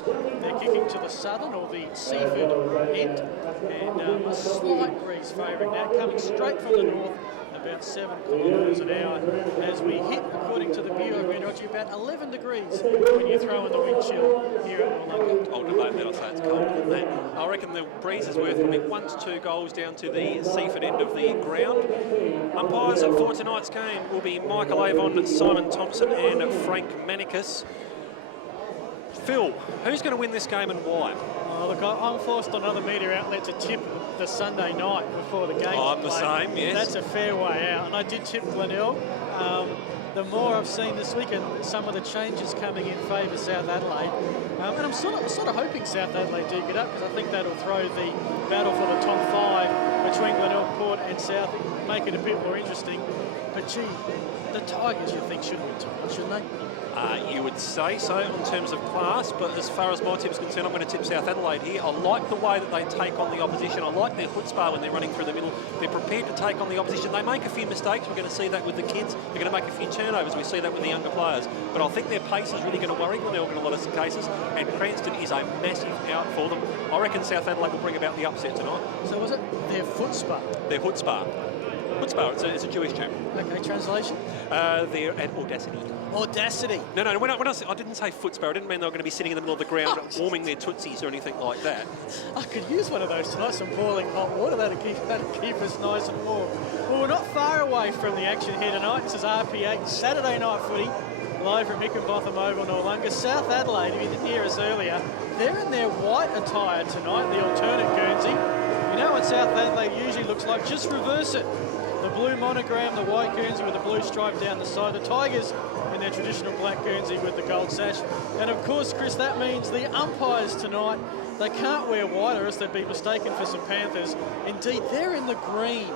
Tigers. They're kicking to the southern or the Seaford end, and a slight breeze favouring that, coming straight from the north, about 7 kilometres an hour, as we hit, according to the Bureau of Meteorology, about 11 degrees when you throw in the wind chill here at Glenelg. I'll debate that. I'll say it's colder than that. I reckon the breeze is worth probably 1 to 2 goals down to the Seaford end of the ground. Umpires for tonight's game will be Michael Avon, Simon Thompson and Frank Manicus. Phil, who's going to win this game and why? Oh, look, I'm forced on another media outlet to tip the Sunday night before the game. I'm the same, yes. That's a fair way out, and I did tip Glenelg. The more I've seen this weekend, some of the changes coming in favour South Adelaide, and I'm sort of hoping South Adelaide do get up, because I think that'll throw the battle for the top 5 between Glenelg, Port and South, make it a bit more interesting. But gee, the Tigers, you think, should win tonight, shouldn't they? You would say so in terms of class, but as far as my tip's concerned, I'm going to tip South Adelaide here. I like the way that they take on the opposition. I like their chutzpah when they're running through the middle. They're prepared to take on the opposition. They make a few mistakes. We're going to see that with the kids. They're going to make a few turnovers. We see that with the younger players. But I think their pace is really going to worry Glenelg in a lot of cases, and Cranston is a massive out for them. I reckon South Adelaide will bring about the upset tonight. So was it their chutzpah? Their chutzpah. Chutzpah, it's a Jewish term. Okay, translation? They're at audacity. Audacity? No, when I didn't say chutzpah, I didn't mean they were going to be sitting in the middle of the ground warming their tootsies or anything like that. I could use one of those tonight, some boiling hot water, that'd keep us nice and warm. Well, we're not far away from the action here tonight. This is RP8 Saturday Night Footy, live from Hickenbotham Oval, Noarlunga. South Adelaide, if you didn't hear us earlier, they're in their white attire tonight, the alternate Guernsey. You know what South Adelaide usually looks like? Just reverse it. The blue monogram, the white Guernsey with the blue stripe down the side. The Tigers in their traditional black Guernsey with the gold sash. And of course, Chris, that means the umpires tonight, they can't wear white or else they'd be mistaken for some Panthers. Indeed, they're in the green.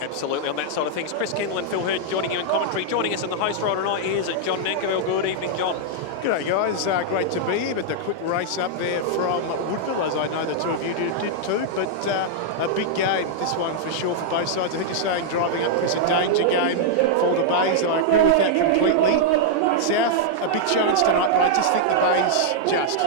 Absolutely, on that side of things. Chris Kendall and Phil Hurd joining you in commentary. Joining us in the host role tonight is John Nankerville. Good evening, John. G'day guys, great to be here, but the quick race up there from Woodville, as I know the two of you did too, but a big game, this one for sure for both sides. I heard you saying driving up, Chris, a danger game for the Bays. I agree with that completely. South, a big chance tonight, but I just think the Bays just.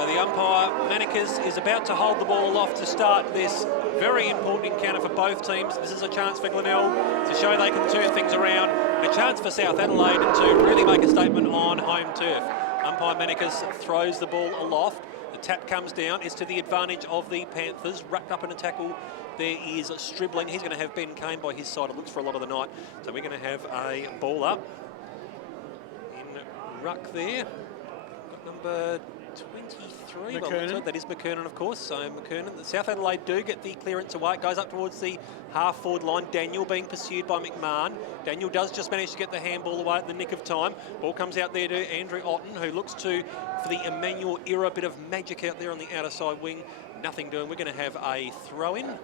The umpire, Manicus, is about to hold the ball aloft to start this very important encounter for both teams. This is a chance for Glenelg to show they can turn things around, and a chance for South Adelaide to really make a statement on home turf. Umpire Manicus throws the ball aloft. The tap comes down. It's to the advantage of the Panthers. Rucked up in a tackle. There is Stribling. He's going to have Ben Kane by his side, it looks, for a lot of the night. So we're going to have a ball up in ruck there. Number 23, well, that is McKernan, of course. So McKernan, the South Adelaide do get the clearance away. It goes up towards the half-forward line. Daniel being pursued by McMahon. Daniel does just manage to get the handball away at the nick of time. Ball comes out there to Andrew Otten, who looks to, for the Emmanuel era, a bit of magic out there on the outer side wing. Nothing doing. We're going to have a throw-in.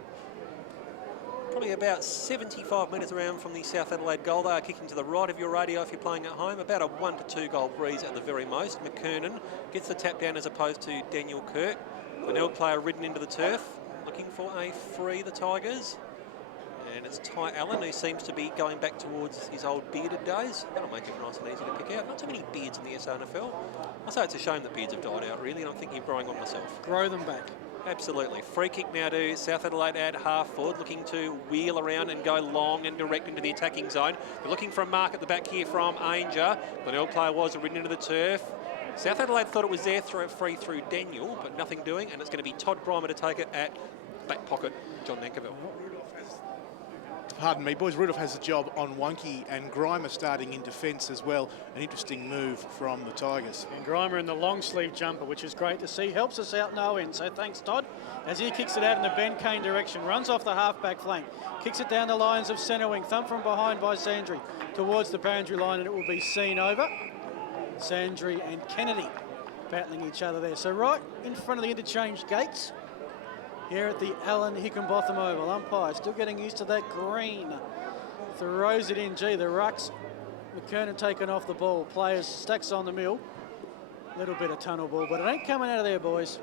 Probably about 75 metres around from the South Adelaide goal. They are kicking to the right of your radio if you're playing at home. About a 1 to 2 goal breeze at the very most. McKernan gets the tap down as opposed to Daniel Kirk. Glenelg player ridden into the turf, looking for a free, the Tigers. And it's Ty Allen, who seems to be going back towards his old bearded days. That'll make it nice and easy to pick out. Not too many beards in the SANFL. I say it's a shame that beards have died out, really, and I'm thinking of growing one myself. Grow them back. Absolutely. Free kick now to South Adelaide at half forward, looking to wheel around and go long and direct into the attacking zone. They're looking for a mark at the back here from Ainger. Glenelg player was ridden into the turf. South Adelaide thought it was there, throw it free through Daniel, but nothing doing, and it's going to be Todd Brymer to take it at back pocket, John Nankerville. Pardon me, boys, Rudolph has a job on Wonky, and Grimer starting in defence as well. An interesting move from the Tigers. And Grimer in the long sleeve jumper, which is great to see. Helps us out no end, so thanks, Todd. As he kicks it out in the Ben Kane direction, runs off the half-back flank, kicks it down the lines of centre wing, thumped from behind by Sandry towards the boundary line, and it will be seen over. Sandry and Kennedy battling each other there. So right in front of the interchange gates, here at the Allen Hickenbotham Oval. Umpire still getting used to that green. Throws it in. Gee, the rucks. McKernan taken off the ball. Players stacks on the mill. Little bit of tunnel ball, but it ain't coming out of there, boys.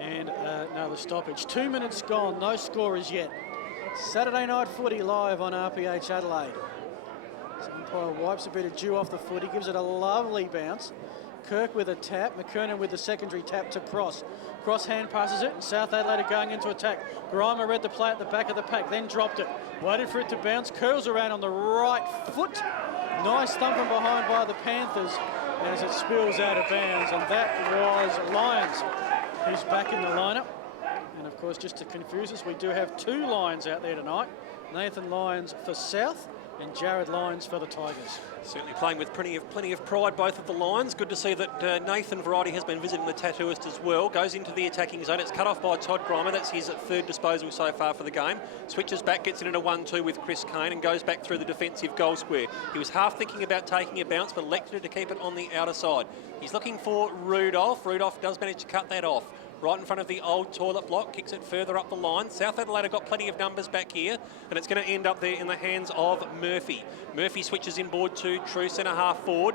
And another stoppage. 2 minutes gone. No scorers yet. Saturday Night Footy live on RPH Adelaide. So umpire wipes a bit of dew off the foot. He gives it a lovely bounce. Kirk with a tap, McKernan with the secondary tap to Cross. Cross hand passes it, and South Adelaide are going into attack. Grimer read the play at the back of the pack, then dropped it. Waited for it to bounce, curls around on the right foot. Nice thump from behind by the Panthers as it spills out of bounds, and that was Lyons, who's back in the lineup. And of course, just to confuse us, we do have 2 Lions out there tonight. Nathan Lyons for South and Jared Lyons for the Tigers. Certainly playing with plenty of pride, both of the Lions. Good to see that Nathan Variety has been visiting the tattooist as well. Goes into the attacking zone. It's cut off by Todd Grimer. That's his 3rd disposal so far for the game. Switches back, gets it into 1-2 with Chris Kane and goes back through the defensive goal square. He was half thinking about taking a bounce, but elected to keep it on the outer side. He's looking for Rudolph. Rudolph does manage to cut that off. Right in front of the old toilet block, kicks it further up the line. South Adelaide have got plenty of numbers back here, and it's going to end up there in the hands of Murphy. Murphy switches inboard to true centre half forward.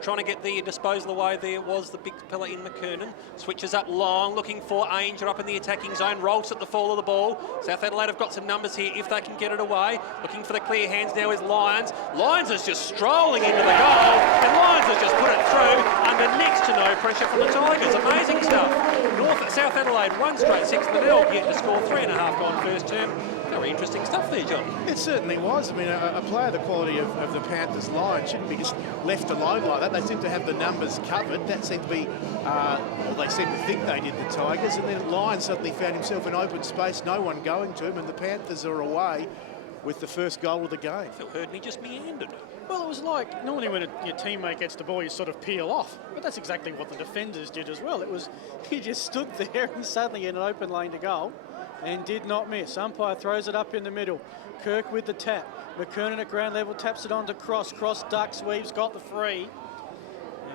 Trying to get the disposal away there was the big pillar in McKernan. Switches up long, looking for Ainger up in the attacking zone. Rolls at the fall of the ball. South Adelaide have got some numbers here if they can get it away. Looking for the clear hands now is Lyons. Lyons is just strolling into the goal, and Lyons has just put it through under next to no pressure from the Tigers. Amazing stuff. South Adelaide 1 straight 6. Glenelg yet to score 3.5 gone first term. Very interesting stuff there, John. It certainly was. I mean, a player the quality of the Panthers line shouldn't be just left alone like that. They seem to have the numbers covered. That seemed to be, well, they seem to think they did, the Tigers. And then Lyon suddenly found himself in open space, no one going to him, and the Panthers are away with the first goal of the game. Phil Herdney just meandered. Well, it was like, normally when your teammate gets the ball, you sort of peel off. But that's exactly what the defenders did as well. It was, he just stood there and suddenly in an open lane to goal and did not miss. Umpire throws it up in the middle. Kirk with the tap. McKernan at ground level taps it on to Cross. Cross ducks, weaves, got the free.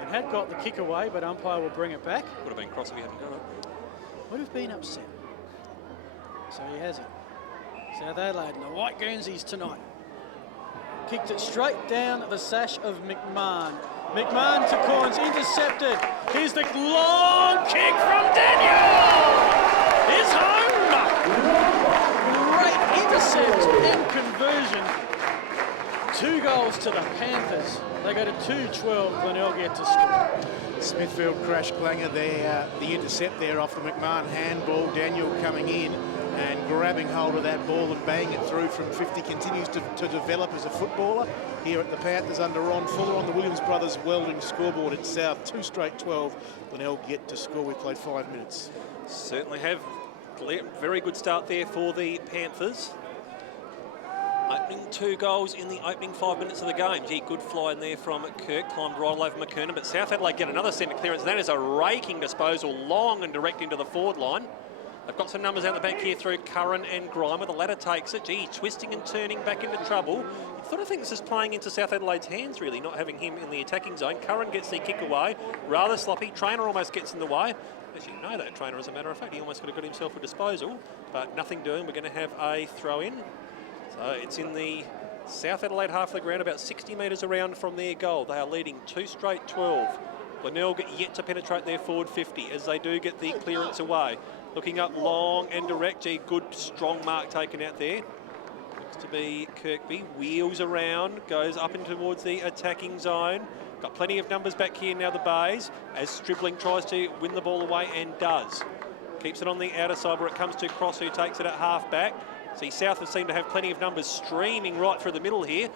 And had got the kick away, but umpire will bring it back. Would have been Cross if he hadn't done it. Would have been upset. So he has it. South Adelaide and the White Guernseys tonight. Kicked it straight down the sash of McMahon. McMahon to Corns, intercepted. Here's the long kick from Daniel! It's home! Great intercept and conversion. 2 goals to the Panthers. They go to 2-12, Glenelg yet to score. Smithfield crash clanger there, the intercept there off the McMahon handball. Daniel coming in and grabbing hold of that ball and banging it through from 50, continues to develop as a footballer here at the Panthers under Ron Fuller on the Williams Brothers Welding scoreboard at South. 2 straight 12. Glenelg yet to score. We played 5 minutes. Certainly have. Very good start there for the Panthers. Opening 2 goals in the opening 5 minutes of the game. Gee, good fly in there from Kirk, climbed right all over McKernan, but South Adelaide get another centre clearance. That is a raking disposal, long and direct into the forward line. They've got some numbers out the back here through Curran and Grimer. The latter takes it. Gee, twisting and turning back into trouble. You sort of think this is playing into South Adelaide's hands, really, not having him in the attacking zone. Curran gets the kick away. Rather sloppy. Trainer almost gets in the way. As you know, that Trainer, as a matter of fact, he almost could have got himself a disposal, but nothing doing. We're going to have a throw in. So it's in the South Adelaide half of the ground, about 60 metres around from their goal. They are leading 2 straight 12. Glenelg yet to penetrate their forward 50 as they do get the clearance away. Looking up long and direct. Gee, good strong mark taken out there. Looks to be Kirkby. Wheels around, goes up and towards the attacking zone. Got plenty of numbers back here now, the Bays, as Stribling tries to win the ball away and does. Keeps it on the outer side where it comes to Cross, who takes it at half back. See, South have seemed to have plenty of numbers streaming right through the middle here.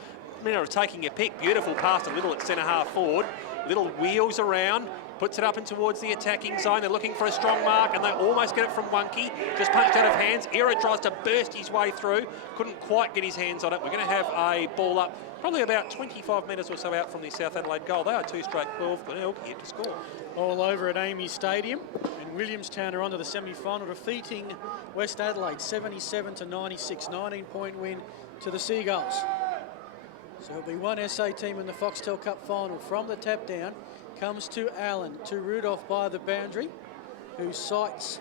Manner of taking a pick. Beautiful pass to Little at centre half forward. Little wheels around, puts it up and towards the attacking zone. They're looking for a strong mark and they almost get it from Wonky. Just punched out of hands. Era tries to burst his way through. Couldn't quite get his hands on it. We're going to have a ball up probably about 25 metres or so out from the South Adelaide goal. They are 2 straight 12. Glenelg yet to score. All over at Amy Stadium, and Williamstown are on to the semi-final, defeating West Adelaide 77-96, 19-point win to the Seagulls. So it'll be one SA team in the Foxtel Cup final. From the tap down, comes to Allen, to Rudolph by the boundary, who sights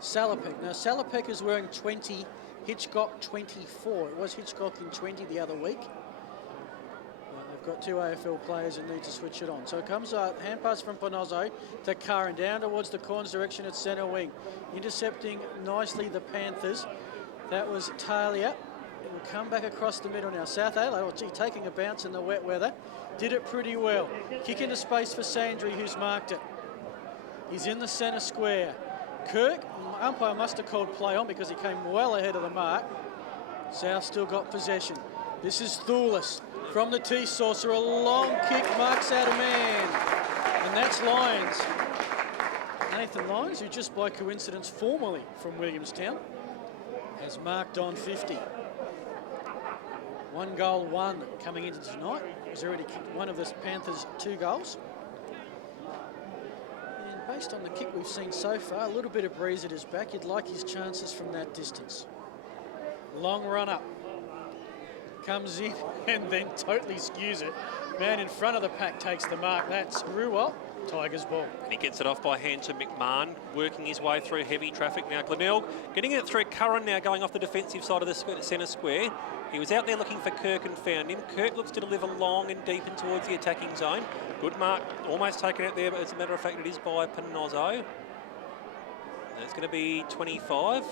Salopek. Now Salopek is wearing 20, Hitchcock 24. It was Hitchcock in 20 the other week. They've got 2 AFL players that need to switch it on. So it comes a hand pass from Panozzo to Curran, down towards the Corns direction at centre wing. Intercepting nicely the Panthers. That was Talia. It will come back across the middle now. South Adelaide, taking a bounce in the wet weather. Did it pretty well. Kick into space for Sandry, who's marked it. He's in the centre square. Kirk, umpire must have called play on because he came well ahead of the mark. South still got possession. This is Thulis from the T-Saucer. A long kick marks out a man. And that's Lyons. Nathan Lyons, who just by coincidence formerly from Williamstown, has marked on 50. 1 goal, 1 coming into tonight. He's already kicked one of the Panthers' 2 goals. And based on the kick we've seen so far, a little bit of breeze at his back. You'd like his chances from that distance. Long run up. Comes in and then totally skews it. Man in front of the pack takes the mark. That's Ruwell. Tigers ball. And he gets it off by hand to McMahon, working his way through heavy traffic now. Glenelg getting it through Curran now, going off the defensive side of the centre square. He was out there looking for Kirk and found him. Kirk looks to deliver long and deep and towards the attacking zone. Good mark, almost taken out there, but as a matter of fact, it is by Panozzo. It's going to be 25.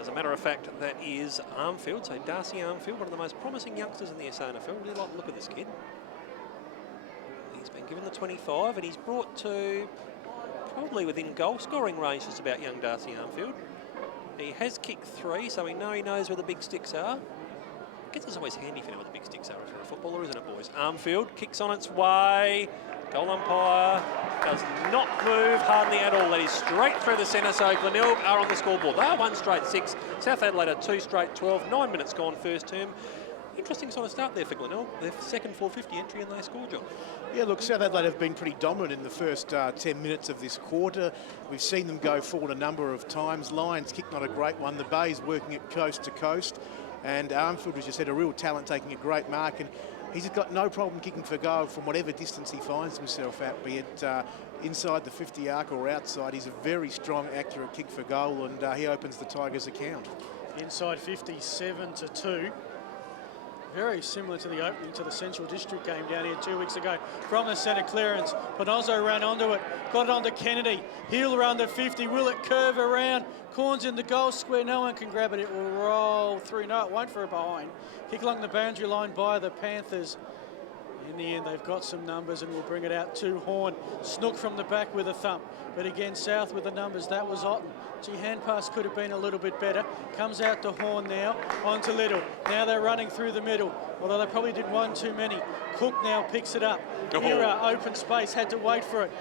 As a matter of fact, that is Armfield. So Darcy Armfield, one of the most promising youngsters in the SANFL. Really like the look of this kid. He's been given the 25 and he's brought to probably within goal scoring range just about young Darcy Armfield. He has kicked 3, so we know he knows where the big sticks are. I guess it's always handy if you know where the big sticks are if you're a footballer, isn't it, boys? Armfield kicks on its way. Goal umpire does not move hardly at all. That is straight through the centre, so Glenelg are on the scoreboard. They are 1 straight 6. South Adelaide are 2 straight 12. 9 minutes gone first term. Interesting sort of start there for Glenelg. Their second 450 entry and they score, John. Yeah, look, South Adelaide have been pretty dominant in the first 10 minutes of this quarter. We've seen them go forward a number of times. Lions kick, not a great one. The Bay's working it coast to coast. And Armfield, as you said, a real talent, taking a great mark. And he's got no problem kicking for goal from whatever distance he finds himself at, be it inside the 50 arc or outside. He's a very strong, accurate kick for goal, and he opens the Tigers' account. Inside 50, 7-2. Very similar to the opening to the Central District game down here 2 weeks ago. From the centre clearance, Panozzo ran onto it, got it onto Kennedy. He'll run the 50, will it curve around? Corns in the goal square, no one can grab it, it will roll through. No, it won't for a behind. Kick along the boundary line by the Panthers. In the end, they've got some numbers and will bring it out to Horn. Snook from the back with a thump. But again, South with the numbers, that was Otten. Gee, hand pass could have been a little bit better. Comes out to Horn now, onto Little. Now they're running through the middle, although they probably did one too many. Cook now picks it up. Here, open space, had to wait for it.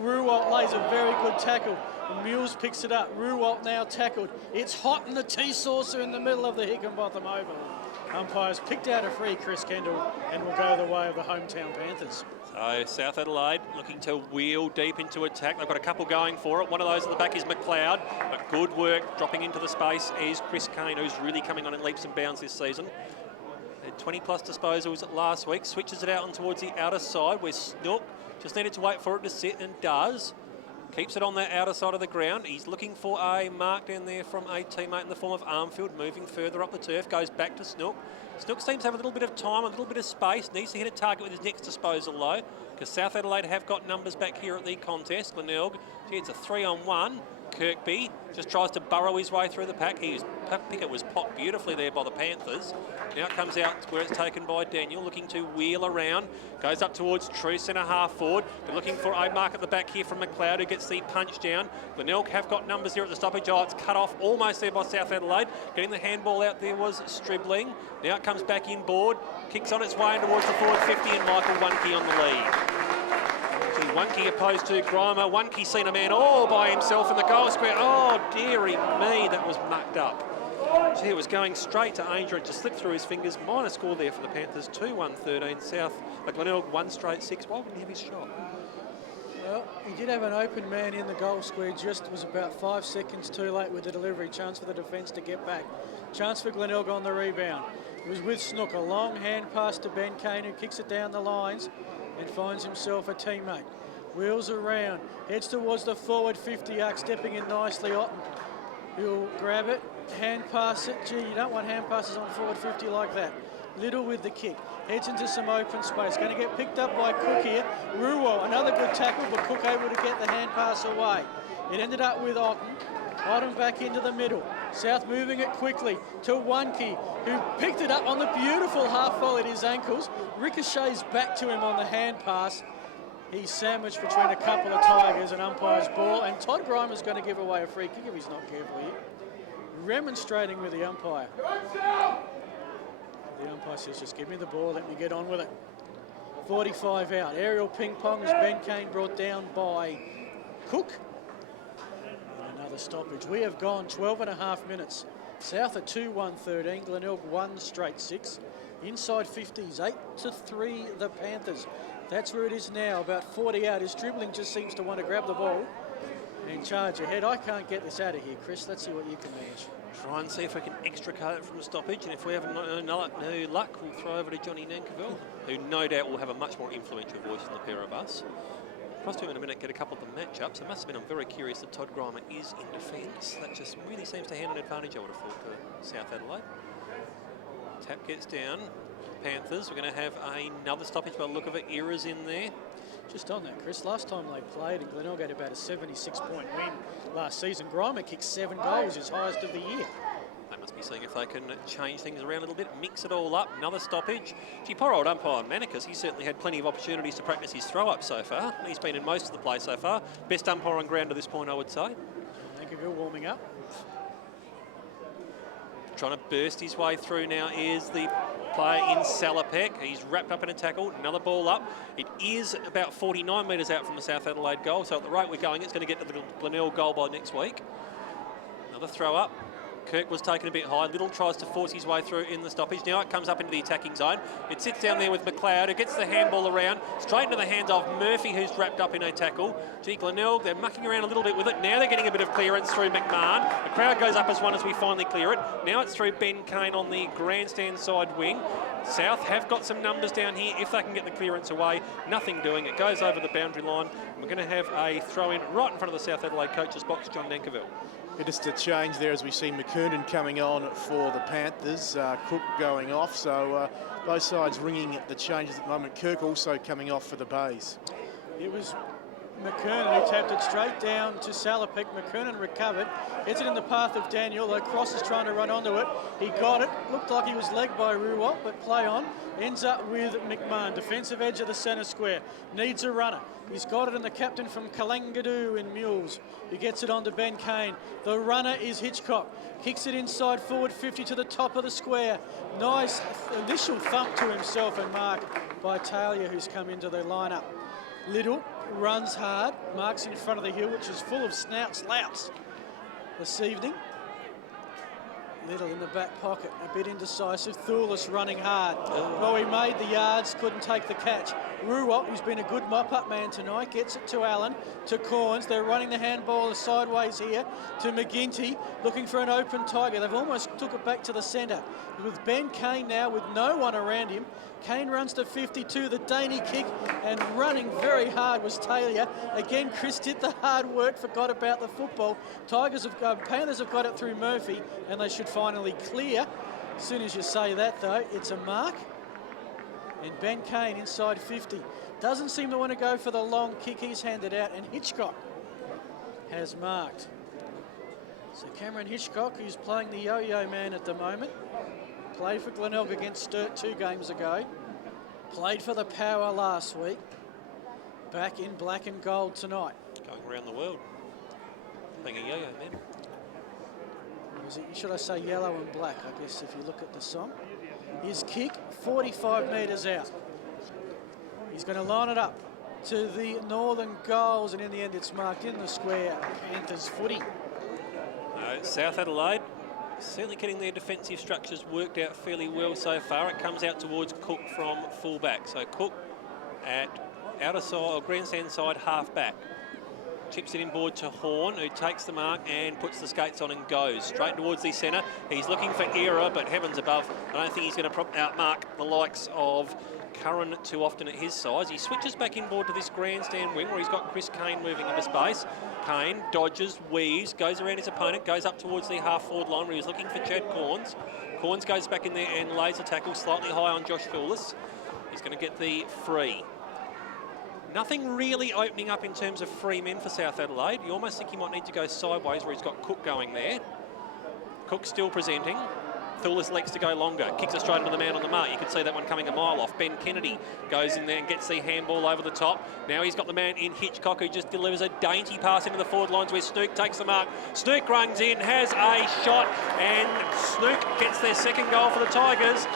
Ruwalt lays a very good tackle. Mules picks it up. Ruwalt now tackled. It's hot in the T-Saucer in the middle of the Hickenbotham Oval. Umpires picked out a free, Chris Kendall, and will go the way of the hometown Panthers. So South Adelaide looking to wheel deep into attack. They've got a couple going for it. One of those at the back is McLeod, but good work dropping into the space is Chris Kane, who's really coming on in leaps and bounds this season. Had 20-plus disposals last week. Switches it out on towards the outer side where Snook just needed to wait for it to sit and does. Keeps it on the outer side of the ground. He's looking for a mark down there from a teammate in the form of Armfield, moving further up the turf, goes back to Snook. Snook seems to have a little bit of time, a little bit of space, needs to hit a target with his next disposal though, because South Adelaide have got numbers back here at the contest. Glenelg, it's a 3-on-1. Kirkby just tries to burrow his way through the pack. Pickett was popped beautifully there by the Panthers. Now it comes out where it's taken by Daniel, looking to wheel around. Goes up towards true centre half forward. They're looking for a mark at the back here from McLeod, who gets the punch down. Glenelg have got numbers here at the stoppage. Oh, it's cut off almost there by South Adelaide. Getting the handball out there was Stribling. Now it comes back inboard. Kicks on its way in towards the forward 50 and Michael Wunke on the lead. Wunke opposed to Grimer. Wunke seen a man all by himself in the goal square. Oh, dearie me, that was mucked up. Gee, it was going straight to Ainger and just slipped through his fingers. Minor score there for the Panthers, 2-1-13. South, Glenelg 1 straight 6. Why wouldn't he have his shot? Well, he did have an open man in the goal square, just was about 5 seconds too late with the delivery. Chance for the defence to get back. Chance for Glenelg on the rebound. It was with Snook, a long hand pass to Ben Kane, who kicks it down the lines and finds himself a teammate. Wheels around, heads towards the forward 50 arc, stepping in nicely. Otten, he'll grab it, hand pass it. Gee, you don't want hand passes on forward 50 like that. Little with the kick, heads into some open space. Going to get picked up by Cook here. Ruwo, another good tackle, but Cook able to get the hand pass away. It ended up with Otten. Otten back into the middle. South moving it quickly to Wonky, who picked it up on the beautiful half volley at his ankles. Ricochets back to him on the hand pass. He's sandwiched between a couple of Tigers and umpire's ball, and Todd Grimer's going to give away a free kick if he's not careful here. Remonstrating with the umpire. The umpire says, just give me the ball, let me get on with it. 45 out. Aerial ping pong as Ben Kane brought down by Cook. And another stoppage. We have gone 12 and a half minutes. South at 2-1-13. Glenelg 1 straight 6. Inside 50s, 8-3 the Panthers. That's where it is now, about 40 out. His dribbling just seems to want to grab the ball and charge ahead. I can't get this out of here, Chris. Let's see what you can manage. Try and see if we can extricate it from a stoppage, and if we have no luck, we'll throw over to Johnny Nankerville, who no doubt will have a much more influential voice than the pair of us. Across to him in a minute, get a couple of the matchups. It must have been, I'm very curious that Todd Grimer is in defence. That just really seems to hand an advantage, I would have thought, for South Adelaide. Tap gets down. Panthers, we're going to have another stoppage by the look of it. Era's in there. Just on that, Chris, last time they played, and Glenelg had about a 76-point win last season. Grimer kicked 7 goals, his highest of the year. They must be seeing if they can change things around a little bit, mix it all up. Another stoppage. Gee, poor old umpire Manicus, he's certainly had plenty of opportunities to practice his throw-up so far. He's been in most of the play so far. Best umpire on ground to this point, I would say. Nankerville warming up. Trying to burst his way through now is the player in Salopek. He's wrapped up in a tackle. Another ball up. It is about 49 metres out from the South Adelaide goal, so at the rate we're going, it's going to get to the Glenelg goal by next week. Another throw up. Kirk was taken a bit high. Little tries to force his way through in the stoppage. Now it comes up into the attacking zone. It sits down there with McLeod, who gets the handball around, straight into the hands of Murphy, who's wrapped up in a tackle. Gee, Glenelg, they're mucking around a little bit with it. Now they're getting a bit of clearance through McMahon. The crowd goes up as one as we finally clear it. Now it's through Ben Kane on the grandstand side wing. South have got some numbers down here if they can get the clearance away. Nothing doing. It goes over the boundary line. We're going to have a throw-in right in front of the South Adelaide coach's box, John Nankerville. Just a change there as we see McKernan coming on for the Panthers, Cook going off, so both sides ringing the changes at the moment. Kirk also coming off for the Bays. It was McKernan who tapped it straight down to Salopek. McKernan recovered, hits it in the path of Daniel, though Cross is trying to run onto it. He got it, looked like he was legged by Ruwalt, but play on. Ends up with McMahon, defensive edge of the centre square, needs a runner. He's got it, and the captain from Kalangadoo in Mules, who gets it on to Ben Kane. The runner is Hitchcock. Kicks it inside forward 50 to the top of the square. Nice initial thump to himself and mark by Taylor, who's come into the lineup. Little runs hard, marks in front of the hill, which is full of slouts this evening. Little in the back pocket, a bit indecisive. Thulis running hard. Well, he made the yards, couldn't take the catch. Ruwalt, who's been a good mop-up man tonight, gets it to Allen, to Corns. They're running the handball sideways here to McGinty, looking for an open Tiger. They've almost took it back to the centre. With Ben Kane now, with no one around him. Kane runs to 52, the Daney kick, and running very hard was Taylor. Again, Chris did the hard work, forgot about the football. Panthers have got it through Murphy, and they should finally clear. As soon as you say that, though, it's a mark. And Ben Kane inside 50. Doesn't seem to want to go for the long kick. He's handed out, and Hitchcock has marked. So Cameron Hitchcock, who's playing the yo-yo man at the moment, played for Glenelg against Sturt 2 games ago. Played for the Power last week. Back in black and gold tonight. Going around the world. Being a yo-yo man. Should I say yellow and black, I guess, if you look at the song. His kick, 45 metres out. He's going to line it up to the northern goals, and in the end it's marked in the square. Panthers footy. South Adelaide certainly getting their defensive structures worked out fairly well so far. It comes out towards Cook from fullback. So Cook at outer side, or grandstand side, half back. Chips it inboard to Horn, who takes the mark and puts the skates on and goes straight towards the centre. He's looking for Era, but heavens above, I don't think he's going to outmark the likes of Curran too often at his size. He switches back inboard to this grandstand wing where he's got Chris Kane moving into space. Kane dodges, weaves, goes around his opponent, goes up towards the half-forward line where he's looking for Chad Corns. Corns goes back in there and lays a tackle slightly high on Josh Thulis. He's going to get the free. Nothing really opening up in terms of free men for South Adelaide. You almost think he might need to go sideways where he's got Cook going there. Cook still presenting. Thulis elects to go longer, kicks it straight into the man on the mark. You could see that one coming a mile off. Ben Kennedy goes in there and gets the handball over the top. Now he's got the man in Hitchcock who just delivers a dainty pass into the forward lines where Snook takes the mark. Snook runs in, has a shot, and Snook gets their second goal for the Tigers.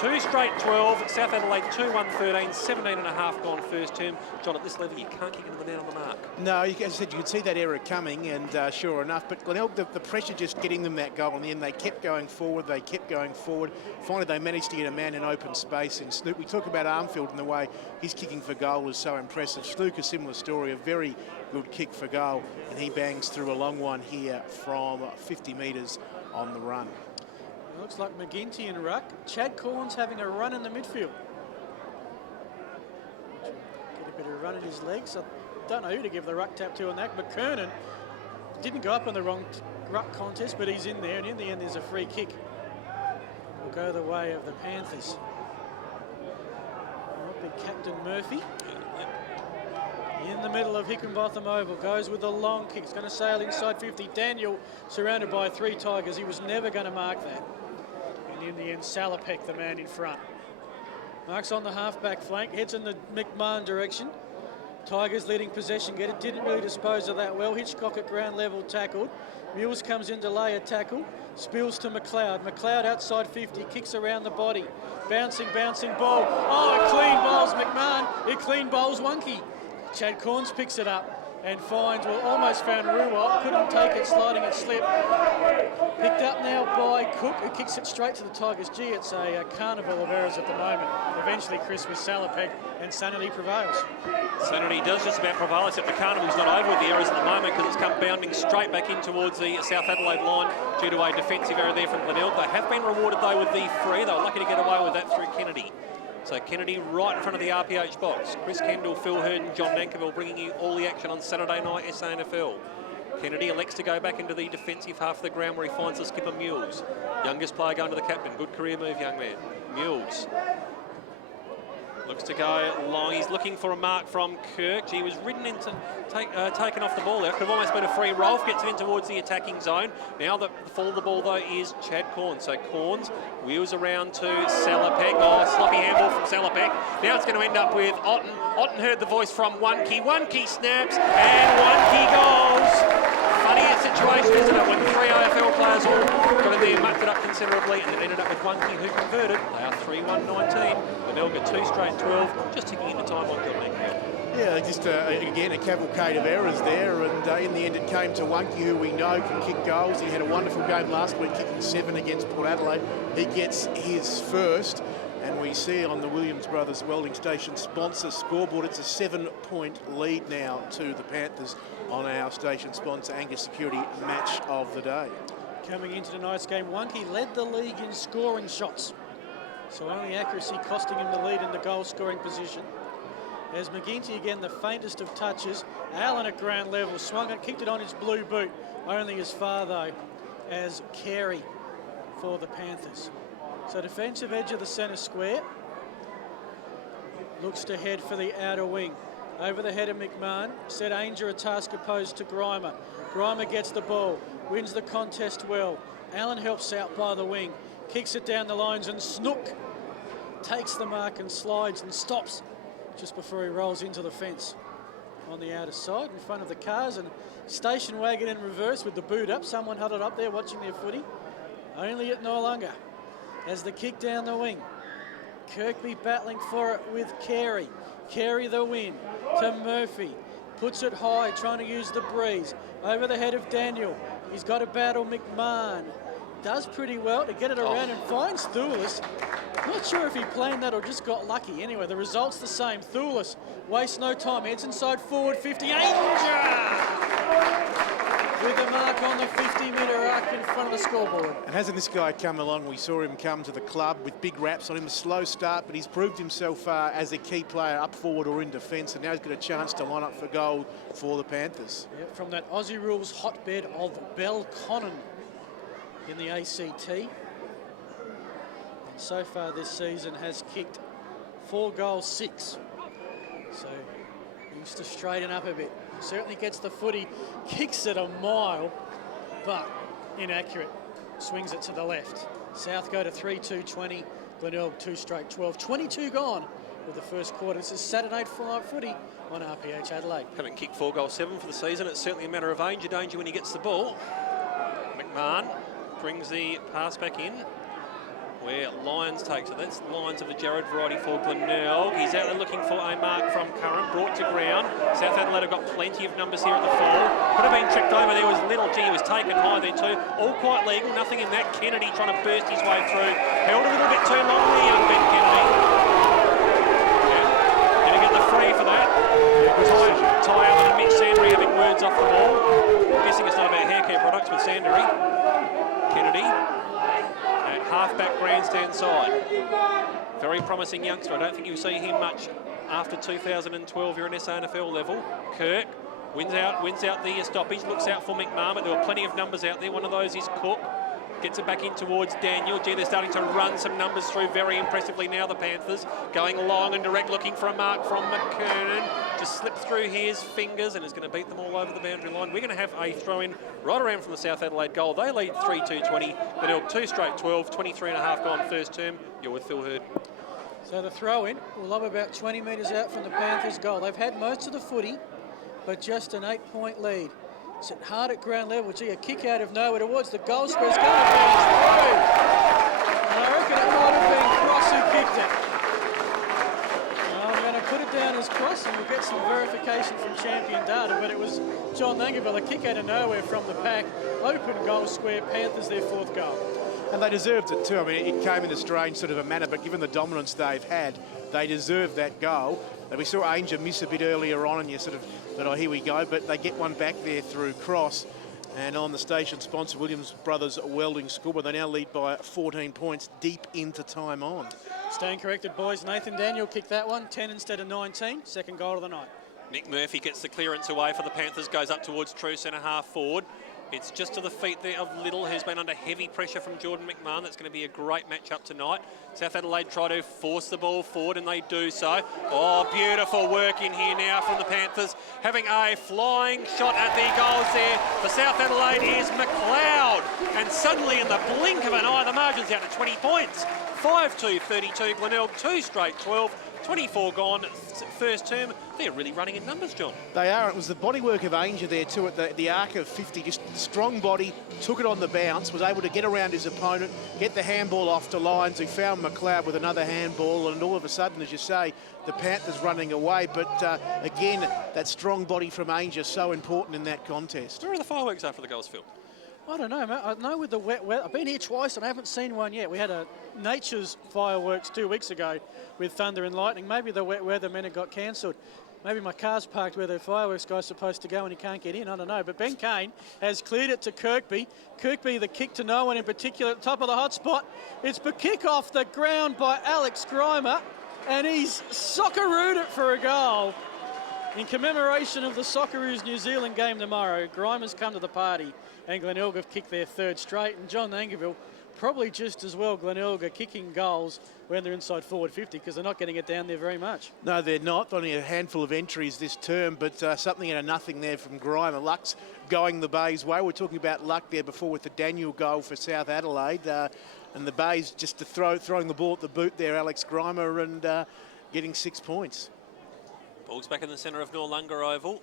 2 straight 12, South Adelaide 2-1-13, 17 and a half gone first term. John, at this level, you can't kick into the man on the mark. No, as I said, you could see that error coming, and sure enough, but Glenelg, the pressure just getting them that goal in the end, they kept going forward. Finally, they managed to get a man in open space, and Snook, we talk about Armfield and the way his kicking for goal is so impressive. Snook, a similar story, a very good kick for goal, and he bangs through a long one here from 50 metres on the run. Looks like McGinty and ruck. Chad Corns having a run in the midfield. Get a bit of run in his legs. I don't know who to give the ruck tap to on that. McKernan didn't go up on the wrong ruck contest, but he's in there, and in the end there's a free kick. Will go the way of the Panthers. Big Captain Murphy. In the middle of Hickenbotham Oval, goes with the long kick. It's going to sail inside 50. Daniel surrounded by 3 Tigers. He was never going to mark that. And in the end, Salopek, the man in front. Marks on the half-back flank, heads in the McMahon direction. Tigers leading possession, didn't really dispose of that well. Hitchcock at ground level tackled. Mules comes in to lay a tackle. Spills to McLeod. McLeod outside 50, kicks around the body. Bouncing ball. Oh, it clean bowls McMahon. It clean bowls Wonky. Chad Corns picks it up and finds, well, almost found Ruwalt, couldn't take it, sliding it slip. Picked up now by Cook, who kicks it straight to the Tigers. Gee, it's a carnival of errors at the moment. Eventually, Chris with Salopek, and sanity prevails. Sanity does just about prevail, except the carnival's not over with the errors at the moment because it's come bounding straight back in towards the South Adelaide line due to a defensive error there from Glenelg. They have been rewarded, though, with the free. They were lucky to get away with that through Kennedy. So Kennedy right in front of the RPH box. Chris Kendall, Phil Hurd and John Nankerville bringing you all the action on Saturday night SANFL. Kennedy elects to go back into the defensive half of the ground where he finds the skipper Mules. Youngest player going to the captain. Good career move, young man. Mules looks to go long. He's looking for a mark from Kirk. He was ridden into, taken off the ball there. Could have almost been a free. Rolf gets it in towards the attacking zone. Now the fall of the ball, though, is Chad Corns. So Corns wheels around to Salopek. Oh, sloppy handball from Salopek. Now it's going to end up with Otten. Otten heard the voice from Wonky. Wonky snaps and Wonky goes. Funnier situation, isn't it, when 3 AFL players all got in there, mucked it up considerably, and it ended up with Wonky who converted. They are 3-1-19. Glenelg got 2 straight 12, just ticking into time on Glenelg. Yeah, just again a cavalcade of errors there, and in the end it came to Wonky, who we know can kick goals. He had a wonderful game last week, kicking 7 against Port Adelaide. He gets his first, and we see on the Williams Brothers Welding Station sponsor scoreboard, it's a 7-point lead now to the Panthers on our station sponsor Angus Security match of the day. Coming into tonight's game, Wonky led the league in scoring shots. So only accuracy costing him the lead in the goal scoring position. As McGinty again, the faintest of touches. Allen at ground level, swung it, kicked it on his blue boot. Only as far though as Carey for the Panthers. So defensive edge of the centre square. Looks to head for the outer wing. Over the head of McMahon, set Ainger a task opposed to Grimer. Grimer gets the ball, wins the contest well. Allen helps out by the wing, kicks it down the lines, and Snook takes the mark and slides and stops just before he rolls into the fence on the outer side in front of the cars, and station wagon in reverse with the boot up. Someone huddled up there watching their footy. Only it no longer. As the kick down the wing, Kirkby battling for it with Carey. Carey the win to Murphy. Puts it high, trying to use the breeze. Over the head of Daniel. He's got to battle McMahon. Does pretty well to get it around and finds Thulis. Not sure if he planned that or just got lucky. Anyway, the result's the same. Thulis wastes no time. Heads inside forward 50. Ainger! With the mark on the 50-metre arc in front of the scoreboard. And hasn't this guy come along? We saw him come to the club with big raps on him, a slow start, but he's proved himself as a key player up forward or in defence, and now he's got a chance to line up for goal for the Panthers. Yeah, from that Aussie rules hotbed of Belconnen in the ACT. And so far this season has kicked 4 goals, 6. So he needs to straighten up a bit. Certainly gets the footy, kicks it a mile, but inaccurate. swings it to the left. South go to 3-2-20. Glenelg 2 straight 12. 22 gone with the first quarter. This is Saturday night footy on RPH Adelaide. Having kicked 4 goals 7 for the season, it's certainly a matter of danger when he gets the ball. McMahon brings the pass back in, where Lyons takes it. That's Lyons of the Jared variety for Glenelg. He's out there looking for a mark from Current, brought to ground. South Adelaide have got plenty of numbers here at the fall. Could have been tricked over. There was little G, was taken high there too. All quite legal, nothing in that. Kennedy trying to burst his way through. Held a little bit too long there, young Ben Kennedy. Yeah. Didn't get the free for that. Ty Allen and Mitch Sandry having words off the ball. I'm guessing it's not about hair care products with Sandry. Kennedy. Half-back grandstand side. Very promising youngster. I don't think you'll see him much after 2012 here in SANFL level. Kirk wins out the stoppage, looks out for McMahon, but there were plenty of numbers out there. One of those is Cook. Gets it back in towards Daniel. Gee, they're starting to run some numbers through very impressively now, the Panthers. Going long and direct, looking for a mark from McKernan. Just slipped through his fingers and is going to beat them all over the boundary line. We're going to have a throw-in right around from the South Adelaide goal. They lead 3-2-20. Glenelg 2 straight 12, 23 and a half gone first term. You're with Phil Hurd. So the throw-in will lob about 20 metres out from the Panthers' goal. They've had most of the footy, but just an 8-point lead. It's hard at ground level. Gee, a kick out of nowhere towards the goal square. It's going to bounce through. And I reckon it might have been Cross who kicked it. I'm going to put it down as Cross and we'll get some verification from champion data, but it was John Langeville, a kick out of nowhere from the pack. Open goal square, Panthers their 4th goal. And they deserved it too. I mean, it came in a strange sort of a manner, but given the dominance they've had, they deserved that goal. And we saw Ainger miss a bit earlier on, and you sort of thought, oh, here we go. But they get one back there through Cross. And on the station sponsor, Williams Brothers Welding School, but they now lead by 14 points deep into time on. Staying corrected, boys. Nathan Daniel kicked that one, 10 instead of 19. 2nd goal of the night. Nick Murphy gets the clearance away for the Panthers, goes up towards true centre half forward. It's just to the feet there of Little, who's been under heavy pressure from Jordan McMahon. That's going to be a great match-up tonight. South Adelaide try to force the ball forward, and they do so. Oh, beautiful work in here now from the Panthers. Having a flying shot at the goals there for South Adelaide is McLeod. And suddenly, in the blink of an eye, the margin's out to 20 points. 5-2-32, Glenelg 2 straight 12. 24 gone, first term. They're really running in numbers, John. They are. It was the bodywork of Ainger there too at the arc of 50. Just strong body, took it on the bounce, was able to get around his opponent, get the handball off to Lyons, who found McLeod with another handball, and all of a sudden, as you say, the Panthers running away. But again, that strong body from Ainger so important in that contest. Where are the fireworks after the goals, Phil? I don't know, mate. I know with the wet weather, I've been here twice and I haven't seen one yet. We had a nature's fireworks 2 weeks ago with thunder and lightning. Maybe the wet weather meant it got cancelled. Maybe my car's parked where the fireworks guy's supposed to go and he can't get in. I don't know. But Ben Kane has cleared it to Kirkby. Kirkby, the kick to no one in particular at the top of the hot spot. It's the kick off the ground by Alex Grimer, and he's soccerooed it for a goal. In commemoration of the Socceroos New Zealand game tomorrow, Grimer's come to the party and Glenelg have kicked their 3rd straight, and John Langeville probably just as well. Glenelg are kicking goals when they're inside forward 50 because they're not getting it down there very much. No, they're not. Only a handful of entries this term, but something in a nothing there from Grimer. Luck's going the Bays' way. We're talking about luck there before with the Daniel goal for South Adelaide. And the Bays just throwing the ball at the boot there, Alex Grimer, and getting 6 points. Ball's back in the centre of Noarlunga Oval.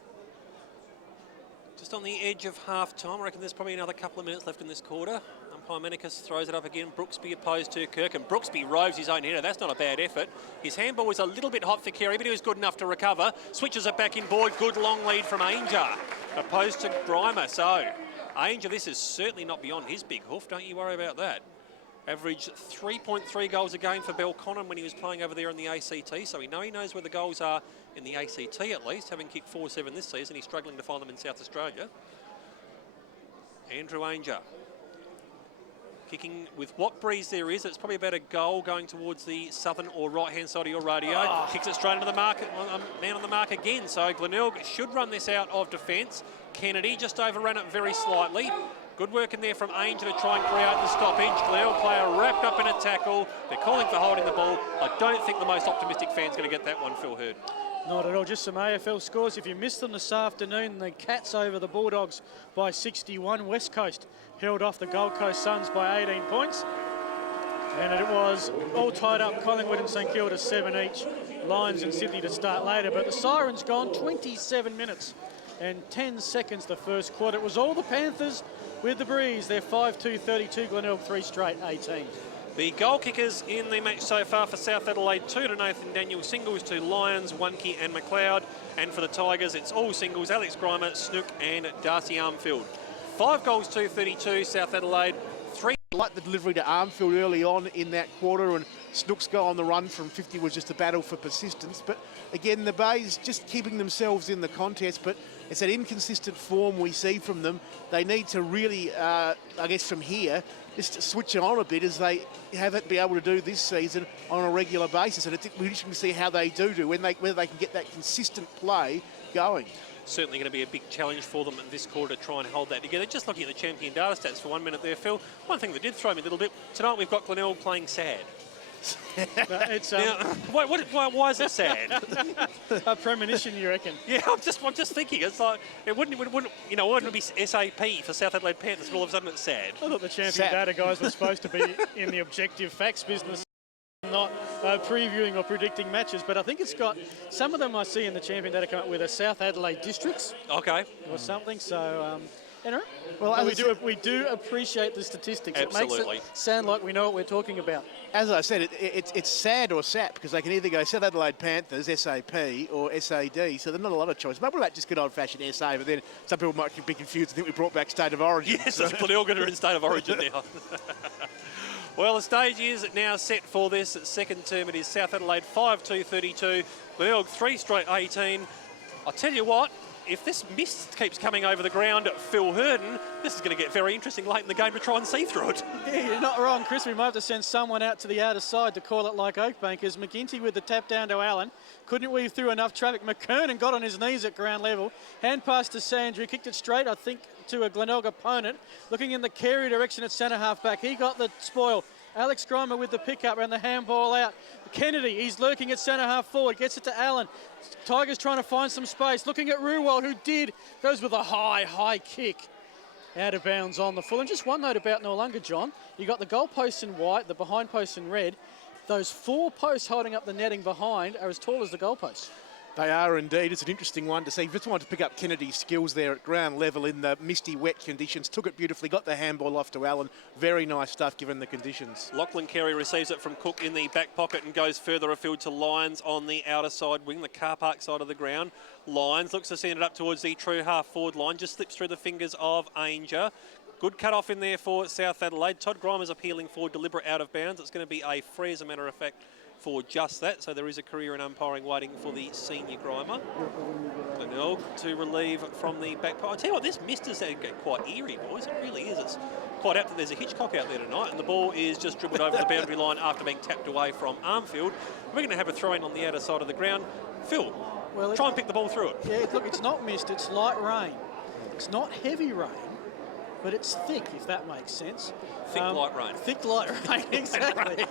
Just on the edge of half-time. I reckon there's probably another couple of minutes left in this quarter. Umpire Menikis throws it up again. Brooksby opposed to Kirk, and Brooksby roves his own header. That's not a bad effort. His handball was a little bit hot for Kerry, but he was good enough to recover. Switches it back in board. Good long lead from Ainger, opposed to Grimer. So, Ainger, this is certainly not beyond his big hoof. Don't you worry about that. Averaged 3.3 goals a game for Belconnen when he was playing over there in the ACT, so he knows where the goals are in the ACT at least, having kicked 4-7 this season. He's struggling to find them in South Australia. Andrew Ainger. Kicking with what breeze there is. It's probably about a goal going towards the southern or right-hand side of your radio. Oh. Kicks it straight into the mark, man on the mark again. So Glenelg should run this out of defence. Kennedy just overran it very slightly. Good work in there from Ainger to try and create the stoppage. Glenelg player wrapped up in a tackle. They're calling for holding the ball. I don't think the most optimistic fan's going to get that one, Phil Hurd. Not at all, just some AFL scores. If you missed them this afternoon, the Cats over the Bulldogs by 61. West Coast held off the Gold Coast Suns by 18 points. And it was all tied up, Collingwood and St Kilda 7 each. Lions and Sydney to start later, but the siren's gone. 27 minutes and 10 seconds the first quarter. It was all the Panthers with the breeze. They're 5-2-32, Glenelg 3 straight 18. The goal kickers in the match so far for South Adelaide, 2 to Nathan Daniel, singles to Lyons, Wunke and McLeod. And for the Tigers, it's all singles, Alex Grimer, Snook and Darcy Armfield. 5 goals to 32, South Adelaide, 3. Like the delivery to Armfield early on in that quarter, and Snook's go on the run from 50 was just a battle for persistence. But again, the Bays just keeping themselves in the contest, but it's that inconsistent form we see from them. They need to really, I guess from here, just switch it on a bit as they haven't been able to do this season on a regular basis. And we're just going to see how they do whether they can get that consistent play going. Certainly going to be a big challenge for them in this quarter to try and hold that together. Just looking at the champion data stats for 1 minute there, Phil. One thing that did throw me a little bit, tonight we've got Glenelg playing sad. It's now, why is that sad? a premonition, you reckon? Yeah, I'm just thinking. It's like it wouldn't be SAP for South Adelaide Panthers, but all of a sudden it's sad. I thought the champion data guys were supposed to be in the objective facts business, not previewing or predicting matches. But I think it's got some of them I see in the champion data come up with are South Adelaide districts. Okay. Or something. So. Anyway, well, we do appreciate the statistics. Absolutely. It makes it sound like we know what we're talking about. As I said, it's SAD or SAP because they can either go South Adelaide Panthers, SAP, or SAD, so there's not a lot of choice. Maybe that just good old-fashioned SA, but then some people might be confused and think we brought back State of Origin. Yes, so. Glenelg are in State of Origin now. Well, the stage is now set for this second term. It is South Adelaide 5-2-32, Glenelg 3 straight 18. I'll tell you what, if this mist keeps coming over the ground at Phil Herden, this is going to get very interesting late in the game to try and see through it. Yeah, you're not wrong, Chris. We might have to send someone out to the outer side to call it like Oakbankers. McGinty with the tap down to Allen. Couldn't weave through enough traffic. McKernan got on his knees at ground level. Hand pass to Sandry. Kicked it straight, I think, to a Glenelg opponent. Looking in the Carey direction at centre half back. He got the spoil. Alex Grimer with the pickup and the handball out. Kennedy, he's lurking at centre half forward, gets it to Allen. Tigers trying to find some space. Looking at Ruwald, who goes with a high kick. Out of bounds on the full. And just one note about Noarlunga, John. You got the goal posts in white, the behind posts in red. Those 4 posts holding up the netting behind are as tall as the goal posts. They are indeed. It's an interesting one to see. Just wanted to pick up Kennedy's skills there at ground level in the misty, wet conditions. Took it beautifully, got the handball off to Allen. Very nice stuff given the conditions. Lachlan Carey receives it from Cook in the back pocket and goes further afield to Lyons on the outer side wing, the car park side of the ground. Lyons looks to send it up towards the true half-forward line, just slips through the fingers of Ainger. Good cut-off in there for South Adelaide. Todd Grimer's appealing for deliberate out of bounds. It's going to be a free, as a matter of fact, for just that. So there is a career in umpiring waiting for the senior Grimer. Glenelg to relieve from the back pocket. I tell you what, this mist is quite eerie, boys. It really is. It's quite apt that there's a Hitchcock out there tonight, and the ball is just dribbled over the boundary line after being tapped away from Armfield. We're going to have a throw-in on the outer side of the ground. Phil, try and pick the ball through it. Yeah, look, it's not mist, it's light rain. It's not heavy rain, but it's thick, if that makes sense. Thick light rain. Thick light rain, exactly.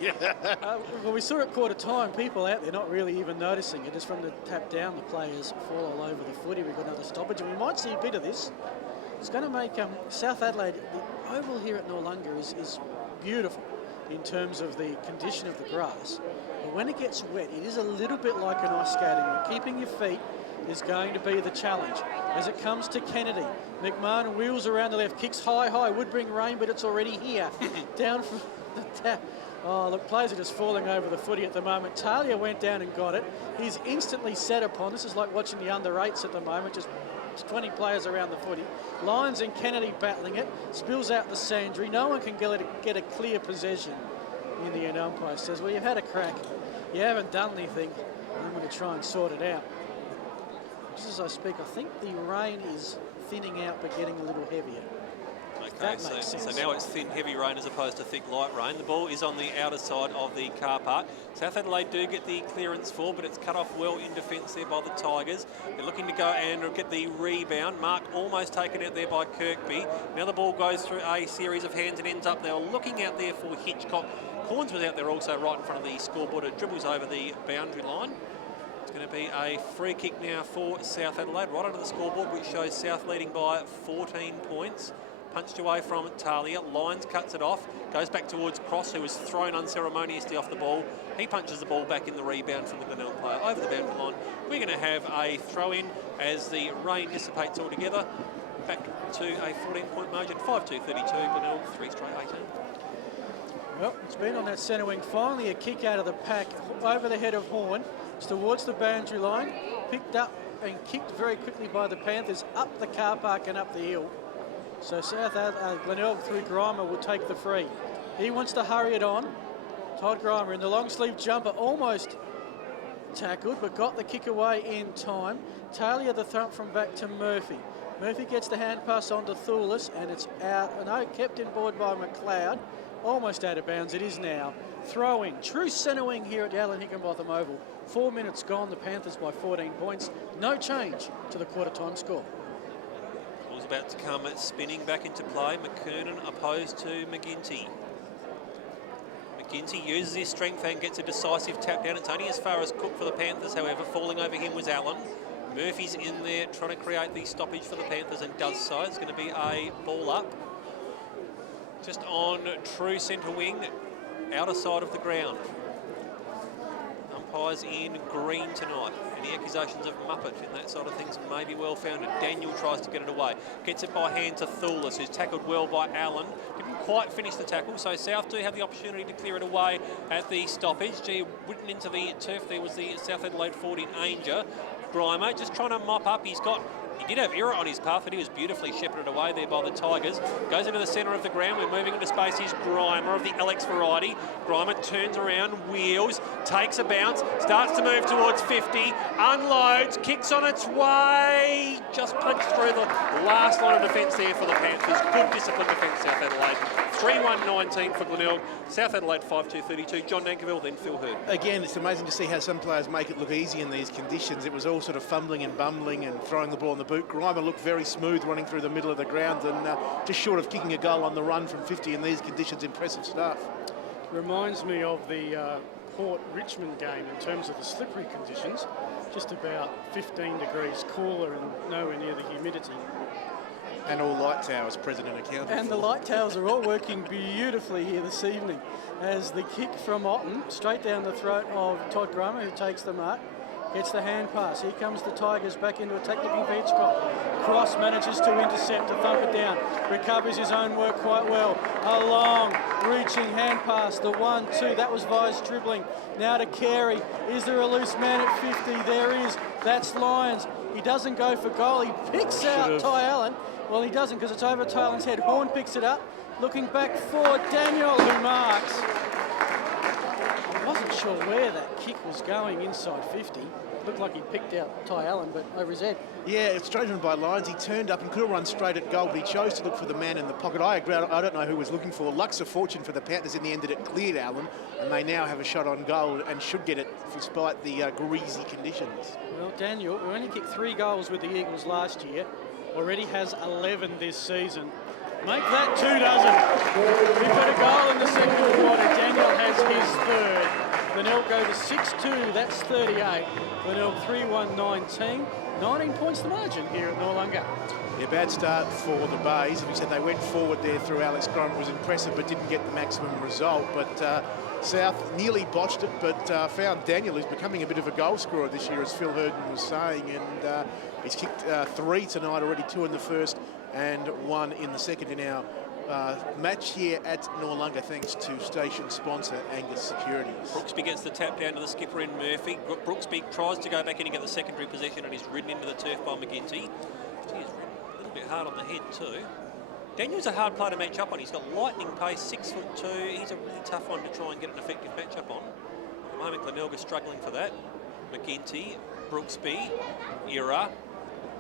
Well, we saw at quarter time, people out there not really even noticing it. Just from the tap down, the players fall all over the footy. We've got another stoppage, and we might see a bit of this. It's going to make South Adelaide, the oval here at Noarlunga is beautiful in terms of the condition of the grass. But when it gets wet, it is a little bit like an ice skating rink. Keeping your feet is going to be the challenge. As it comes to Kennedy, McMahon wheels around the left, kicks high, would bring rain, but it's already here. Down from the tap. Oh, look, players are just falling over the footy at the moment. Talia went down and got it. He's instantly set upon. This is like watching the under-8s at the moment, just 20 players around the footy. Lyons and Kennedy battling it. Spills out the Sandry. No one can get a clear possession in the end. Umpire says, well, you've had a crack. You haven't done anything. I'm going to try and sort it out. Just as I speak, I think the rain is thinning out but getting a little heavier. Okay, so now it's thin, heavy rain as opposed to thick, light rain. The ball is on the outer side of the car park. South Adelaide do get the clearance for, but it's cut off well in defence there by the Tigers. They're looking to go and get the rebound. Mark almost taken out there by Kirkby. Now the ball goes through a series of hands and ends up there looking out there for Hitchcock. Corns was out there also right in front of the scoreboard. It dribbles over the boundary line. Going to be a free kick now for South Adelaide, right under the scoreboard, which shows South leading by 14 points. Punched away from Talia. Lyons cuts it off. Goes back towards Cross, who was thrown unceremoniously off the ball. He punches the ball back in the rebound from the Glenelg player over the boundary line. We're going to have a throw-in as the rain dissipates altogether. Back to a 14-point margin, 5-2-32. Glenelg, 3 straight 18. Well, it's been on that centre wing. Finally a kick out of the pack over the head of Horn. It's towards the boundary line. Picked up and kicked very quickly by the Panthers up the car park and up the hill. So Glenelg through Grimer will take the free. He wants to hurry it on. Todd Grimer in the long sleeve jumper, almost tackled, but got the kick away in time. Talia the thump from back to Murphy. Murphy gets the hand pass on to Thulis, and it's out. No, kept in board by McLeod. Almost out of bounds. It is now. Throwing. True centre wing here at the Alan Hickenbotham Oval. 4 minutes gone. The Panthers by 14 points. No change to the quarter time score. Ball's about to come spinning back into play. McKernan opposed to McGinty. McGinty uses his strength and gets a decisive tap down. It's only as far as Cook for the Panthers, however. Falling over him was Allen. Murphy's in there trying to create the stoppage for the Panthers and does so. It's going to be a ball up. Just on true centre wing, outer side of the ground. Umpires in green tonight. Any accusations of Muppet and that sort of things may be well founded. Daniel tries to get it away. Gets it by hand to Thulis, who's tackled well by Allen. Didn't quite finish the tackle, so South do have the opportunity to clear it away at the stoppage. Written into the turf there was the South Adelaide 14 Ainger. Grimer just trying to mop up. He did have error on his path, but he was beautifully shepherded away there by the Tigers. Goes into the centre of the ground. We're moving into space. Here's Grimer of the Alex variety. Grimer turns around, wheels, takes a bounce, starts to move towards 50, unloads, kicks on its way. Just punched through the last line of defence there for the Panthers. Good disciplined defence, South Adelaide. 3-1-19 for Glenelg. South Adelaide 5-2-32. John Dankerville, then Phil Hurd. Again, it's amazing to see how some players make it look easy in these conditions. It was all sort of fumbling and bumbling and throwing the ball in the boot. Grimer looked very smooth running through the middle of the ground and just short of kicking a goal on the run from 50 in these conditions. Impressive stuff. Reminds me of the Port-Richmond game in terms of the slippery conditions. Just about 15 degrees cooler and nowhere near the humidity. And all light towers present and accounted And for. the light towers are all working beautifully here this evening as the kick from Otten straight down the throat of Todd Grimer, who takes the mark, gets the hand pass. Here comes the Tigers back into attack looking for Hitchcock. Cross manages to intercept, to thump it down, recovers his own work quite well. A long reaching hand pass, the 1-2, that was Vise dribbling. Now to Carey. Is there a loose man at 50? There is. That's Lyons. He doesn't go for goal. He picks out Ty Allen. Well, he doesn't because it's over Tylen's head. Horn picks it up. Looking back for Daniel, who marks. I wasn't sure where that kick was going inside 50. Looked like he picked out Ty Allen, but over his head. Yeah, it's straight run by Lyons. He turned up and could have run straight at goal, but he chose to look for the man in the pocket. I agree. I don't know who was looking for. Luck's a fortune for the Panthers in the end that it cleared Allen, and they now have a shot on goal and should get it despite the greasy conditions. Well, Daniel, who only kicked 3 goals with the Eagles last year, already has 11 this season. Make that 2 dozen. We've got a goal in the second quarter. Daniel has his third. Glenelg go to 6-2, that's 38. Glenelg 3-1-19. 19 points the margin here at Noarlunga. Yeah, bad start for the Bays. As we said, they went forward there through Alex Grimer. It was impressive, but didn't get the maximum result. But South nearly botched it, but found Daniel, who's becoming a bit of a goal scorer this year, as Phil Hurden was saying. And he's kicked 3 tonight already, 2 in the first and 1 in the second in our match here at Noarlunga, thanks to station sponsor Angus Securities. Brooksby gets the tap down to the skipper in Murphy. Brooksby tries to go back in and get the secondary possession, and he's ridden into the turf by McGinty. He's ridden a little bit hard on the head too. Daniel's a hard player to match up on. He's got lightning pace, 6'2". He's a really tough one to try and get an effective match-up on. At the moment, Glenelg is struggling for that. McGinty, Brooksby, Ira,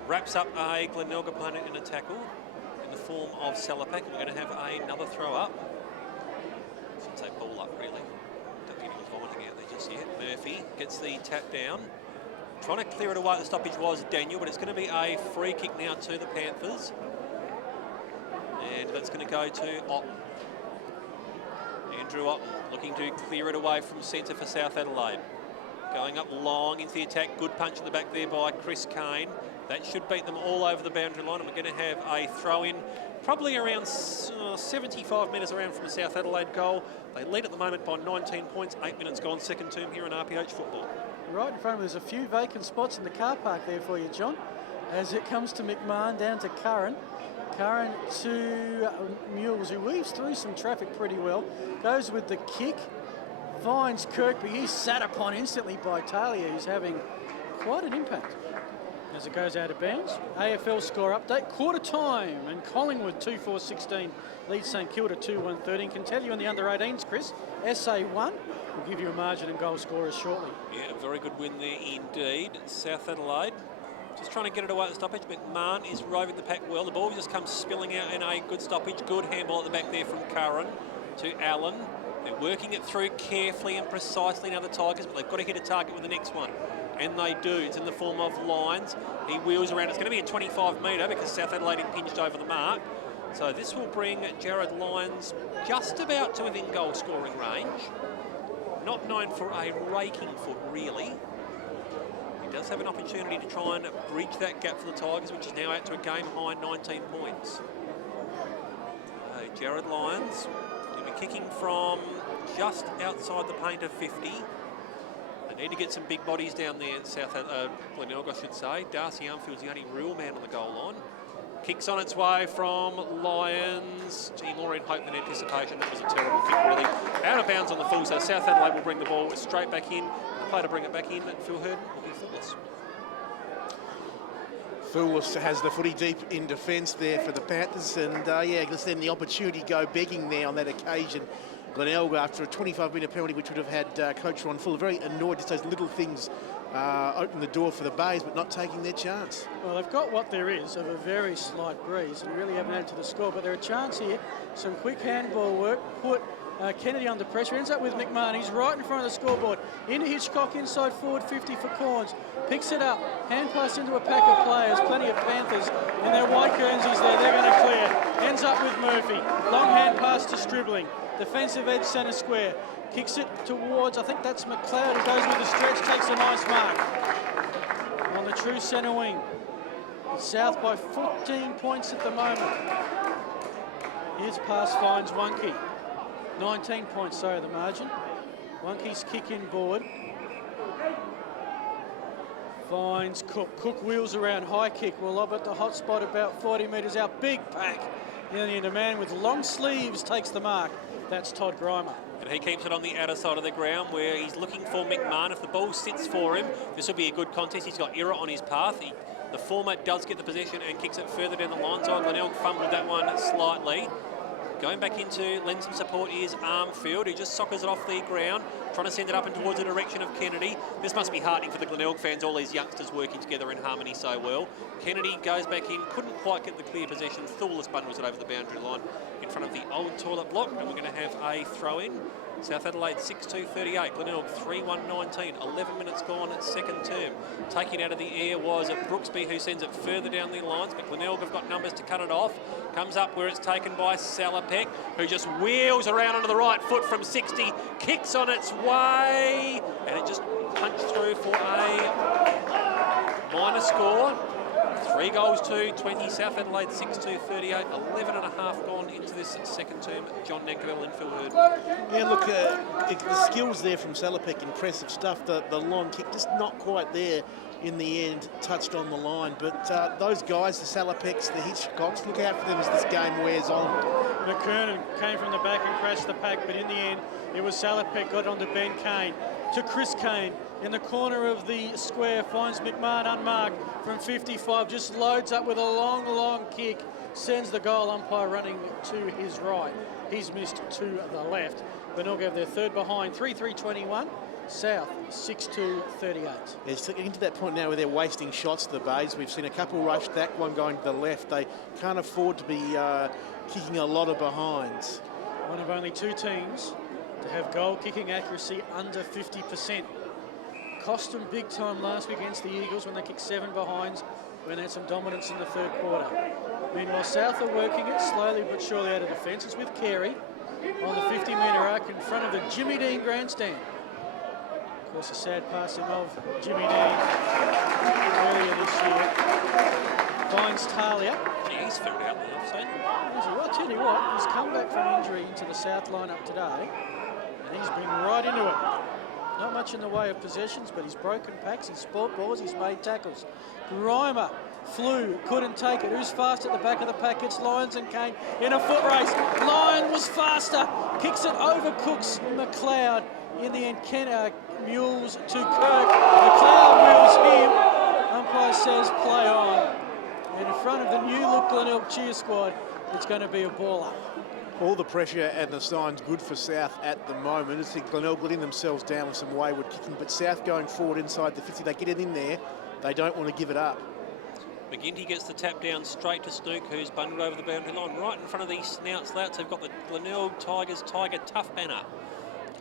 wraps up a Glenelg opponent in a tackle in the form of Salapak. We're going to have another throw up. I shouldn't say ball up, really. Don't think anyone's vomiting out there just yet. Murphy gets the tap down. Trying to clear it away. The stoppage was Daniel, but it's going to be a free kick now to the Panthers. And that's going to go to Otten. Andrew Otten looking to clear it away from centre for South Adelaide. Going up long into the attack. Good punch in the back there by Chris Kane. That should beat them all over the boundary line, and we're going to have a throw-in probably around 75 metres around from the South Adelaide goal. They lead at the moment by 19 points, 8 minutes gone, second term here in RPH football. Right in front of them, there's a few vacant spots in the car park there for you, John. As it comes to McMahon, down to Curran. Curran to Mules, who weaves through some traffic pretty well. Goes with the kick, finds Kirkby. He's sat upon instantly by Talia, who's having quite an impact. As it goes out of bounds, AFL score update, quarter time, and Collingwood 2-4-16 leads St Kilda 2-1-13. Can tell you on the under-18s, Chris, SA 1 will give you a margin and goal scorers shortly. Yeah, a very good win there indeed. South Adelaide just trying to get it away at the stoppage. McMahon is roving the pack well. The ball just comes spilling out in a good stoppage. Good handball at the back there from Curran to Allen. They're working it through carefully and precisely now, the Tigers, but they've got to hit a target with the next one. And they do. It's in the form of Lyons. He wheels around. It's going to be a 25 metre because South Adelaide impinged over the mark. So this will bring Jared Lyons just about to within goal scoring range. Not known for a raking foot, really. He does have an opportunity to try and bridge that gap for the Tigers, which is now out to a game-high 19 points. Jared Lyons will be kicking from just outside the paint of 50. They need to get some big bodies down there in Glenelg, I should say. Darcy Armfield's the only real man on the goal line. Kicks on its way from Lyons. Gee, more in hope than anticipation. That was a terrible kick, really. Out of bounds on the full, so South Adelaide will bring the ball straight back in. The play to bring it back in, and Phil Hurd will be fulless. Phil has the footy deep in defence there for the Panthers, and yeah, just then the opportunity to go begging there on that occasion. Glenelg, after a 25-metre penalty, which would have had Coach Ron Fuller very annoyed, just those little things open the door for the Bays, but not taking their chance. Well, they've got what there is of a very slight breeze and really haven't added to the score, but there are a chance here. Some quick handball work, put Kennedy under pressure, ends up with McMahon. He's right in front of the scoreboard. Into Hitchcock, inside forward 50 for Corns. Picks it up, hand pass into a pack of players, plenty of Panthers in their white Guernseys there, they're going to clear. Ends up with Murphy, long hand pass to Stribling. Defensive edge centre square, kicks it towards, I think that's McLeod, who goes with the stretch, takes a nice mark. On the true centre wing. South by 14 points at the moment. His pass finds Wonky. 19 points, sorry, the margin. Wonky's kick in board. Finds Cook. Cook wheels around, high kick, will lob at the hot spot about 40 metres out. Big pack. Nearly in a man with long sleeves takes the mark. That's Todd Grimer. And he keeps it on the outer side of the ground where he's looking for McMahon. If the ball sits for him, this will be a good contest. He's got Ira on his path. The former does get the possession and kicks it further down the line side. Glenelg fumbled that one slightly. Going back into lend some support is Armfield, who just soccers it off the ground, trying to send it up and towards the direction of Kennedy. This must be heartening for the Glenelg fans, all these youngsters working together in harmony so well. Kennedy goes back in, couldn't quite get the clear possession. Thewlis bundles it over the boundary line in front of the old toilet block, and we're going to have a throw-in. South Adelaide 6-2-38, Glenelg 3-1-19, 11 minutes gone at second term. Taking out of the air was Brooksby, who sends it further down the lines, but Glenelg have got numbers to cut it off. Comes up where it's taken by Salopek, who just wheels around onto the right foot from 60, kicks on its way, and it just punched through for a minor score. 3 goals to 20, South Adelaide 6-2-38, 11 and a half gone into this second term. John Nankerville and Phil Hurd. Yeah, look, the skills there from Salopek, impressive stuff. The long kick, just not quite there in the end, touched on the line. But those guys, the Salopeks, the Hitchcocks, look out for them as this game wears on. McKernan came from the back and crashed the pack, but in the end, it was Salopek got onto Ben Kane. To Chris Kane in the corner of the square, finds McMahon unmarked from 55, just loads up with a long kick, sends the goal umpire running to his right. He's missed to the left. Glenelg have their third behind, 3-3-21. South 6-2-38. It's getting to that point now where they're wasting shots, the Bays. We've seen a couple rush, that one going to the left. They can't afford to be kicking a lot of behinds. One of only 2 teams to have goal kicking accuracy under 50%. Cost them big time last week against the Eagles when they kicked 7 behinds, when they had some dominance in the third quarter. Meanwhile, South are working it slowly but surely out of defence. It's with Carey on the 50-metre arc in front of the Jimmy Dean grandstand. Of course, a sad passing of Jimmy Nan earlier this year. Finds Talia. Gee, he's figured out the offside. I'll tell you what, he's come back from injury into the South lineup today, and he's been right into it. Not much in the way of possessions, but he's broken packs, he's sport balls, he's made tackles. Grimer flew, couldn't take it. Who's fast at the back of the pack? It's Lyons and Kane in a foot race. Lyon was faster, kicks it over Cooks. McLeod in the end. Mules to Kirk. McLeod wheels him. Umpire says play on. And in front of the new look Glenelg cheer squad, it's going to be a baller. All the pressure and the signs good for South at the moment. It's Glenelg letting themselves down with some wayward kicking, but South going forward inside the 50. They get it in there. They don't want to give it up. McGinty gets the tap down straight to Snook, who's bundled over the boundary line right in front of these snout slouts. They've got the Glenelg Tigers Tiger Tough banner.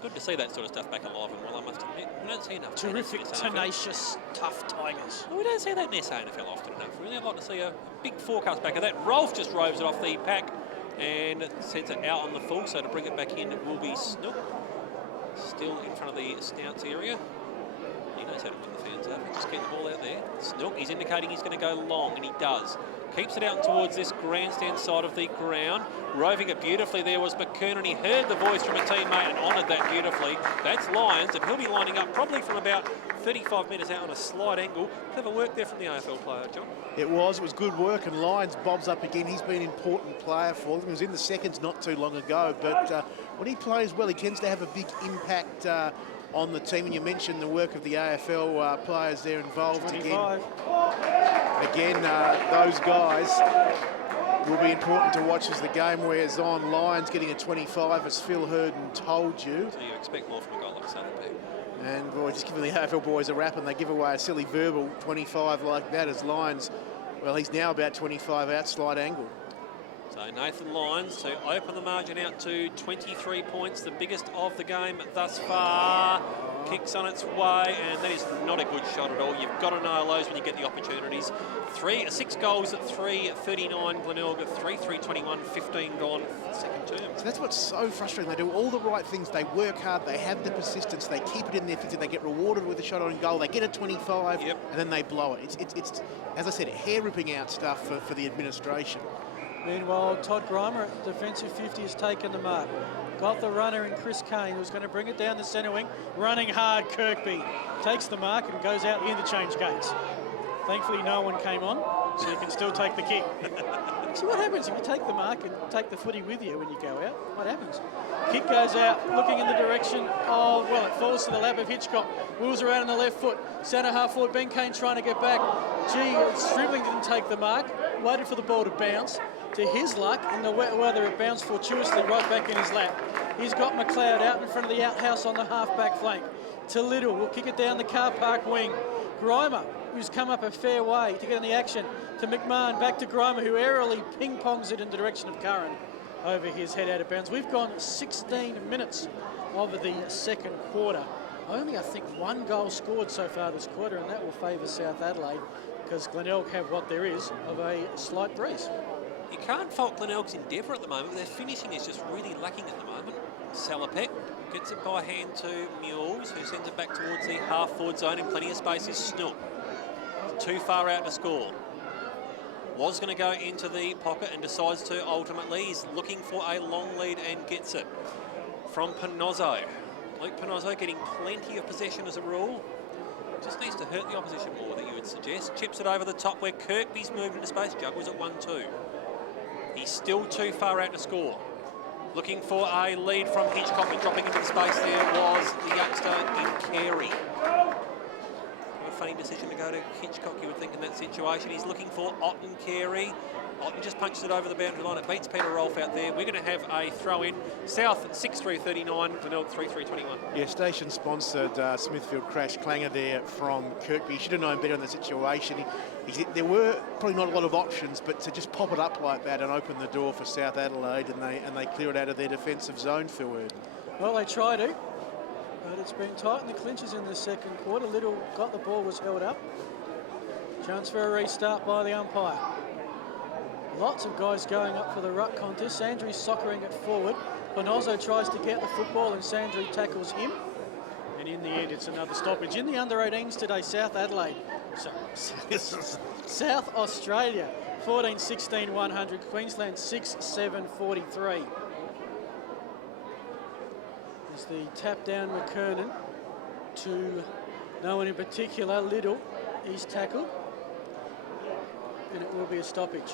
Good to see that sort of stuff back alive and well, I must admit. We don't see enough. Terrific, tenacious, tough Tigers. Well, we don't see that in SANFL often enough. Really, I'd like to see a big forecast back of that. Rolf just roves it off the pack and sends it out on the full, so to bring it back in will be Snook. Still in front of the snouts area. He knows how to win the fans over. Just getting the ball out there. Snook, he's indicating he's going to go long, and he does. Keeps it out towards this grandstand side of the ground. Roving it beautifully there was McKernan. He heard the voice from a teammate and honoured that beautifully. That's Lyons, and he'll be lining up probably from about 35 metres out on a slight angle. Clever work there from the AFL player, John. It was good work, and Lyons bobs up again. He's been an important player for them. He was in the seconds not too long ago, but when he plays well, he tends to have a big impact on the team. And you mentioned the work of the AFL players there involved. 25. Again, those guys will be important to watch as the game wears on. Lyons getting a 25, as Phil Hurden told you. So you expect more from a goal like Southern. And boy, just giving the AFL boys a rap, and they give away a silly verbal 25 like that as Lyons, well, he's now about 25 out, slight angle. So Nathan Lyons to open the margin out to 23 points, the biggest of the game thus far. Kicks on its way, and that is not a good shot at all. You've got to nail those when you get the opportunities. 6 goals at 3:39, Glenelg at 3:21, 15 gone second term. So that's what's so frustrating. They do all the right things. They work hard. They have the persistence. They keep it in their 50. They get rewarded with a shot on goal. They get a 25, and then they blow it. It's as I said, hair-ripping out stuff for the administration. Meanwhile, Todd Grimer at defensive 50 has taken the mark. Got the runner in Chris Kane, who's going to bring it down the centre wing. Running hard, Kirkby takes the mark and goes out the interchange gates. Thankfully, no one came on, so you can still take the kick. See what happens if you take the mark and take the footy with you when you go out? What happens? Kick goes out, looking in the direction of, well, it falls to the lap of Hitchcock. Wheels around on the left foot. Centre half forward, Ben Kane trying to get back. Gee, Stribling didn't take the mark. Waited for the ball to bounce. To his luck, in the wet weather, it bounced fortuitously right back in his lap. He's got McLeod out in front of the outhouse on the half-back flank. To Little, will kick it down the car park wing. Grimer, who's come up a fair way to get in the action. To McMahon, back to Grimer, who airily ping-pongs it in the direction of Curran. Over his head out of bounds. We've gone 16 minutes of the second quarter. Only, I think, 1 goal scored so far this quarter, and that will favour South Adelaide, because Glenelg have what there is of a slight breeze. You can't fault Glenelg's endeavour at the moment. Their finishing is just really lacking at the moment. Salopek gets it by hand to Mules, who sends it back towards the half-forward zone. In plenty of space is Snook. Too far out to score. Was going to go into the pocket and decides to ultimately. He's looking for a long lead and gets it from Panozzo. Luke Panozzo getting plenty of possession as a rule. Just needs to hurt the opposition more, that you would suggest. Chips it over the top where Kirkby's moved into space. Juggles at 1-2. He's still too far out to score. Looking for a lead from Hitchcock, and dropping into the space there was the youngster in Carey. A funny decision to go to Hitchcock, you would think, in that situation. He's looking for Otten Carey. Otten just punches it over the boundary line. It beats Peter Rolfe out there. We're going to have a throw-in. South 6-3-39, Glenelg 3-3-21. Yeah, station-sponsored Smithfield crash clanger there from Kirkby. He should have known better in the situation. There were probably not a lot of options, but to just pop it up like that and open the door for South Adelaide, and they clear it out of their defensive zone, Phil Hurden. Well, they try to, but it's been tight in the clinches in the second quarter. Little got the ball, was held up. Chance for a restart by the umpire. Lots of guys going up for the ruck contest. Sandry's soccering it forward. Panozzo tries to get the football, and Sandry tackles him. And in the end, it's another stoppage. In the under-18s today, South Adelaide, South Australia, 14-16-100, Queensland 6-7-43. As the tap down McKernan to no one in particular, Little, he's tackled, and it will be a stoppage.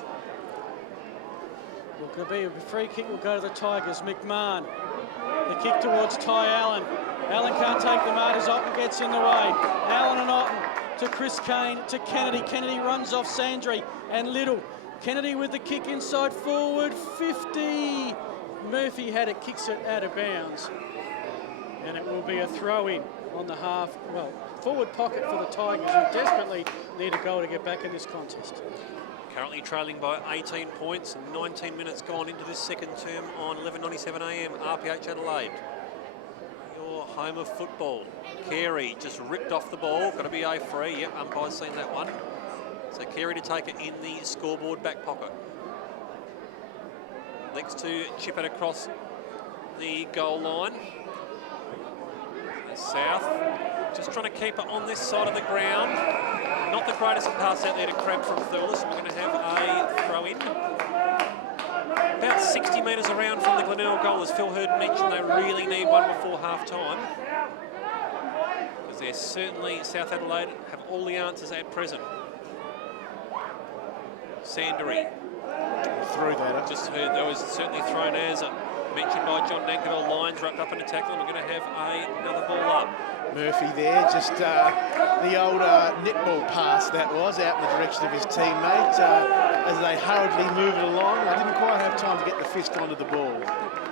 Will be a free kick, will go to the Tigers. McMahon, the kick towards Ty Allen. Allen can't take the mark as Otten gets in the way. Allen and Otten to Chris Kane, to Kennedy. Kennedy runs off Sandry and Little. Kennedy with the kick inside forward, 50. Murphy had it, kicks it out of bounds. And it will be a throw-in on the forward pocket for the Tigers, who desperately need a goal to get back in this contest. Currently trailing by 18 points and 19 minutes gone into this second term on 11:97 a.m. RPH Adelaide. Your home of football. Carey just ripped off the ball. Got to be a free. Yep, umpire's seen that one. So Carey to take it in the scoreboard back pocket. Next to chip it across the goal line. South just trying to keep it on this side of the ground. Not the greatest pass out there to Crab from Thurles. We're going to have a throw-in. About 60 metres around from the Glenelg goal, as Phil Hurd mentioned, they really need one before half-time. Because they're certainly, South Adelaide have all the answers at present. Sandery. Through that. Just heard that was certainly thrown as mentioned by John Dankerville. Lines wrapped up in a tackle, and we're going to have another ball up. Murphy there, just the old netball pass that was, out in the direction of his teammate. As they hurriedly move it along, I didn't quite have time to get the fist onto the ball.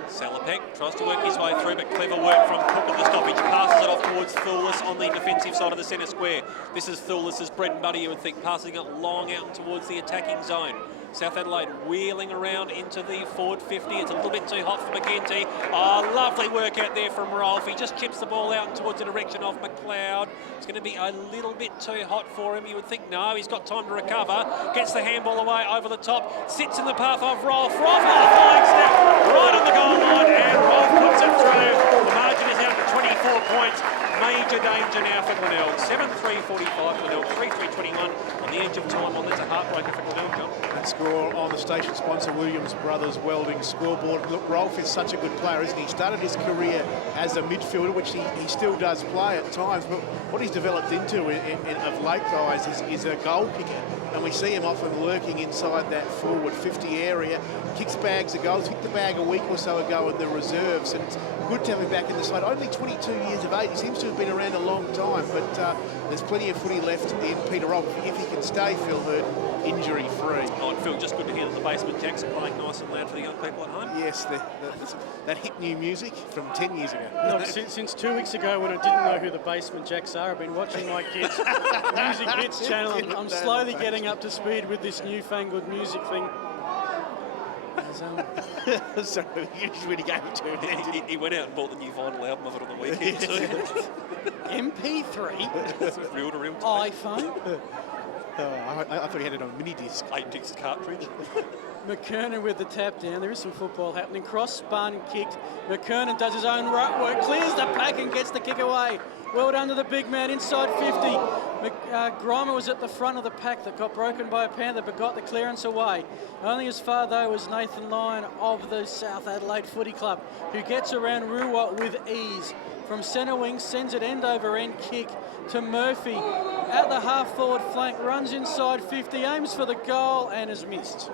Salopek tries to work his way through, but clever work from Cook at the stoppage. Passes it off towards Thurles on the defensive side of the centre square. This is Thurles' bread and butter, you would think, passing it long out towards the attacking zone. South Adelaide wheeling around into the forward 50. It's a little bit too hot for McKenty. Oh, lovely work out there from Rolfe. He just chips the ball out towards the direction of McLeod. It's going to be a little bit too hot for him. You would think, no, he's got time to recover. Gets the handball away over the top. Sits in the path of Rolfe. Rolfe with a flying step right on the goal line, and Rolfe puts it through. The margin is out to 24 points. Major danger now for Glenelg. 7-3-45 Glenelg, 3-3-21 on the edge of time. Well, that's a heartbreaker for Glenelg, John. And score on the station sponsor, Williams Brothers Welding scoreboard. Look, Rolfe is such a good player, isn't he? He started his career as a midfielder, which he still does play at times, but what he's developed into of late, guys, is a goal kicker. And we see him often lurking inside that forward 50 area, kicks bags of goals, kicked the bag a week or so ago in the reserves, and it's good to have him back in the side. Only 22 years of age, he seems to have been around a long time, but there's plenty of footy left in Peter Rolfe if he can stay, Phil Hurd, injury-free. Oh, and Phil, just good to hear that the Basement Jacks are playing nice and loud for the young people at home. Yes, that hit new music from 10 years ago. No, since 2 weeks ago, when I didn't know who the Basement Jacks are, I've been watching my kids' Music Hits channel. I'm slowly getting up to speed with this newfangled music thing. So usually when he gave it to him, he went out and bought the new vinyl album of it on the weekend too. MP3? Reel-to-reel tape. iPhone? I thought he had it on a mini disc. 8-disc cartridge. McKernan with the tap down. There is some football happening. Cross spun, kicked. McKernan does his own right work, clears the pack and gets the kick away. Well done to the big man inside 50. Grimer was at the front of the pack that got broken by a Panther but got the clearance away. Only as far though as Nathan Lyon of the South Adelaide Footy Club, who gets around Ruwa with ease. From centre wing, sends it end over end kick to Murphy. At the half forward flank, runs inside 50, aims for the goal and has missed.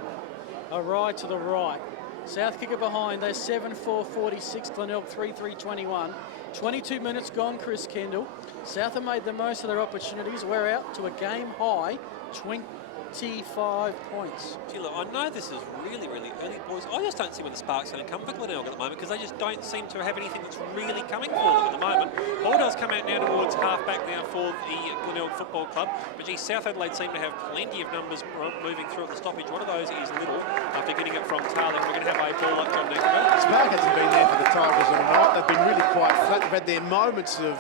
A ride to the right. South kicker behind, they're 7-4-46, Glenelg 3-3-21. 22 minutes gone, Chris Kendall. South have made the most of their opportunities. We're out to a game high, 25 points. Gee, look, I know this is really, really early, boys. I just don't see where the spark's going to come for Glenelg at the moment, because they just don't seem to have anything that's really coming for them at the moment. Ball does come out now towards half-back now for the Glenelg Football Club, but gee, South Adelaide seem to have plenty of numbers moving through at the stoppage. One of those is Little, after getting it from Tarling. We're going to have a ball up from Dankerville. Spark hasn't been there for the Tigers all night. They've been really quite flat. They've had their moments of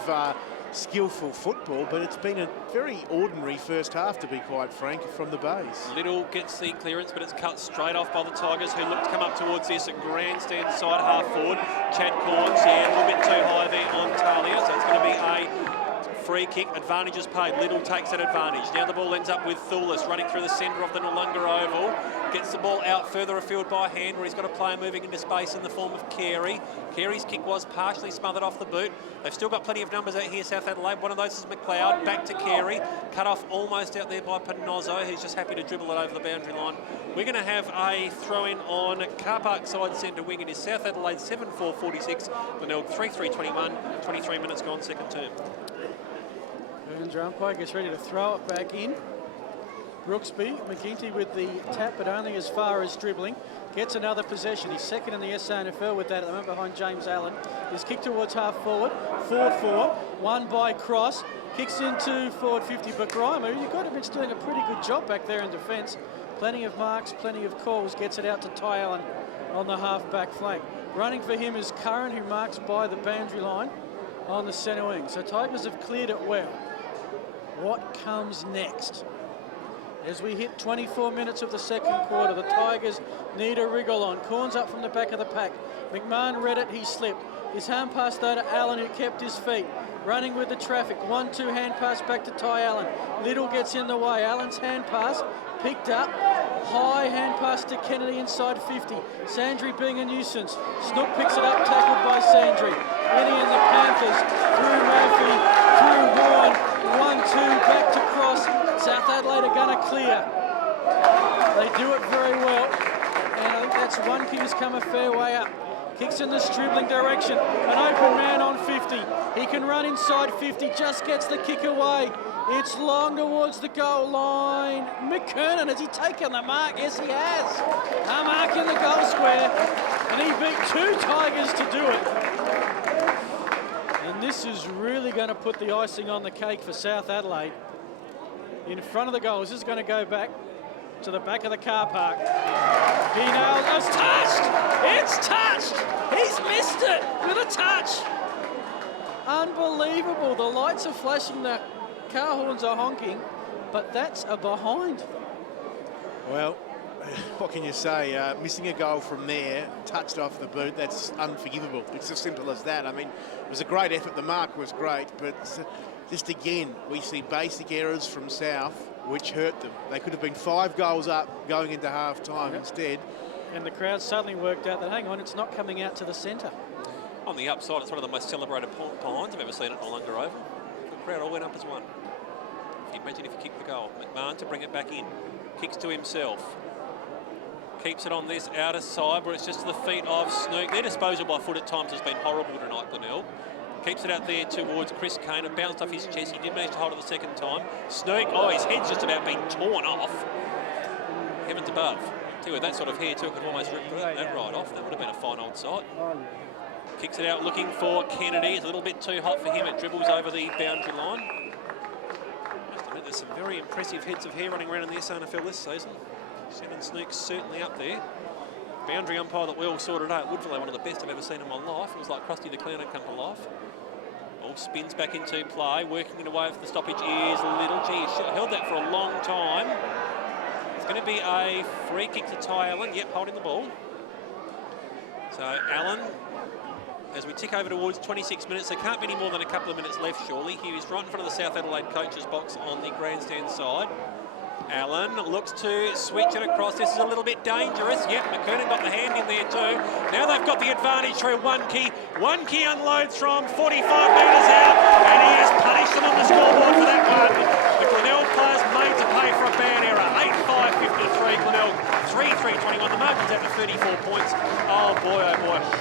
skillful football, but it's been a very ordinary first half, to be quite frank, from the Bays. Little gets the clearance, but it's cut straight off by the Tigers, who look to come up towards this grandstand side half forward. Chad Corns, yeah, a little bit too high there on Talia, so it's going to be a free kick. Advantage is paid. Little takes that advantage. Now the ball ends up with Thulis running through the centre of the Noongar Oval. Gets the ball out further afield by hand, where he's got a player moving into space in the form of Carey. Carey's kick was partially smothered off the boot. They've still got plenty of numbers out here, South Adelaide. One of those is McLeod. Back to Carey. Cut off almost out there by Panozzo, who's just happy to dribble it over the boundary line. We're going to have a throw-in on car park side centre wing. It is South Adelaide 7-4-46. Glenelg 3-3-21. 23 minutes gone, second term. Burns umpire gets ready to throw it back in. Brooksby, McGinty with the tap, but only as far as dribbling. Gets another possession. He's second in the SANFL with that at the moment behind James Allen. His kick towards half forward. Forward 4. Won by Cross. Kicks into forward 50, but Grimer, you've got to be doing a pretty good job back there in defence. Plenty of marks, plenty of calls. Gets it out to Ty Allen on the half-back flank. Running for him is Curran, who marks by the boundary line on the centre wing. So Tigers have cleared it well. What comes next? As we hit 24 minutes of the second quarter, the Tigers need a wriggle on. Corns up from the back of the pack. McMahon read it, he slipped. His hand pass though to Allen, who kept his feet. Running with the traffic. 1-2 hand pass back to Ty Allen. Little gets in the way. Allen's hand pass picked up. High hand pass to Kennedy inside 50. Sandry being a nuisance. Snook picks it up, tackled by Sandry. Benny and the Panthers through Murphy, through Horn. 1-2 back to Cross. South Adelaide are going to clear. They do it very well. And I think that's one kick has come a fair way up. Kicks in this dribbling direction. An open man on 50. He can run inside 50, just gets the kick away. It's long towards the goal line. McKernan, has he taken the mark? Yes, he has. A mark in the goal square. And he beat two Tigers to do it. And this is really going to put the icing on the cake for South Adelaide. In front of the goal. This is going to go back to the back of the car park. He nails it. It's touched! It's touched! He's missed it with a touch. Unbelievable. The lights are flashing, the car horns are honking, but that's a behind. Well, what can you say? Missing a goal from there, touched off the boot, that's unforgivable. It's as simple as that. I mean, it was a great effort. The mark was great, but just again, we see basic errors from South which hurt them. They could have been 5 goals up going into half-time instead. And the crowd suddenly worked out that, hang on, it's not coming out to the centre. On the upside, it's one of the most celebrated behinds I've ever seen at Noongar Oval. The crowd all went up as one. If you imagine if you kick the goal. McMahon to bring it back in. Kicks to himself. Keeps it on this outer side where it's just to the feet of Snook. Their disposal by foot at times has been horrible tonight, Glenelg. Keeps it out there towards Chris Kane. It bounced off his chest. He did manage to hold it the second time. Snook, oh, his head's just about been torn off. Heavens above. Tell you what, that sort of hair too could almost rip that right off. That would have been a fine old sight. Kicks it out looking for Kennedy. It's a little bit too hot for him. It dribbles over the boundary line. Must admit, there's some very impressive heads of hair running around in the SANFL this season. Shannon Snook's certainly up there. Boundary umpire that we all sorted out. Woodville, one of the best I've ever seen in my life. It was like Krusty the Clown had come to life. Ball spins back into play. Working it away for the stoppage is Little. Gee, he held that for a long time. It's going to be a free kick to Ty Allen. Yep, holding the ball. So Allen, as we tick over towards 26 minutes, there can't be any more than a couple of minutes left, surely. He is right in front of the South Adelaide coach's box on the grandstand side. Allen looks to switch it across. This is a little bit dangerous. Yep, McKernan got the hand in there too. Now they've got the advantage through one key. One key unloads from 45 metres out, and he has punished them on the scoreboard for that one. The Glenelg players made to pay for a bad error. 8-5-53, Glenelg 3-3-21. The margin's out to 34 points. Oh boy,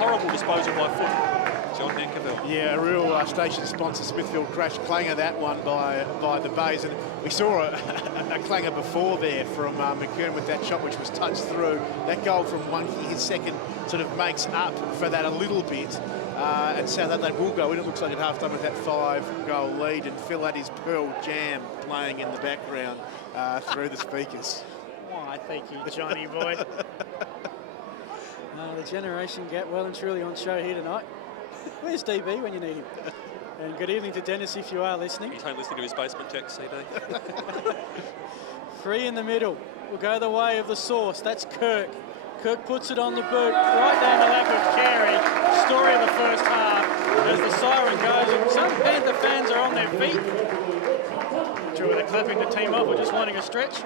horrible disposal by foot. John Nankivell. Yeah, a real station sponsor Smithfield crash clanger, that one by the Bays, and we saw a clanger before there from McKernan with that shot which was touched through. That goal from Wonky, his second, sort of makes up for that a little bit, and South Adelaide will go in, it looks like, at half-time with that 5-goal lead, and Phil had his Pearl Jam playing in the background through the speakers. Why, thank you, Johnny boy. The generation gap well and truly on show here tonight. Where's DB when you need him? And good evening to Dennis if you are listening. He's home listening to his basement text, CD. 3 in the middle. Will go the way of the source. That's Kirk. Kirk puts it on the boot, right down the lap of Carey. Story of the first half as the siren goes. And some Panther fans are on their feet. Sure, they're clapping the team off or just wanting a stretch.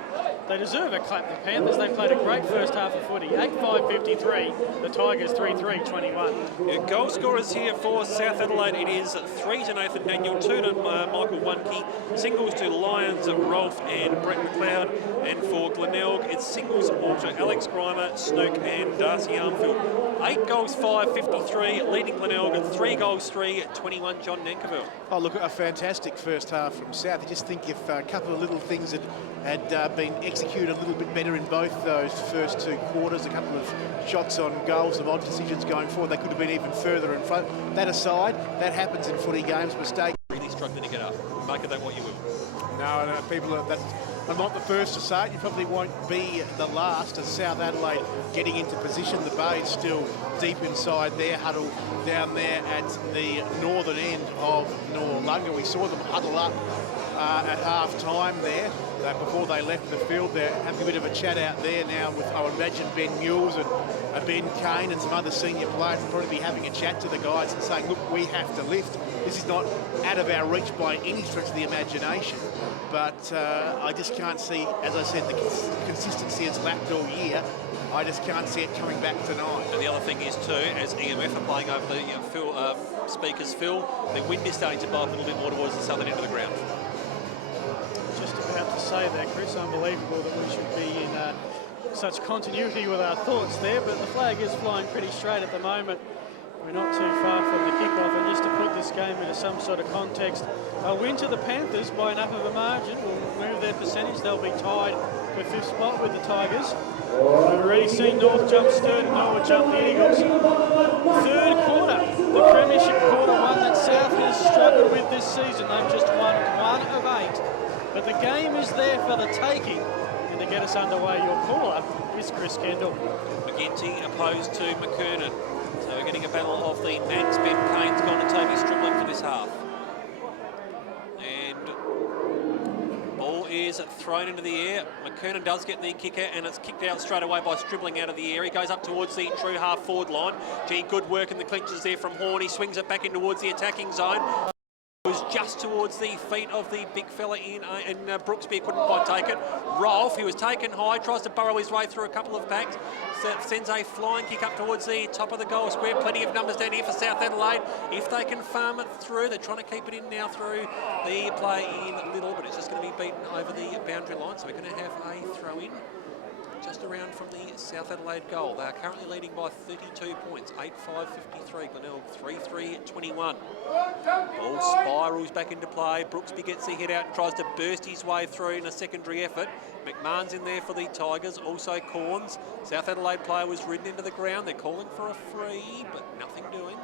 They deserve a clap, the Panthers. They played a great first half of footy. 8-5-53. The Tigers 3-3-21. Yeah, goal scorers here for South Adelaide. It is 3 to Nathan Daniel, 2 to Michael Wunke, singles to Lyons, Rolfe and Brett McLeod. And for Glenelg, it's singles all to Alex Grimer, Snook and Darcy Armfield. 8 goals, 5-53, leading Glenelg at 3 goals, 3-21, John Nankerville. Oh, look, a fantastic first half from South. I just think if a couple of little things had been executed a little bit better in both those first 2 quarters, a couple of shots on goal, some odd decisions going forward, they could have been even further in front. That aside, that happens in footy games, mistake. Really struggling to get up. Make of that what you will. No, people are... I'm not the first to say it. You probably won't be the last as South Adelaide getting into position. The Bay's still deep inside their huddle down there at the northern end of Noarlunga. We saw them huddle up at half-time there. Before they left the field, they're having a bit of a chat out there now with, I would imagine, Ben Mules and Ben Kane and some other senior players will probably be having a chat to the guys and saying, look, we have to lift. This is not out of our reach by any stretch of the imagination. But I just can't see, as I said, the consistency has lacked all year. I just can't see it coming back tonight. And the other thing is, too, as EMF are playing over the speakers, Phil, the wind is starting to blow up a little bit more towards the southern end of the ground. Just about to say that, Chris. Unbelievable that we should be in such continuity with our thoughts there, but the flag is flying pretty straight at the moment. We're not too far from the kickoff, and just to put this game into some sort of context, a win to the Panthers by enough of a margin will move their percentage. They'll be tied for 5th spot with the Tigers. We've already seen North jump Sturt and Norwood jump the Eagles. 3rd quarter, the premiership quarter, one that South has struggled with this season. They've just won 1 of 8. But the game is there for the taking. And to get us underway, your caller is Chris Kendall. McGinty opposed to McKernan. So we're getting a battle of the Nats. Ben Kane's gone to Toby Stribling for this half. And ball is thrown into the air. McKernan does get the kicker, and it's kicked out straight away by Stribling out of the air. He goes up towards the true half-forward line. Gee, good work in the clinches there from Horn. He swings it back in towards the attacking zone. Was just towards the feet of the big fella in Brooksby, couldn't quite take it. Rolfe, he was taken high, tries to burrow his way through a couple of packs, sends a flying kick up towards the top of the goal square. Plenty of numbers down here for South Adelaide. If they can farm it through, they're trying to keep it in now through the play in Little, but it's just going to be beaten over the boundary line, so we're going to have a throw-in just around from the South Adelaide goal. They are currently leading by 32 points, 8-5-53, Glenelg 3-3-21. Ball spirals back into play. Brooksby gets the hit out and tries to burst his way through in a secondary effort. McMahon's in there for the Tigers, also Corns. South Adelaide player was ridden into the ground. They're calling for a free, but nothing doing.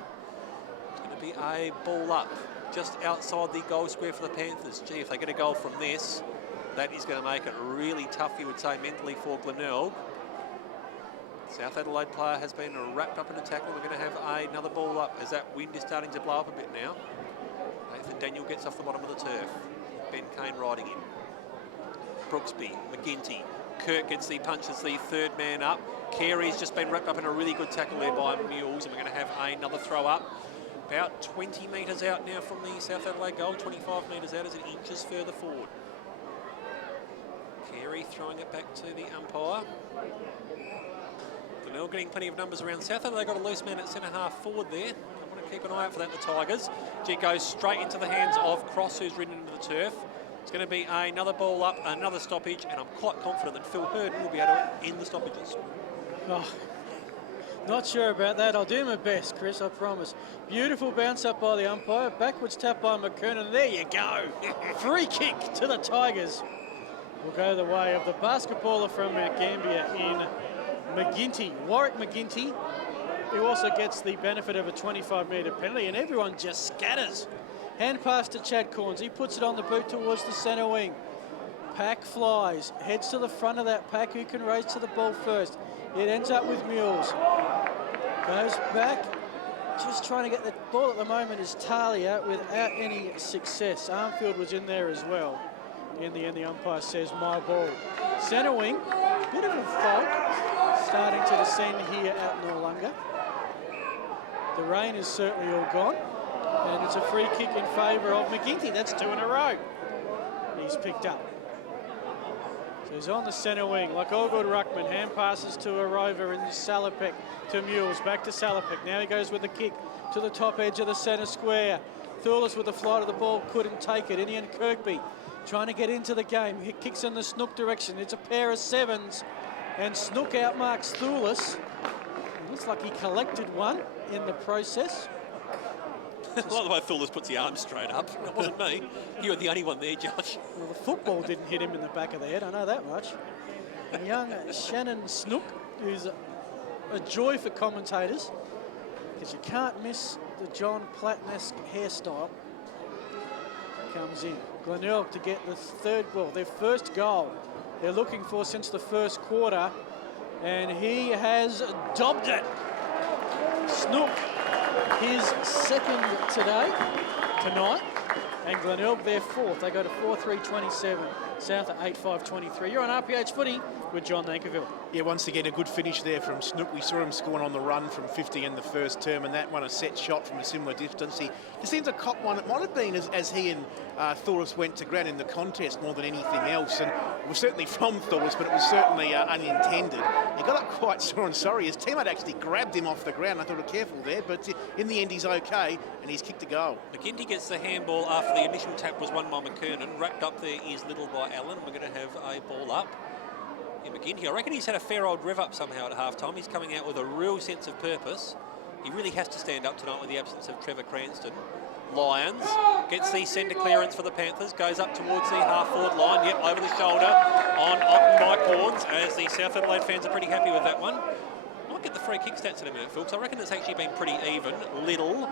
It's going to be a ball up just outside the goal square for the Panthers. Gee, if they get a goal from this, that is going to make it really tough, you would say, mentally for Glenelg. South Adelaide player has been wrapped up in a tackle. We're going to have another ball up as that wind is starting to blow up a bit now. Nathan Daniel gets off the bottom of the turf. Ben Kane riding in. Brooksby, McGinty. Kirk gets the punch as the 3rd man up. Carey's just been wrapped up in a really good tackle there by Mules, and we're going to have another throw up. About 20 metres out now from the South Adelaide goal, 25 metres out as it inches further forward. Carey throwing it back to the umpire. Glenelg getting plenty of numbers around. South Adelaide got a loose man at centre-half forward there. I want to keep an eye out for that, the Tigers. G goes straight into the hands of Cross, who's ridden into the turf. It's going to be another ball up, another stoppage, and I'm quite confident that Phil Herden will be able to end the stoppages. Oh, not sure about that. I'll do my best, Chris, I promise. Beautiful bounce up by the umpire. Backwards tap by McKernan. There you go. Free kick to the Tigers. Will go the way of the basketballer from Mount Gambier in McGinty. Warwick McGinty, who also gets the benefit of a 25-metre penalty, and everyone just scatters. Hand pass to Chad Corns. He puts it on the boot towards the centre wing. Pack flies, heads to the front of that pack. Who can race to the ball first? It ends up with Mules. Goes back Just trying to get the ball at the moment is Talia without any success. Armfield was in there as well. In the end, the umpire says my ball. Centre wing, bit of a fog starting to descend here at Noarlunga. The rain is certainly all gone, and it's a free kick in favour of McGinty. That's 2 in a row. He's picked up. So he's on the centre wing, like all good ruckman. Hand passes to a rover in Salopek to Mules. Back to Salopek. Now he goes with the kick to the top edge of the centre square. Thurles with the flight of the ball couldn't take it. Inian Kirkby trying to get into the game. He kicks in the Snook direction. It's a pair of sevens, and Snook outmarks Thurles. Looks like he collected one in the process. I like the way Thurles puts the arm straight up. It wasn't me. You were the only one there, Josh. Well, the football didn't hit him in the back of the head, I know that much. And young Shannon Snook, who's a joy for commentators, because you can't miss the John Platten-esque hairstyle, comes in. Glenelg to get the their first goal they're looking for since the first quarter, and he has dobbed it. Snook, his second tonight, and Glenelg their fourth. They go to 4-3-27, South at 8-5-23. You're on RPH Footy with John Nankerville. Yeah, once again, a good finish there from Snook. We saw him scoring on the run from 50 in the first term, and that one a set shot from a similar distance. He seems to cop one. It might have been as he and Thorus went to ground in the contest more than anything else, and it was certainly from Thorus, but it was certainly unintended. He got up quite sore and sorry. His teammate actually grabbed him off the ground. I thought, oh, careful there, but in the end, he's okay, and he's kicked a goal. McGinty gets the handball after the initial tap was won by McKernan. Wrapped up there is Little by Allen. We're going to have a ball up. McGinty, I reckon he's had a fair old rev up somehow at half-time. He's coming out with a real sense of purpose. He really has to stand up tonight with the absence of Trevor Cranston. Lyons gets the centre clearance for the Panthers, goes up towards the half-forward line, yep, over the shoulder on Mike Horns, as the South Adelaide fans are pretty happy with that one. Might get the free kick stats in a minute, Phil, I reckon it's actually been pretty even. Little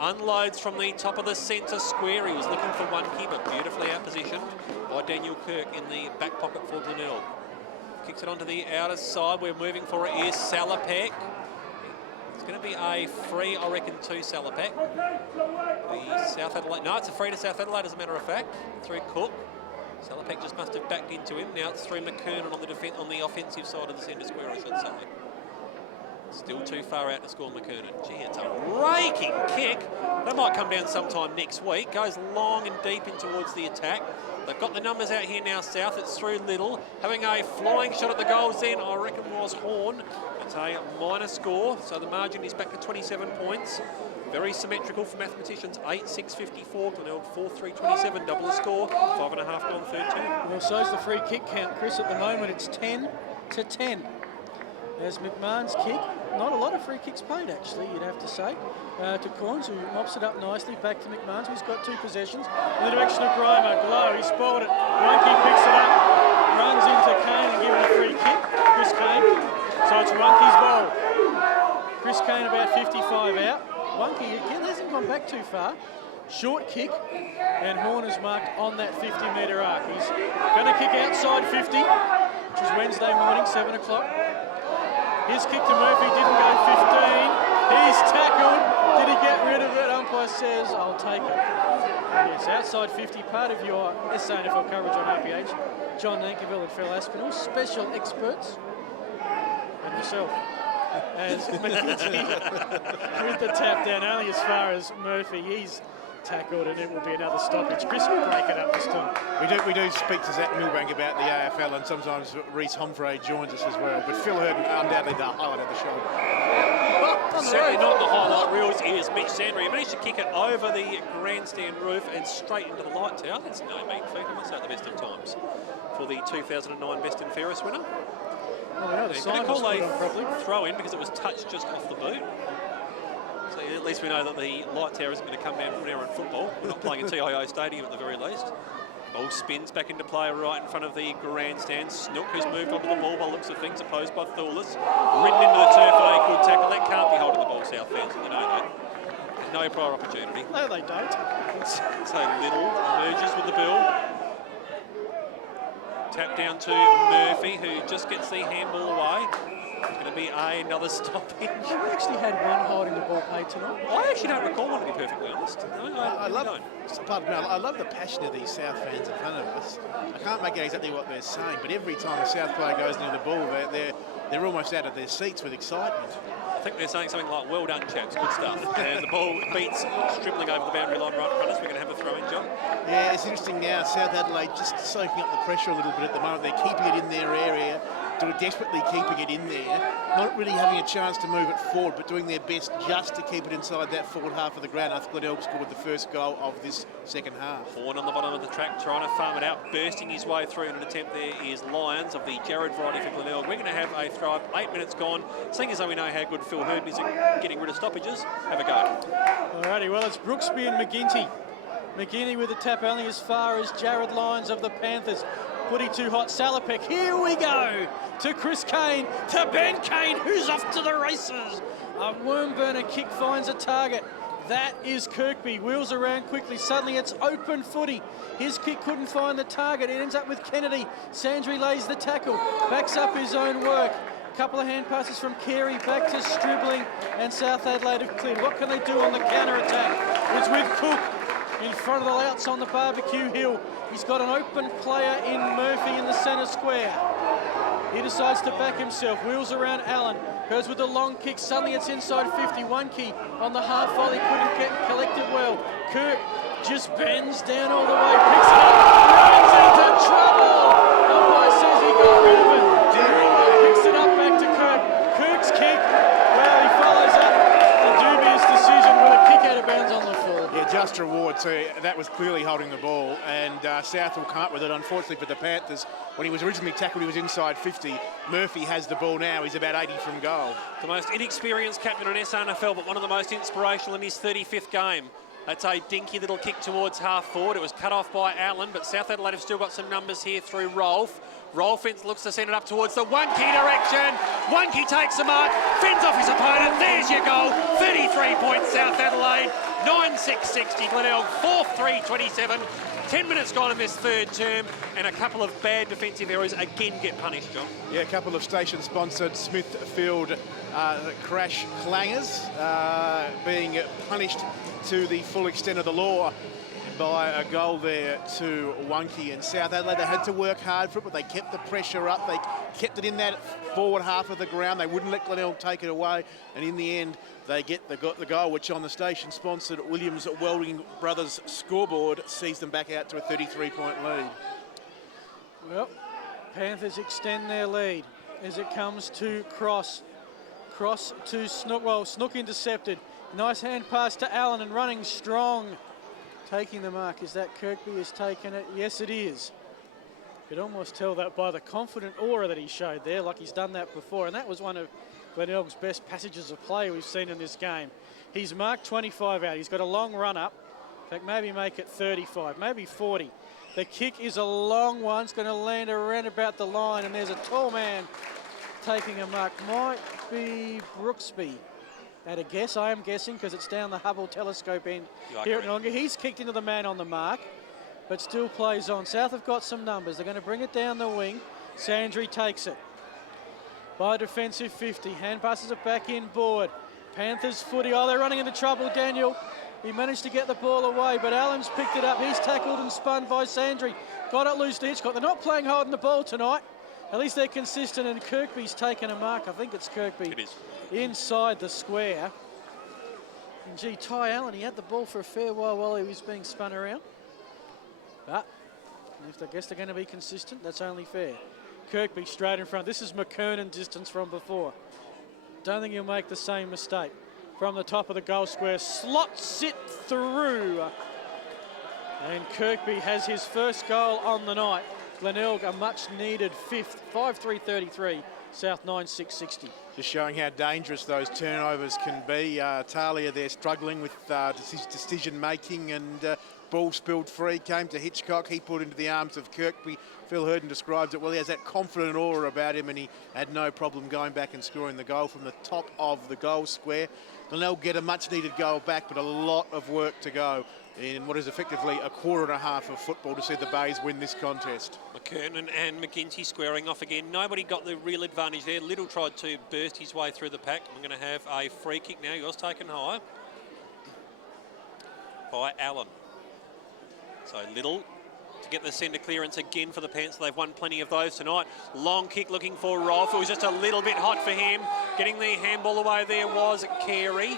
unloads from the top of the centre square. He was looking for one key, but beautifully out-positioned by Daniel Kirk in the back pocket for Glenelg. Kicks it onto the outer side. We're moving for it is Salopek. It's going to be a free, I reckon, to Salopek. The South Adelaide, no, it's a free to South Adelaide as a matter of fact, through Cook. Salopek just must have backed into him. Now it's through McKernan on the offensive side of the centre square, I should say. Still too far out to score McKernan. Gee, it's a raking kick. That might come down sometime next week. Goes long and deep in towards the attack. They've got the numbers out here now, South. It's through Little. Having a flying shot at the goals then, I reckon, was Horn. It's a minor score, so the margin is back to 27 points. Very symmetrical for mathematicians. 8-6-54, Glenelg 4-3-27, double the score. 5.5 gone third term. Well, so's the free kick count, Chris. At the moment, it's 10-10. There's McMahon's kick. Not a lot of free kicks played, actually, you'd have to say. To Corns, who mops it up nicely. Back to McMahon's, who's got 2 possessions. In the direction of Grimer. Glow, he spoiled it. Runke picks it up. Runs into Kane and gives him a free kick. Chris Kane. So it's Runke's ball. Chris Kane about 55 out. Runke, again, hasn't gone back too far. Short kick, and Horn is marked on that 50-metre arc. He's going to kick outside 50, which is Wednesday morning, 7 o'clock. His kick to Murphy didn't go 15. He's tackled. Did he get rid of it? Umpire says, I'll take it. Yes, outside 50, part of your SANFL coverage on RPH. John Nankerville and Phil Aspinall, special experts. And yourself. As McGinty with the tap down, only as far as Murphy. He's tackled, and it will be another stoppage. Chris will break it up this time. We do speak to Zach Milbank about the AFL, and sometimes Reece Humphrey joins us as well. But Phil heard undoubtedly the highlight of the show. Well, certainly not the highlight reels is Mitch Sandry. He managed to kick it over the grandstand roof and straight into the light tower. That's no mean feat. I must say, at the best of times for the 2009 Best and Fairest winner. Well, They're going to call a throw in because it was touched just off the boot. So at least we know that the light tower isn't going to come down from now in football. We're not playing in TIO Stadium at the very least. Ball spins back into play right in front of the grandstand. Snook, who's moved onto the ball by looks of things, opposed by Thurles. Ridden into the turf and a good tackle. That can't be holding the ball, South fans, you know that. No prior opportunity. No, they don't. So Little emerges with the bill. Tap down to Murphy, who just gets the handball away. It's going to be another stoppage. You actually had one holding the ball paid tonight. I actually don't recall one, to be perfectly honest. No, I really love don't. pardon me, I love the passion of these South fans in front of us. I can't make out exactly what they're saying, but every time a South player goes near the ball, they're almost out of their seats with excitement. I think they're saying something like, well done, chaps, good stuff. And the ball beats dribbling over the boundary line right in front of us. We're going to have a throw-in, John. Yeah, it's interesting now, South Adelaide just soaking up the pressure a little bit at the moment. They're keeping it in their area, desperately keeping it in there, not really having a chance to move it forward, but doing their best just to keep it inside that forward half of the ground. I think Glenelg scored the first goal of this second half. Horn on the bottom of the track, trying to farm it out, bursting his way through in an attempt there is Lyons of the Jared variety for Glenelg. We're going to have a throw up, 8 minutes gone. Seeing as though we know how good Phil Hurd is at getting rid of stoppages, have a go. Alrighty, well, it's Brooksby and McGinty. McGinty with the tap only as far as Jared Lyons of the Panthers. Footy too hot, Salopek, here we go, to Chris Kane, to Ben Kane, who's off to the races. A worm burner kick finds a target. That is Kirkby, wheels around quickly, suddenly it's open footy. His kick couldn't find the target, it ends up with Kennedy. Sandry lays the tackle, backs up his own work. Couple of hand passes from Carey, back to Stribling, and South Adelaide have cleared. What can they do on the counter-attack? It's with Cook in front of the louts on the barbecue hill. He's got an open player in Murphy in the centre square. He decides to back himself, wheels around Allen, goes with the long kick, suddenly it's inside 50. One key on the half volley, couldn't get collected well. Kirk just bends down all the way, picks it up, runs into trouble. Umpire says he got rid of it. Picks it up back to Kirk. Kirk's kick, well, he follows up the dubious decision with a kick out of bounds on the full. Yeah, just reward. So that was clearly holding the ball, and South will come up with it. Unfortunately for the Panthers, when he was originally tackled, he was inside 50. Murphy has the ball now. He's about 80 from goal. The most inexperienced captain on SANFL, but one of the most inspirational in his 35th game. That's a dinky little kick towards half forward. It was cut off by Allen, but South Adelaide have still got some numbers here through Rolfe. Rolfe looks to send it up towards the one-key direction. One-key takes the mark, fends off his opponent. There's your goal. 33 points, South Adelaide. 9-6-60, Glenelg. 4-3-27. 10 minutes gone in this third term, and a couple of bad defensive errors again get punished, John. Yeah, a couple of station-sponsored Smithfield crash clangers being punished to the full extent of the law by a goal there to Wonky. And South Adelaide, they had to work hard for it, but they kept the pressure up. They kept it in that forward half of the ground. They wouldn't let Glenelg take it away. And in the end, they get the goal, which on the station-sponsored Williams Welding Brothers scoreboard sees them back out to a 33-point lead. Well, Panthers extend their lead as it comes to Cross. Cross to Snook. Well, Snook intercepted. Nice hand pass to Allen and running strong. Taking the mark. Is that Kirkby has taken it? Yes, it is. You could almost tell that by the confident aura that he showed there, like he's done that before. And that was one of Glenelg's best passages of play we've seen in this game. He's marked 25 out. He's got a long run up. In fact, maybe make it 35, maybe 40. The kick is a long one. It's going to land around about the line, and there's a tall man taking a mark. Might be Brooksby. At a guess, I am guessing, because it's down the Hubble telescope end here at Nonga. He's kicked into the man on the mark, but still plays on. South have got some numbers. They're going to bring it down the wing. Sandry takes it by a defensive 50. Hand passes it back in board. Panthers footy. Oh, they're running into trouble, Daniel. He managed to get the ball away, but Allen's picked it up. He's tackled and spun by Sandry. Got it loose to Hitchcock. They're not playing holding the ball tonight. At least they're consistent, and Kirkby's taken a mark. I think it's Kirkby. It is. Inside the square. And gee, Ty Allen, he had the ball for a fair while he was being spun around. But if I guess they're going to be consistent, that's only fair. Kirkby straight in front. This is McKernan distance from before. Don't think he'll make the same mistake. From the top of the goal square, slots it through. And Kirkby has his first goal on the night. Glenelg, a much-needed fifth, 5-3-33, South 9-6-60. Just showing how dangerous those turnovers can be. Talia there struggling with decision-making, and ball spilled free, came to Hitchcock. He put into the arms of Kirkby. Phil Hurden describes it well. He has that confident aura about him, and he had no problem going back and scoring the goal from the top of the goal square. Glenelg get a much-needed goal back, but a lot of work to go. in what is effectively a quarter and a half of football to see the Bays win this contest. McKernan and McGinty squaring off again. Nobody got the real advantage there. Little tried to burst his way through the pack. We're going to have a free kick now. Yours taken high by Allen. So Little to get the centre clearance again for the Panthers. They've won plenty of those tonight. Long kick looking for Rolf. It was just a little bit hot for him. Getting the handball away there was Carey.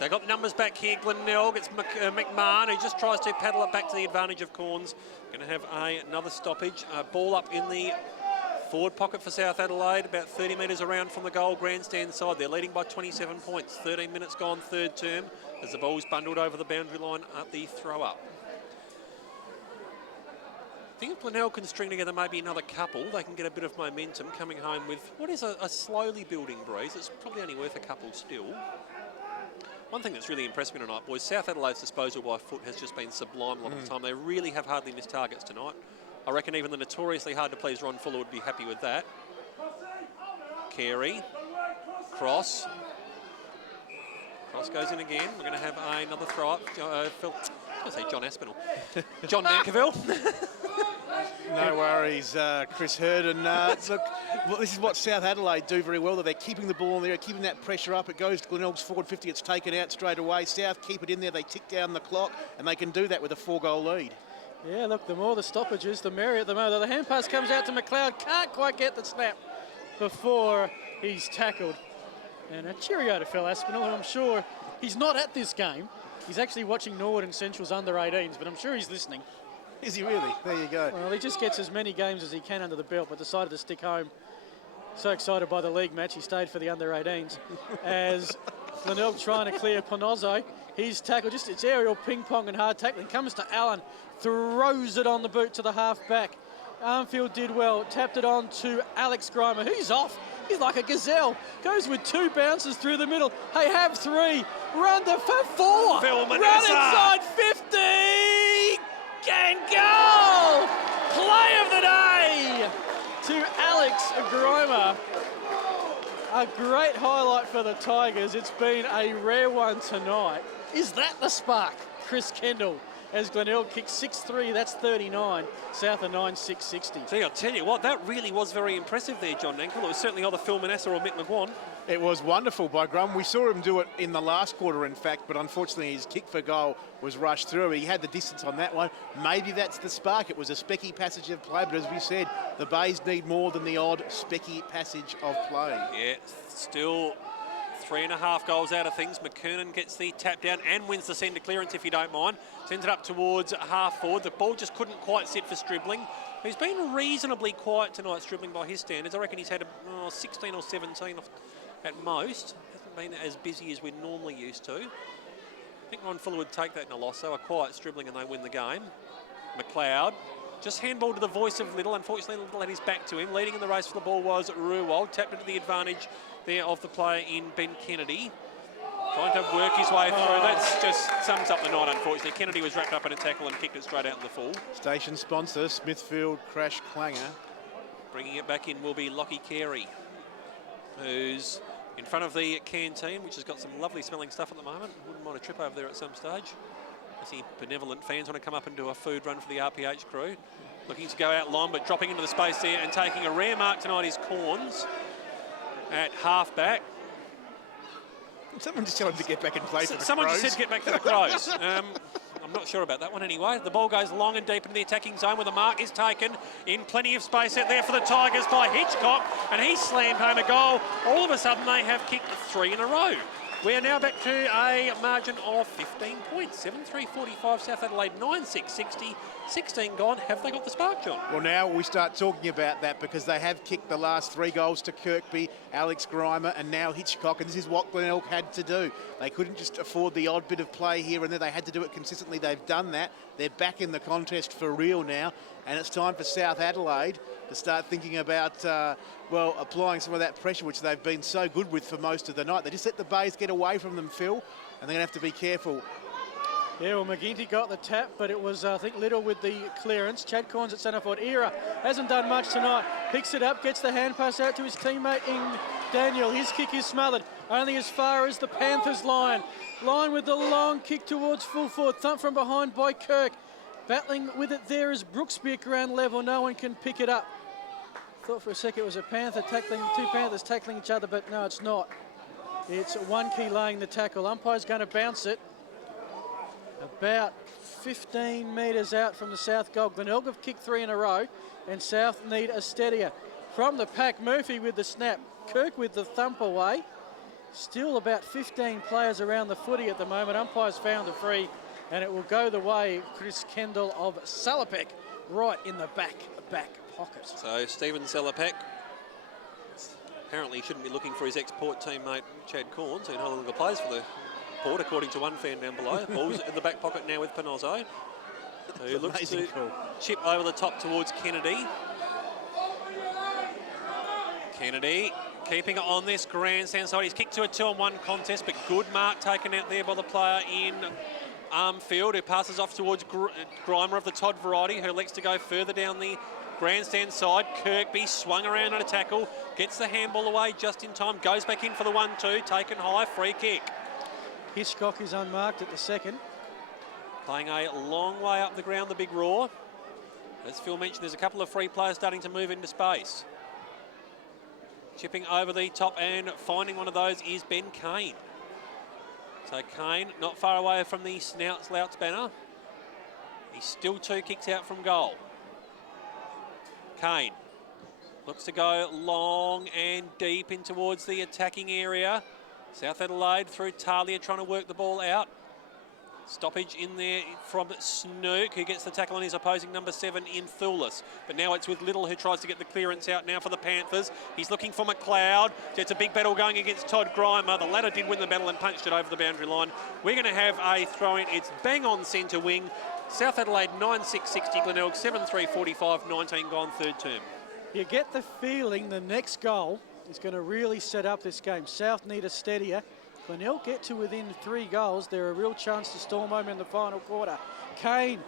They got numbers back here. Glenelg, it's McMahon, who just tries to paddle it back to the advantage of Corns. Going to have another stoppage. Ball up in the forward pocket for South Adelaide, about 30 metres around from the goal grandstand side. They're leading by 27 points. 13 minutes gone, third term, as the ball's bundled over the boundary line at the throw-up. I think if Glenelg can string together maybe another couple, they can get a bit of momentum coming home with what is a slowly building breeze. It's probably only worth a couple still. One thing that's really impressed me tonight, boys, South Adelaide's disposal by foot has just been sublime a lot of the time. They really have hardly missed targets tonight. I reckon even the notoriously hard to please Ron Fuller would be happy with that. Carey, cross. Cross goes in again. We're going to have another throw up. I was going to say John Aspinall. John Mankerville. No worries, Chris Hurden. Look, well, this is what South Adelaide do very well. They're keeping the ball in there, keeping that pressure up. It goes to Glenelg's forward 50. It's taken out straight away. South keep it in there. They tick down the clock, and they can do that with a 4-goal lead. Yeah, look, the more the stoppages, the merrier at the moment. The hand pass comes out to McLeod. Can't quite get the snap before he's tackled. And a cheerio to Phil Aspinall, and I'm sure he's not at this game. He's actually watching Norwood and Central's under-18s, but I'm sure he's listening. Is he really? There you go. Well, he just gets as many games as he can under the belt, but decided to stick home. So excited by the league match, he stayed for the under-18s. As Glenelg trying to clear Ponozzo, he's tackled, just it's aerial ping-pong and hard tackling. Comes to Allen, throws it on the boot to the half-back. Armfield did well, tapped it on to Alex Grimer, who's off. He's like a gazelle. Goes with 2 bounces through the middle. Hey, have 3. Run to 4. Run inside 50. And goal! Play of the day to Alex Grimer. A great highlight for the Tigers. It's been a rare one tonight. Is that the spark? Chris Kendall, as Glenelg kicks 6-3, that's 39. South are 9-6, 60. See, I'll tell you what, that really was very impressive there, John Nankel. It was certainly either Phil Manassa or Mick McGuan. It was wonderful by Grum. We saw him do it in the last quarter, in fact, but unfortunately his kick for goal was rushed through. He had the distance on that one. Maybe that's the spark. It was a specky passage of play, but as we said, the Bays need more than the odd specky passage of play. Yeah, still 3.5 goals out of things. McKernan gets the tap down and wins the centre clearance, if you don't mind. Sends it up towards half forward. The ball just couldn't quite sit for Stribling. He's been reasonably quiet tonight, Stribling, by his standards. I reckon he's had 16 or 17 at most. Hasn't been as busy as we're normally used to. I think Ron Fuller would take that in a loss, so a quiet Stribling and they win the game. McLeod just handball to the voice of Little. Unfortunately, Little had his back to him. Leading in the race for the ball was Ruwald. Tapped into the advantage there of the player in Ben Kennedy. Trying to work his way through. That just sums up the night, unfortunately. Kennedy was wrapped up in a tackle and kicked it straight out in the full. Station sponsor, Smithfield Crash Clanger. Bringing it back in will be Lockie Carey, who's in front of the canteen, which has got some lovely smelling stuff at the moment. Wouldn't mind a trip over there at some stage. I see benevolent fans want to come up and do a food run for the RPH crew. Looking to go out long, but dropping into the space there and taking a rare mark tonight is Corns at half-back. Someone just tell him to get back and play for the Someone Crows. just said get back to the Crows. I'm not sure about that one anyway. The ball goes long and deep into the attacking zone where the mark is taken in plenty of space out there for the Tigers by Hitchcock, and he slammed home a goal. All of a sudden they have kicked 3 in a row. We are now back to a margin of 15 points. 7-3-45, South Adelaide 9-6-60. 16 gone. Have they got the spark, John? Well, now we start talking about that because they have kicked the last 3 goals to Kirkby, Alex Grimer, and now Hitchcock, and this is what Glenelg had to do. They couldn't just afford the odd bit of play here and there. They had to do it consistently. They've done that. They're back in the contest for real now, and it's time for South Adelaide to start thinking about, well, applying some of that pressure, which they've been so good with for most of the night. They just let the Bays get away from them, Phil, and they're going to have to be careful. Yeah, well, McGinty got the tap, but it was, I think, Little with the clearance. Chad Corns at centre forward. Era hasn't done much tonight. Picks it up, gets the hand pass out to his teammate in Daniel. His kick is smothered. only as far as the Panthers line. Line with the long kick towards full forward. Thump from behind by Kirk. Battling with it there is Brooksbeek around level. No one can pick it up. Thought for a second it was a Panther tackling, two Panthers tackling each other, but no, it's not. It's one key laying the tackle. Umpire's going to bounce it about 15 metres out from the South goal. Glenelg have kicked 3 in a row, and South need a steadier. From the pack, Murphy with the snap. Kirk with the thump away. Still about 15 players around the footy at the moment. Umpire's found a free, and it will go the way Chris Kendall of Salopek, right in the back pocket. So Stephen Salopek apparently shouldn't be looking for his ex-Port teammate Chad Corns, who no longer plays for the Port, according to one fan down below. Ball's in the back pocket now with Panozzo, who looks to chip over the top towards Kennedy. Kennedy keeping it on this grandstand side. He's kicked to a 2-on-1 contest, but good mark taken out there by the player in Armfield, who passes off towards Grimer of the Todd variety, who elects to go further down the grandstand side. Kirkby swung around on a tackle, gets the handball away just in time, goes back in for the 1-2, taken high, free kick. Hitchcock is unmarked at the second. Playing a long way up the ground, the big roar. As Phil mentioned, there's a couple of free players starting to move into space. Chipping over the top and finding one of those is Ben Kane. So Kane not far away from the Slouts banner. He's still 2 kicks out from goal. Kane looks to go long and deep in towards the attacking area. South Adelaide through Talia trying to work the ball out. Stoppage in there from Snook, who gets the tackle on his opposing number 7 in Thulis. But now it's with Little, who tries to get the clearance out now for the Panthers. He's looking for McLeod. It's a big battle going against Todd Grimer. The latter did win the battle and punched it over the boundary line. We're going to have a throw-in. It's bang on centre wing. South Adelaide 9-6-60, Glenelg 7-3-45, 19 gone, third term. You get the feeling the next goal is going to really set up this game. South need a steadier. Glenelg get to within 3 goals. They're a real chance to storm home in the final quarter. Kane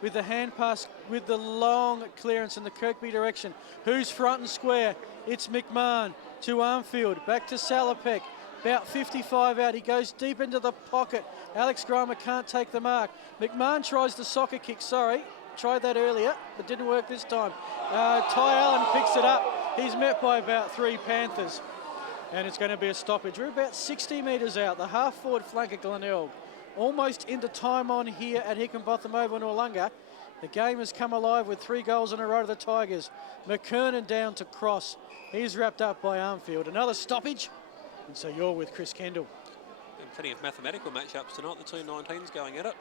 with the hand pass, with the long clearance in the Kirkby direction. Who's front and square? It's McMahon to Armfield, back to Salopek. About 55 out, he goes deep into the pocket. Alex Grimer can't take the mark. McMahon tries the soccer kick, tried that earlier, but didn't work this time. Ty Allen picks it up. He's met by about 3 Panthers. And it's going to be a stoppage. We're about 60 metres out. The half-forward flank of Glenelg. Almost into time on here at Hickenbotham over Noarlunga. The game has come alive with 3 goals in a row to the Tigers. McKernan down to cross. He's wrapped up by Armfield. Another stoppage. And so you're with Chris Kendall. And plenty of mathematical matchups tonight. The 2 19s going at it.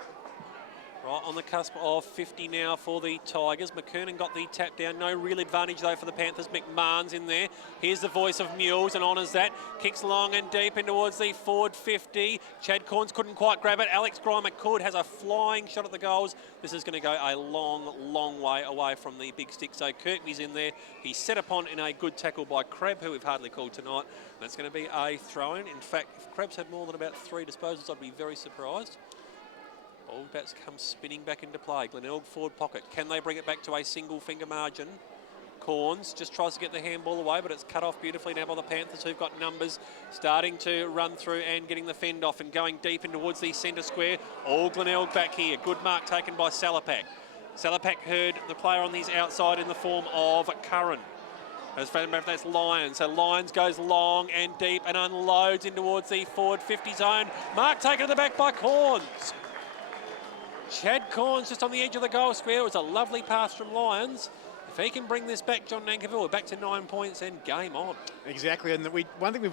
Right on the cusp of 50 now for the Tigers. McKernan got the tap down. No real advantage, though, for the Panthers. McMahon's in there. Here's the voice of Mules and honours that. Kicks long and deep in towards the forward 50. Chad Corns couldn't quite grab it. Alex Grimer could. Has a flying shot at the goals. This is going to go a long, long way away from the big stick. So Kirkby's in there. He's set upon in a good tackle by Crab, who we've hardly called tonight. That's going to be a throw-in. In fact, if Crab's had more than about 3 disposals, I'd be very surprised. All bats come spinning back into play. Glenelg forward pocket. Can they bring it back to a single finger margin? Corns just tries to get the handball away, but it's cut off beautifully now by the Panthers, who've got numbers starting to run through and getting the fend off and going deep in towards the centre square. All Glenelg back here. Good mark taken by Salopek. Salopek heard the player on his outside in the form of Curran. That's Lyons. So Lyons goes long and deep and unloads in towards the forward 50 zone. Mark taken to the back by Corns. Chad Corns just on the edge of the goal square. It was a lovely pass from Lyons. If he can bring this back, John Nankerville, we're back to 9 points and game on. Exactly, and one thing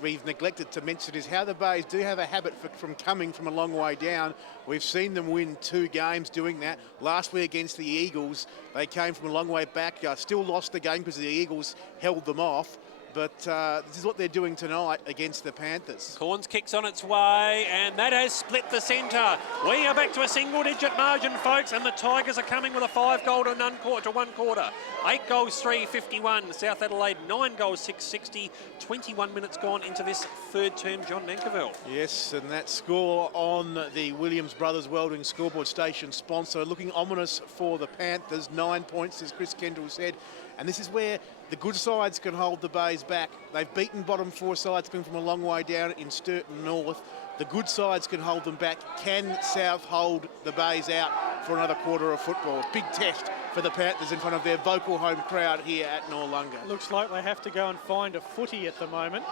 we've neglected to mention is how the Bays do have a habit from coming from a long way down. We've seen them win 2 games doing that. Last week against the Eagles, they came from a long way back, still lost the game because the Eagles held them off. But this is what they're doing tonight against the Panthers. Corns kicks on its way, and that has split the centre. We are back to a single-digit margin, folks, and the Tigers are coming with a 5-goal to 1 quarter. 8 goals, 3-51. South Adelaide, 9 goals, 6-60. 21 minutes gone into this third term, John Nankerville. Yes, and that score on the Williams Brothers Welding Scoreboard Station sponsor looking ominous for the Panthers. 9 points, as Chris Kendall said. And this is where The good sides can hold the Bays back. They've beaten bottom 4 sides coming from a long way down in Sturton North. The good sides can hold them back. Can South hold the Bays out for another quarter of football? Big test for the Panthers in front of their vocal home crowd here at Noarlunga. Looks like they have to go and find a footy at the moment.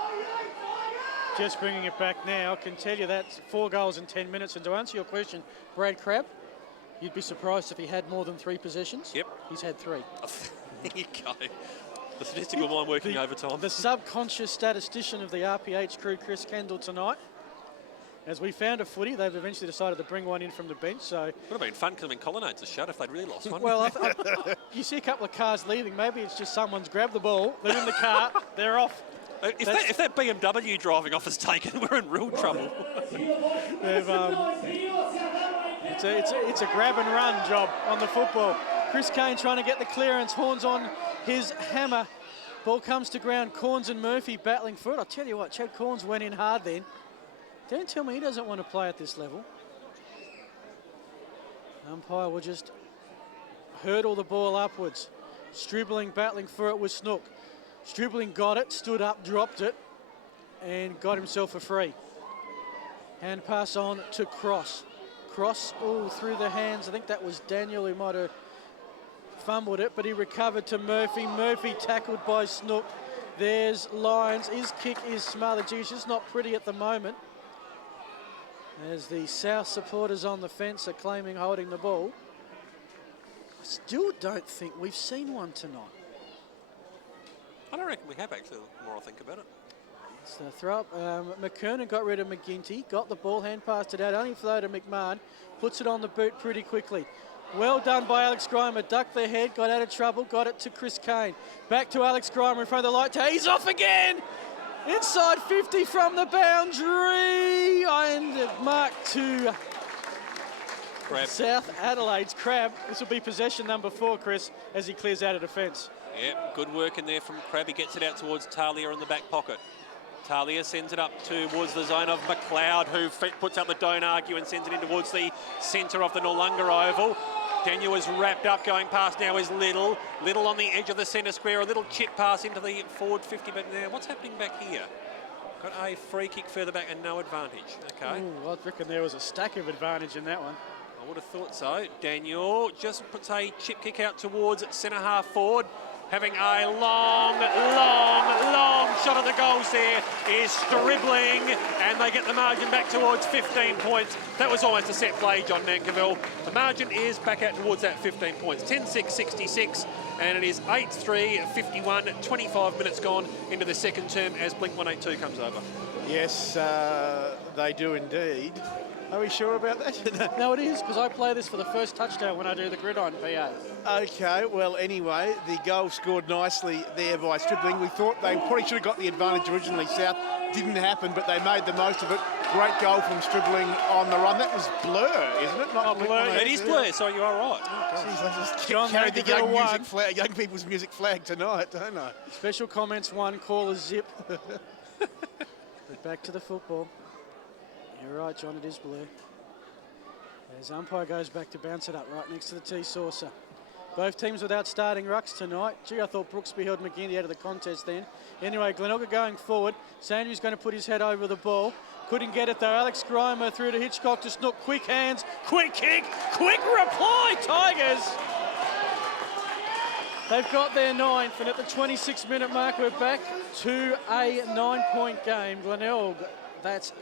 Just bringing it back now. Can tell you that's 4 goals in 10 minutes. And to answer your question, Brad Crabb, you'd be surprised if he had more than 3 possessions. Yep. He's had 3. There you go. The statistical mind working overtime. The subconscious statistician of the RPH crew, Chris Kendall, tonight. As we found a footy, they've eventually decided to bring one in from the bench. So would have been fun because Colonnades are shut if they'd really lost one. Well, you see a couple of cars leaving. Maybe it's just someone's grabbed the ball, they're in the car, they're off. If that BMW driving off is taken, we're in real trouble. It's a grab and run job on the football. Chris Kane trying to get the clearance. Horns on his hammer. Ball comes to ground. Corns and Murphy battling for it. I'll tell you what, Chad Corns went in hard then. Don't tell me he doesn't want to play at this level. Umpire will just hurdle the ball upwards. Stribling battling for it with Snook. Stribling got it, stood up, dropped it, and got himself a free. Hand pass on to Cross. Cross, through the hands. I think that was Daniel who might have fumbled it, but he recovered to Murphy. Murphy tackled by Snook. There's Lyons. His kick is smothered. Gee, it's just not pretty at the moment. As the South supporters on the fence are claiming holding the ball. I still don't think we've seen one tonight. I don't reckon we have, actually, the more I think about it. It's the throw up. McKernan got rid of McGinty, got the ball, hand passed it out, only flow to McMahon, puts it on the boot pretty quickly. Well done by Alex Grimer, ducked the head, got out of trouble, got it to Chris Kane. Back to Alex Grimer in front of the light tower, he's off again! Inside 50 from the boundary, and mark to Crab. South Adelaide's Crab. This will be possession number 4, Chris, as he clears out of defence. Yep, good work in there from Crab. He gets it out towards Talia in the back pocket. Talia sends it up towards the zone of McLeod, who puts up the don't argue and sends it in towards the centre of the Noarlunga Oval. Daniel is wrapped up, going past now is Little. Little on the edge of the centre square, a little chip pass into the forward 50, but now what's happening back here? Got a free kick further back and no advantage. Okay. Ooh, I reckon there was a stack of advantage in that one. I would have thought so. Daniel just puts a chip kick out towards centre half forward. Having a long shot at the goals there is Stribling, and they get the margin back towards 15 points. That was almost a set play, John Nankerville. The margin is back out towards that 15 points. 10-6-66, and it is 8-3-51, 25 minutes gone into the second term as Blink 182 comes over. Yes, they do indeed. Are we sure about that? No, it is, because I play this for the first touchdown when I do the gridiron PA. Okay, well, anyway, the goal scored nicely there by Stribling. We thought they probably should have got the advantage originally. South didn't happen, but they made the most of it. Great goal from Stribling on the run. That was Blur, isn't it? Not Blur. It is Blur, so you are right. Jeez, I just John, carried the they young, get a music flag, young people's music flag tonight, don't I? Special comments 1, caller zip. But back to the football. You're right, John, it is Blue. As umpire goes back to bounce it up right next to the T-saucer. Both teams without starting rucks tonight. Gee, I thought Brooksby held McGinty out of the contest then. Anyway, Glenelg going forward. Sandry's going to put his head over the ball. Couldn't get it though. Alex Grimer through to Hitchcock to Snook. Quick hands, quick kick, quick reply, Tigers! They've got their 9th, and at the 26-minute mark, we're back to a 9-point game. Glenelg, that's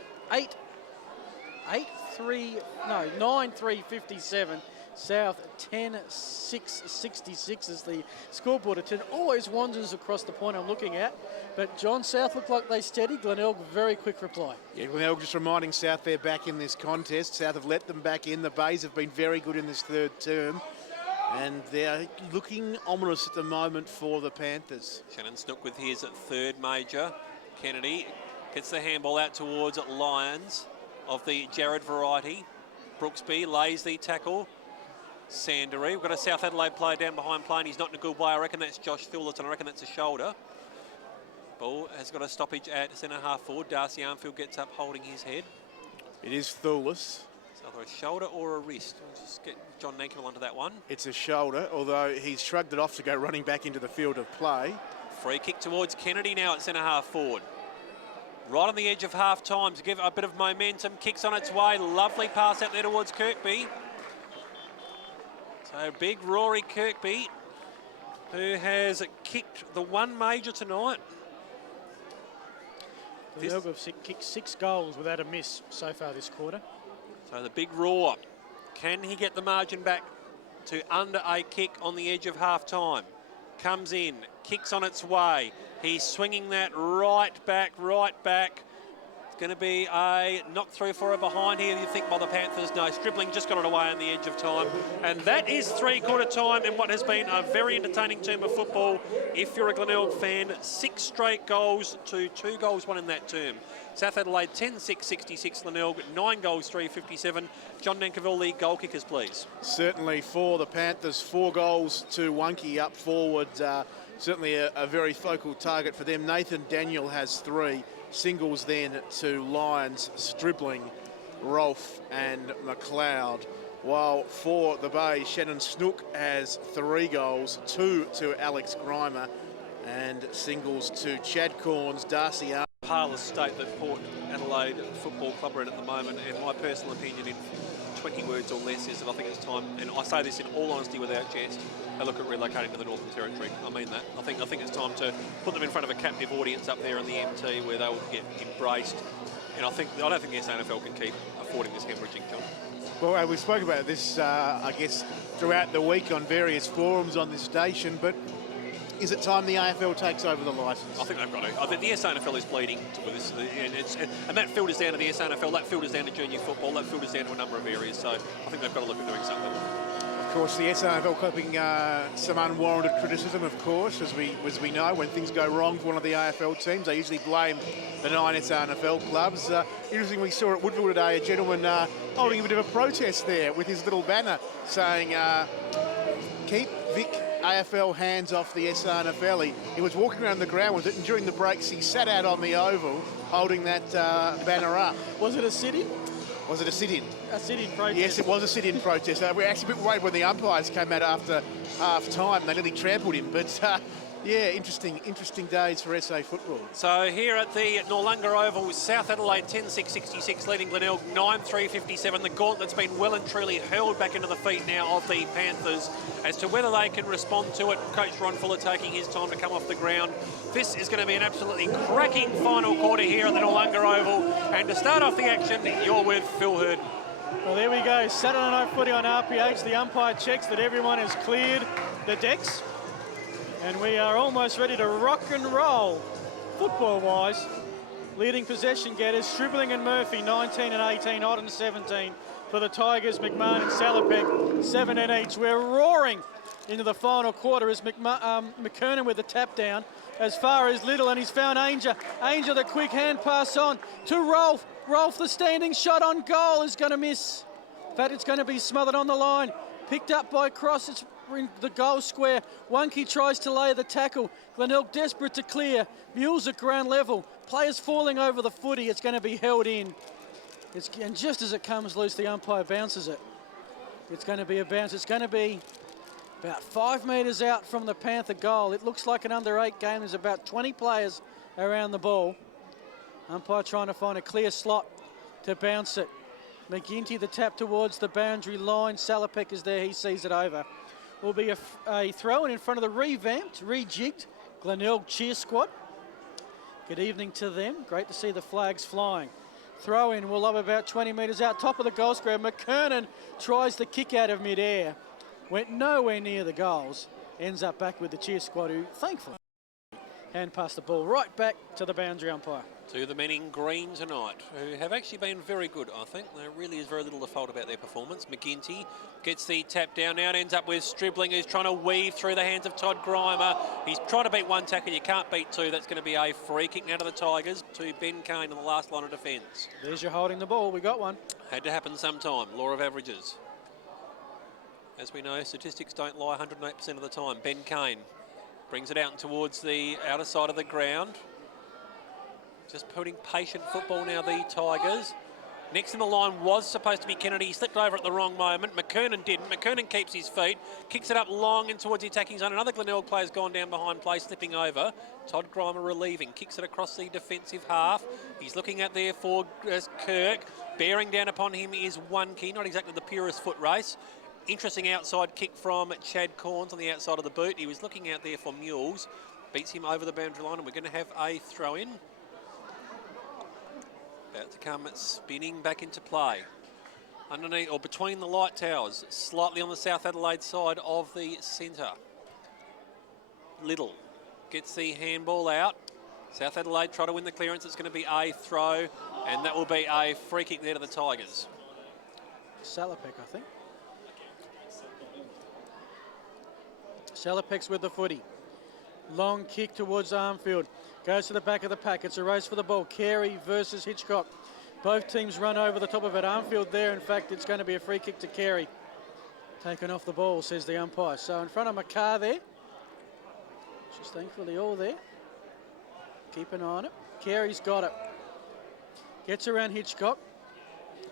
9-3-57. South 10-6-66 is the scoreboard. It always wanders across the point I'm looking at. But John, South look like they steady. Glenelg, very quick reply. Yeah, Glenelg just reminding South they're back in this contest. South have let them back in. The Bays have been very good in this third term. And they're looking ominous at the moment for the Panthers. Shannon Snook with his third major. Kennedy gets the handball out towards Lyons of the Jared variety. Brooksby lays the tackle. Sandery. We've got a South Adelaide player down behind playing. He's not in a good way. I reckon that's Josh Thullerton. I reckon that's a shoulder. Ball has got a stoppage at centre half forward. Darcy Armfield gets up holding his head. It is Thulis. It's either a shoulder or a wrist. We'll just get John Nankerville onto that one. It's a shoulder, although he's shrugged it off to go running back into the field of play. Free kick towards Kennedy now at centre-half forward. Right on the edge of half-time to give a bit of momentum. Kicks on its way. Lovely pass out there towards Kirkby. So big Rory Kirkby, who has kicked the one major tonight. Glenelg have kicked 6 goals without a miss so far this quarter. So the big roar. Can he get the margin back to under a kick on the edge of half-time? Comes in, kicks on its way. He's swinging that right back. It's going to be a knock through for a behind here, you think, by the Panthers. No, Stribling just got it away on the edge of time. And that is three-quarter time in what has been a very entertaining term of football. If you're a Glenelg fan, 6 straight goals to 2 goals won in that term. South Adelaide 10-6-66, Glenelg 9 goals 3-57. John Nankerville, the goal kickers, please. Certainly for the Panthers, 4 goals to Wonky up forward. Certainly a very focal target for them. Nathan Daniel has 3. Singles then to Lyons, Stribling, Rolfe and McLeod. While for the Bay, Shannon Snook has 3 goals, 2 to Alex Grimer and singles to Chad Corns, Darcy Arthur. Parlous state that Port Adelaide Football Club are in at the moment, and my personal opinion in 20 words or less is that I think it's time, and I say this in all honesty without jest, they look at relocating to the Northern Territory. I mean that. I think it's time to put them in front of a captive audience up there in the MT where they will get embraced. And I don't think the SANFL can keep affording this hemorrhaging, John. Well, we spoke about this, I guess, throughout the week on various forums on this station, but is it time the AFL takes over the licence? I think they've got to. I think the SANFL is bleeding with this, and that filters down to the SANFL, that filters down to junior football, that filters down to a number of areas. So I think they've got to look at doing something. Of course, the SANFL coping some unwarranted criticism, of course, as we know, when things go wrong for one of the AFL teams, they usually blame the 9 SANFL clubs. Interesting, we saw at Woodville today a gentleman holding a bit of a protest there with his little banner saying, keep Vic AFL hands off the SANFL. He was walking around the ground with it, and during the breaks he sat out on the oval holding that banner up. Was it a sit-in? Was it a sit-in? A sit-in protest. Yes, it was a sit-in protest. We were actually a bit worried when the umpires came out after half-time. They nearly trampled him, but yeah, interesting days for SA football. So here at the Noarlunga Oval, South Adelaide 10-6-66 leading Glenelg 9-3-57. The gauntlet's been well and truly hurled back into the feet now of the Panthers. As to whether they can respond to it, Coach Ron Fuller taking his time to come off the ground. This is going to be an absolutely cracking final quarter here at the Noarlunga Oval. And to start off the action, you're with Phil Hurd. Well, there we go. Saturday Night Footy on RPH. The umpire checks that everyone has cleared the decks. And we are almost ready to rock and roll, football-wise. Leading possession getters, Stribling and Murphy, 19 and 18, odd and 17. For the Tigers, McMahon and Salopek, 17 each. We're roaring into the final quarter as McKernan with the tap down. As far as Little, and he's found Ainger. Ainger, the quick hand pass on to Rolfe. Rolfe, the standing shot on goal, is going to miss. In fact, it's going to be smothered on the line. Picked up by Cross. It's in the goal square. Wonky tries to lay the tackle. Glenelg desperate to clear. Mules at ground level. Players falling over the footy. It's going to be held in. And just as it comes loose, the umpire bounces it. It's going to be a bounce. It's going to be about 5 metres out from the Panther goal. It looks like an under-8 game. There's about 20 players around the ball. Umpire trying to find a clear slot to bounce it. McGinty, the tap towards the boundary line. Salopek is there. He sees it over. Will be a throw in front of the revamped, rejigged Glenelg cheer squad. Good evening to them. Great to see the flags flying. Throw in will lob about 20 metres out, top of the goal square. McKernan tries the kick out of mid-air. Went nowhere near the goals. Ends up back with the cheer squad, who thankfully hand passed the ball right back to the boundary umpire. To the men in green tonight, who have actually been very good, I think. There really is very little to fault about their performance. McGinty gets the tap down now. It ends up with Stribling, who's trying to weave through the hands of Todd Grimer. He's trying to beat one tackle. You can't beat two. That's going to be a free kick now to the Tigers, to Ben Kane in the last line of defence. There's your holding the ball. We got one. Had to happen sometime. Law of averages. As we know, statistics don't lie 108% of the time. Ben Kane brings it out towards the outer side of the ground. Just putting patient football now, the Tigers. Next in the line was supposed to be Kennedy. He slipped over at the wrong moment. McKernan didn't. McKernan keeps his feet, kicks it up long and towards the attacking zone. Another Glenelg player's gone down behind play, slipping over. Todd Grimer relieving, kicks it across the defensive half. He's looking at there for Kirk. Bearing down upon him is One Key, not exactly the purest foot race. Interesting outside kick from Chad Corns on the outside of the boot. He was looking out there for Mules. Beats him over the boundary line, and we're going to have a throw-in. About to come spinning back into play. Underneath or between the light towers, slightly on the South Adelaide side of the centre. Little gets the handball out. South Adelaide try to win the clearance. It's going to be a throw, and that will be a free kick there to the Tigers. Salopek, I think. Salopek's with the footy. Long kick towards Armfield. Goes to the back of the pack. It's a race for the ball. Carey versus Hitchcock. Both teams run over the top of it. Armfield there. In fact, it's going to be a free kick to Carey. Taken off the ball, says the umpire. So in front of McCarr there. She's thankfully all there. Keep an eye on it. Carey's got it. Gets around Hitchcock.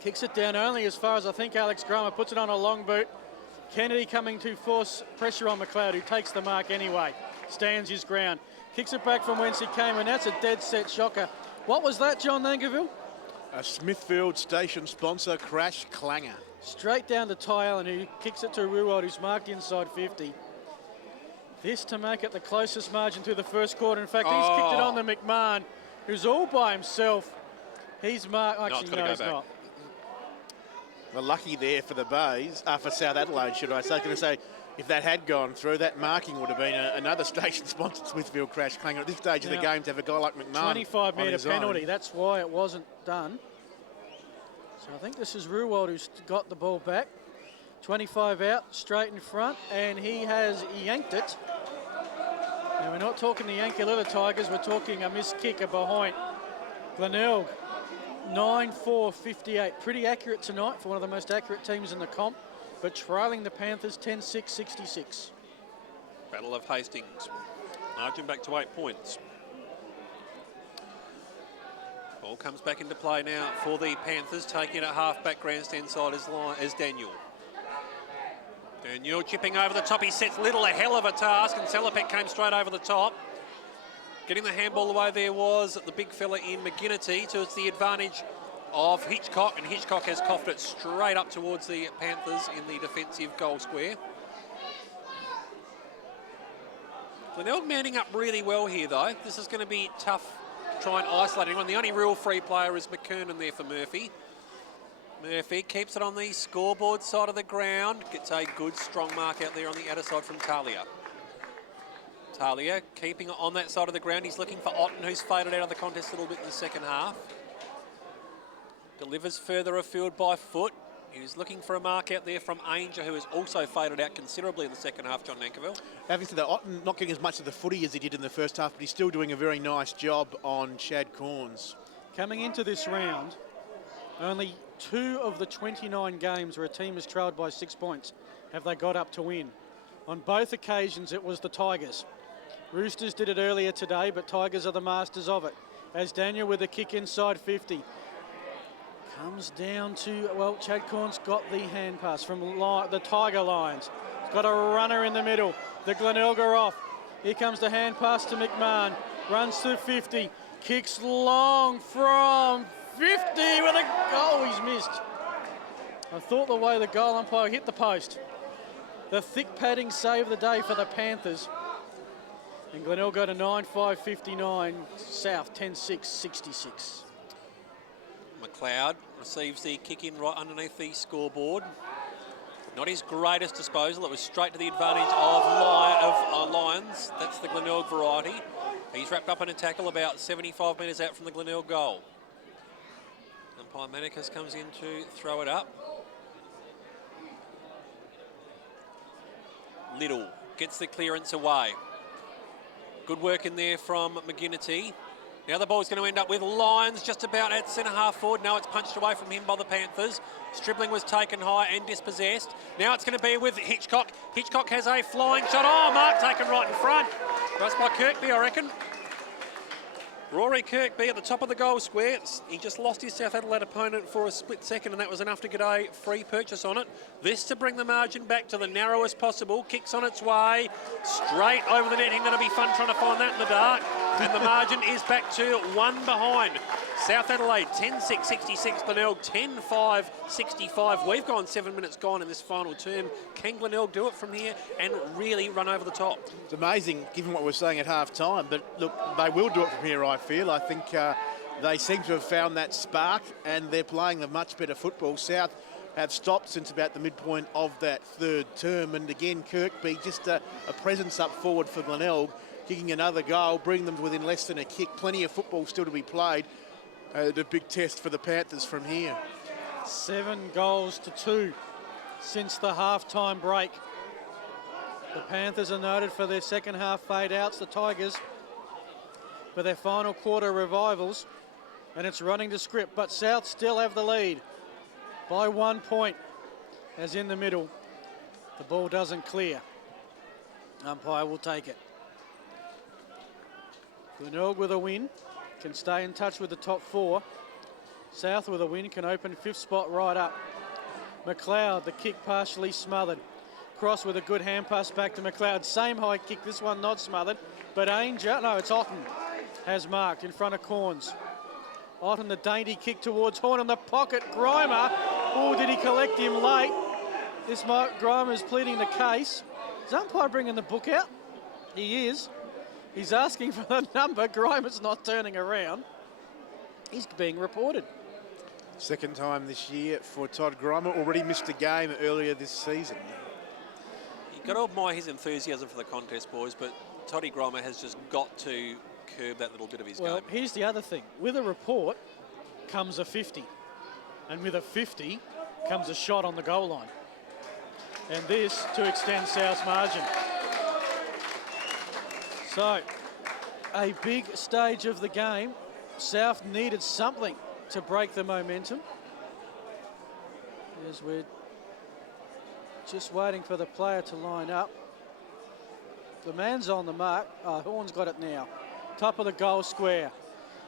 Kicks it down only as far as I think Alex Grummer puts it on a long boot. Kennedy coming to force pressure on McLeod, who takes the mark anyway. Stands his ground. Kicks it back from whence he came, and that's a dead set shocker. What was that, John Nankerville? A Smithfield station sponsor crash clanger. Straight down to Ty Allen, who kicks it to Ruwald, who's marked inside 50. This to make it the closest margin to the first quarter. In fact, he's kicked it on to McMahon, who's all by himself. He's marked. Actually, no, he's not. Well, lucky there for the Bays, for South Adelaide, should I say. I was going to say, if that had gone through, that marking would have been another station-sponsored Smithfield crash clanger at this stage of the game to have a guy like McMahon 25-metre penalty, that's why it wasn't done. So I think this is Ruwald who's got the ball back. 25 out, straight in front, and he has yanked it. Now, we're not talking the Yankee Little Tigers, we're talking a missed kick behind Glenelg. 9-4-58. Pretty accurate tonight for one of the most accurate teams in the comp, but trailing the Panthers 10-6-66. Battle of Hastings. Margin back to 8 points. Ball comes back into play now for the Panthers, taking it at half-back grandstand side as Daniel. Daniel chipping over the top. He sets Little a hell of a task, and Salopek came straight over the top. Getting the handball away there was the big fella in McGinnity, so it's the advantage of Hitchcock, and Hitchcock has coughed it straight up towards the Panthers in the defensive goal square. Glenelg manning up really well here, though. This is going to be tough to try and isolate anyone. The only real free player is McKernan there for Murphy. Murphy keeps it on the scoreboard side of the ground. Gets a good, strong mark out there on the outer side from Talia. Talia keeping it on that side of the ground. He's looking for Otten, who's faded out of the contest a little bit in the second half. Delivers further afield by foot. He's looking for a mark out there from Ainger, who has also faded out considerably in the second half, John Nankerville. Having said that, Otten not getting as much of the footy as he did in the first half, but he's still doing a very nice job on Chad Corns. Coming into this round, only 2 of the 29 games where a team has trailed by 6 points have they got up to win. On both occasions, it was the Tigers. Roosters did it earlier today, but Tigers are the masters of it. As Daniel with a kick inside 50. Comes down to, well, Chad Corns got the hand pass from the Tiger Lions. He's got a runner in the middle. The Glenelg are off. Here comes the hand pass to McMahon. Runs to 50. Kicks long from 50 with a goal. He's missed. I thought the way the goal umpire hit the post. The thick padding save of the day for the Panthers. And Glenelg go to 9-5-59, South 10-6-66. McLeod receives the kick in right underneath the scoreboard. Not his greatest disposal. It was straight to the advantage of Lions. That's the Glenelg variety. He's wrapped up in a tackle about 75 metres out from the Glenelg goal. Umpire Manicus comes in to throw it up. Little gets the clearance away. Good work in there from McGinnity. Now the ball's going to end up with Lyons just about at centre-half forward. Now it's punched away from him by the Panthers. Stribling was taken high and dispossessed. Now it's going to be with Hitchcock. Hitchcock has a flying shot. Oh, mark taken right in front. That's by Kirkby, I reckon. Rory Kirkby at the top of the goal square. He just lost his South Adelaide opponent for a split second, and that was enough to get a free purchase on it. This to bring the margin back to the narrowest possible. Kicks on its way, straight over the netting. That'll be fun trying to find that in the dark. And the margin is back to 1 behind. South Adelaide 10-6, 66. Glenelg 10-5, 65. We've gone 7 minutes gone in this final term. Can Glenelg do it from here and really run over the top? It's amazing, given what we're saying at half-time, but look, they will do it from here, I feel. I think they seem to have found that spark, and they're playing the much better football. South have stopped since about the midpoint of that third term, and again, Kirkby, just a presence up forward for Glenelg, kicking another goal, bringing them within less than a kick. Plenty of football still to be played. The big test for the Panthers from here. 7 goals to 2 since the half-time break. The Panthers are noted for their second half fade-outs, the Tigers for their final quarter revivals, and it's running to script, but South still have the lead by 1 point, as in the middle. The ball doesn't clear. Umpire will take it. Glenelg with a win can stay in touch with the top 4. South with a win can open 5th spot right up. McLeod, the kick partially smothered. Cross with a good hand pass back to McLeod. Same high kick, this one not smothered, but it's Otten, has marked in front of Corns. Otten, the dainty kick towards Horn in the pocket. Grimer, oh, did he collect him late? This Grimer is pleading the case. Is umpire bringing the book out? He is. He's asking for the number. Grimer's not turning around. He's being reported. Second time this year for Todd Grimer. Already missed a game earlier this season. You've got to admire his enthusiasm for the contest, boys, but Toddy Grimer has just got to curb that little bit of his game. Well, here's the other thing. With a report comes a 50. And with a 50 comes a shot on the goal line. And this to extend South's margin. So, a big stage of the game. South needed something to break the momentum. As we're just waiting for the player to line up. The man's on the mark. Horn's got it now. Top of the goal square.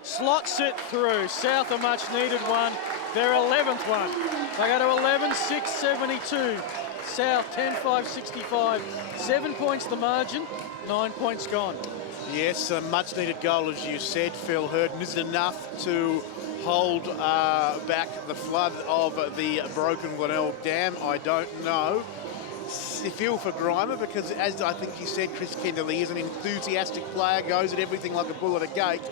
Slots it through. South a much needed one. Their 11th one. They go to 11-6, 72. South 10-5, 65. 7 points the margin. 9 points gone. Yes, a much needed goal, as you said, Phil Hurden. Is it enough to hold back the flood of the broken Glenelg Dam? I don't know. You feel for Grimer because, as I think you said, Chris Kendall, he is an enthusiastic player, goes at everything like a bull at a gate.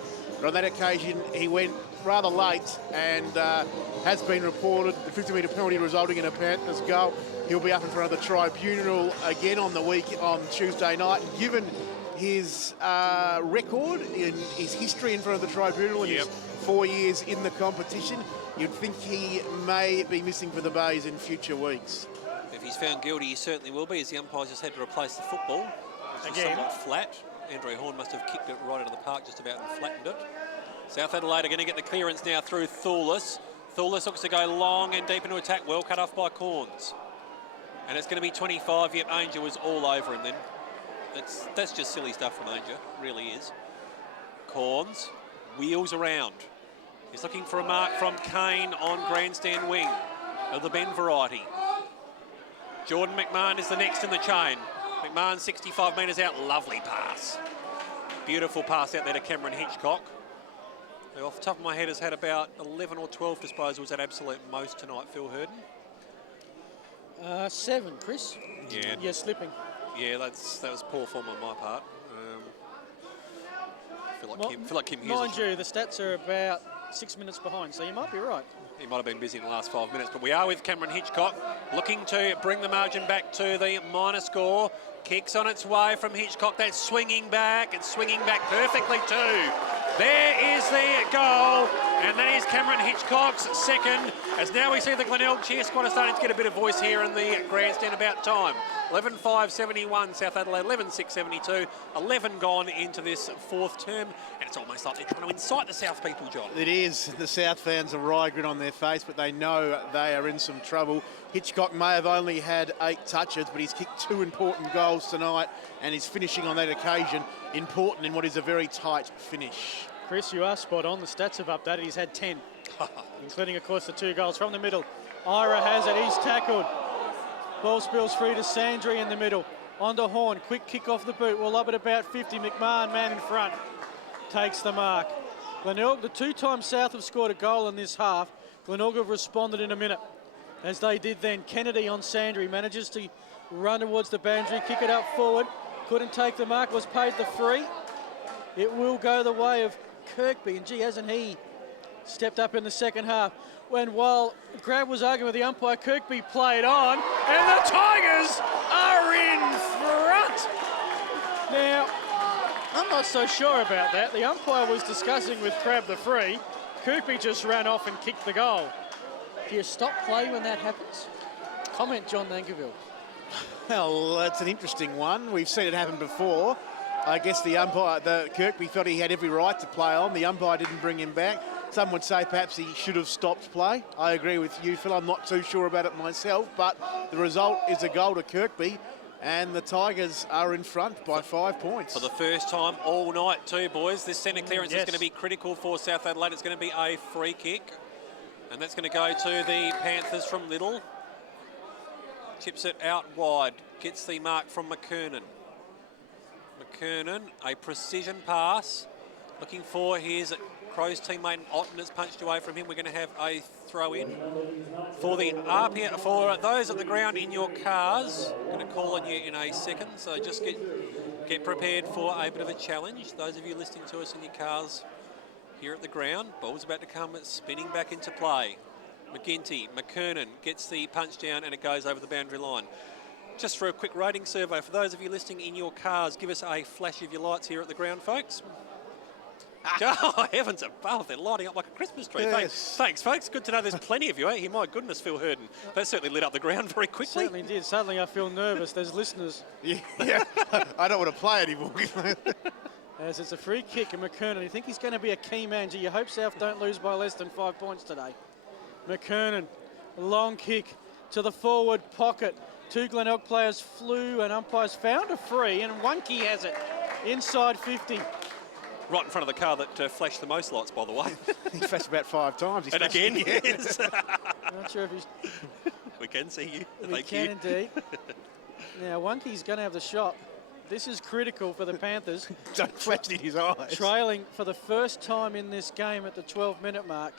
But on that occasion, he went rather late and has been reported. The 50-metre penalty resulting in a Panthers goal. He'll be up in front of the tribunal again on the week on Tuesday night. Given his record in his history in front of the tribunal in his 4 years in the competition, you'd think he may be missing for the Bays in future weeks. If he's found guilty, he certainly will be, as the umpires just had to replace the football, which is somewhat flat. Andrew Horn must have kicked it right out of the park just about and flattened it. South Adelaide are going to get the clearance now through Thoulis. Thoulis looks to go long and deep into attack, well cut off by Corns. And it's going to be 25. Yep, Angel was all over him then. That's just silly stuff from Angel, really is. Corns wheels around. He's looking for a mark from Kane on grandstand wing of the Ben variety. Jordan McMahon is the next in the chain. McMahon 65 metres out, lovely pass. Beautiful pass out there to Cameron Hitchcock, who off the top of my head has had about 11 or 12 disposals at absolute most tonight, Phil Hurden. 7, Chris. Yeah. You're slipping. Yeah, that was poor form on my part. Feel like Kim Hughes. Mind you, the stats are about 6 minutes behind, so you might be right. He might have been busy in the last 5 minutes, but we are with Cameron Hitchcock, looking to bring the margin back to the minor score. Kicks on its way from Hitchcock. That's swinging back. It's swinging back perfectly too. There is the goal, and that is Cameron Hitchcock's second. As now we see the Glenelg cheer squad are starting to get a bit of voice here in the grandstand about time. 11-5-71, South Adelaide, 11-6-72. 11 gone into this fourth term, and it's almost like they're trying to incite the South people, John. It is. The South fans are wry grin on their face, but they know they are in some trouble. Hitchcock may have only had 8 touches, but he's kicked 2 important goals tonight, and his finishing on that occasion important in what is a very tight finish. Chris, you are spot on. The stats have updated. He's had 10, including, of course, the 2 goals from the middle. Ira has it. He's tackled. Ball spills free to Sandry in the middle. On to Horn. Quick kick off the boot. We'll lob it about 50. McMahon, man in front, takes the mark. Glenelg, the 2 times South have scored a goal in this half. Glenelg have responded in a minute, as they did then. Kennedy on Sandry manages to run towards the boundary, kick it up forward. Couldn't take the mark, was paid the free. It will go the way of Kirkby, and gee, hasn't he stepped up in the second half? While Grab was arguing with the umpire, Kirkby played on, and the Tigers are in front. Now, I'm not so sure about that. The umpire was discussing with Crab the free. Kirkby just ran off and kicked the goal. Do you stop play when that happens? Comment, John Nankerville. Well, that's an interesting one. We've seen it happen before. I guess the Kirkby thought he had every right to play on. The umpire didn't bring him back. Some would say perhaps he should have stopped play. I agree with you, Phil. I'm not too sure about it myself, but the result is a goal to Kirkby, and the Tigers are in front by 5 points. For the first time all night too, boys. This centre clearance is going to be critical for South Adelaide. It's going to be a free kick, and that's going to go to the Panthers from Little. Chips it out wide. Gets the mark from McKernan. McKernan, a precision pass. Looking for his Crows teammate Otten has punched away from him. We're going to have a throw in. For those at the ground in your cars, I'm going to call on you in a second, so just get prepared for a bit of a challenge. Those of you listening to us in your cars here at the ground, ball's about to come spinning back into play. McKernan gets the punch down and it goes over the boundary line. Just for a quick rating survey, for those of you listening in your cars, give us a flash of your lights here at the ground, folks. Oh, heavens above, they're lighting up like a Christmas tree. Yes. Thanks, folks. Good to know there's plenty of you out here. My goodness, Phil Hurden. That certainly lit up the ground very quickly. Certainly did. Suddenly I feel nervous. There's listeners. Yeah. I don't want to play anymore. As it's a free kick, and McKernan, you think he's going to be a key man. Gee, you hope South don't lose by less than 5 points today. McKernan, long kick to the forward pocket. 2 Glenelg players flew, and umpires found a free, and Wonky has it inside 50. Right in front of the car that flashed the most lights, by the way. He flashed about 5 times. And again, yes. I'm not sure if he's... We can see you. We can indeed. Now, Wonky's going to have the shot. This is critical for the Panthers. Don't flash it in his eyes. Trailing for the first time in this game at the 12-minute mark.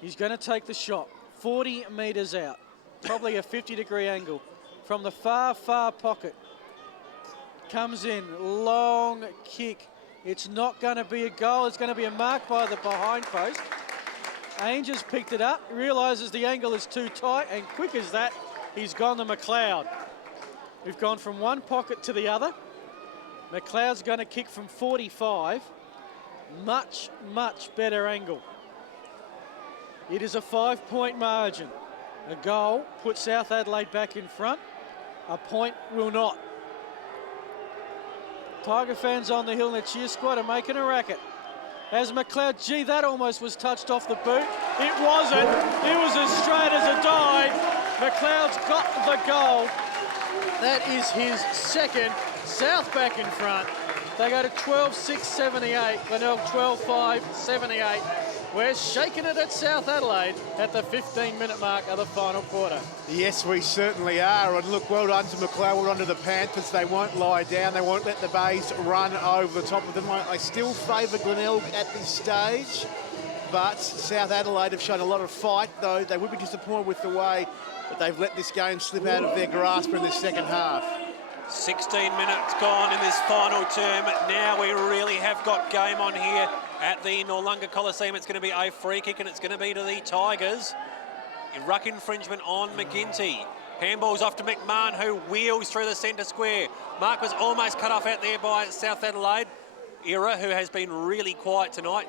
He's going to take the shot. 40 metres out. Probably a 50-degree angle. From the far, far pocket. Comes in. Long kick. It's not going to be a goal. It's going to be a mark by the behind post. Ainge has picked it up, realises the angle is too tight, and quick as that, he's gone to McLeod. We've gone from one pocket to the other. McLeod's going to kick from 45. Much, much better angle. It is a 5-point margin. A goal puts South Adelaide back in front. A point will not. Tiger fans on the hill and the cheer squad are making a racket. As McLeod, gee, that almost was touched off the boot. It wasn't. It was as straight as a die. McLeod's got the goal. That is his second. South back in front. They go to 12-6-78. Glenelg 12-5-78. We're shaking it at South Adelaide at the 15-minute mark of the final quarter. Yes, we certainly are. And look, well done to McLeod, well done to the Panthers. They won't lie down. They won't let the Bays run over the top of them. I still favour Glenelg at this stage. But South Adelaide have shown a lot of fight, though. They would be disappointed with the way that they've let this game slip out of their grasp in the second half. 16 minutes gone in this final term. Now we really have got game on here at the Noarlunga Coliseum. It's going to be a free kick and it's going to be to the Tigers. Ruck infringement on McGinty. Handball's off to McMahon, who wheels through the centre square. Mark was almost cut off out there by South Adelaide. Ira, who has been really quiet tonight.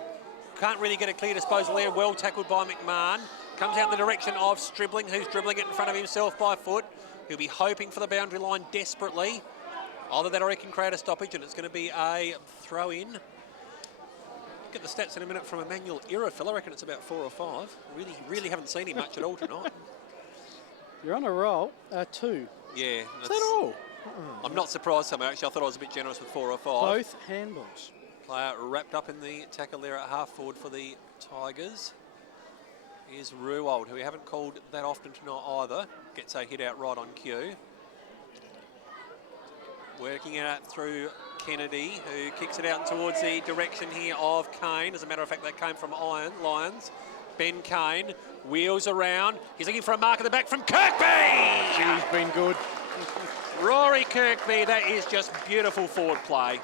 Can't really get a clear disposal there. Well tackled by McMahon. Comes out in the direction of Stribling, who's dribbling it in front of himself by foot. He'll be hoping for the boundary line desperately. Either that or he can create a stoppage, and it's going to be a throw-in. Get the stats in a minute from Emmanuel Ira, Phil. I reckon it's about 4 or 5. Really haven't seen him much at all tonight. You're on a roll. 2. Yeah. Is that all? I'm not surprised so much. Actually, I thought I was a bit generous with 4 or 5. Both handballs. Player wrapped up in the tackle there at half forward for the Tigers is Ruold, who we haven't called that often tonight either. Gets a hit out right on cue. Working it out through Kennedy, who kicks it out towards the direction here of Kane. As a matter of fact, that came from Lions. Ben Kane wheels around. He's looking for a mark at the back from Kirkby! She's been good. Rory Kirkby, that is just beautiful forward play.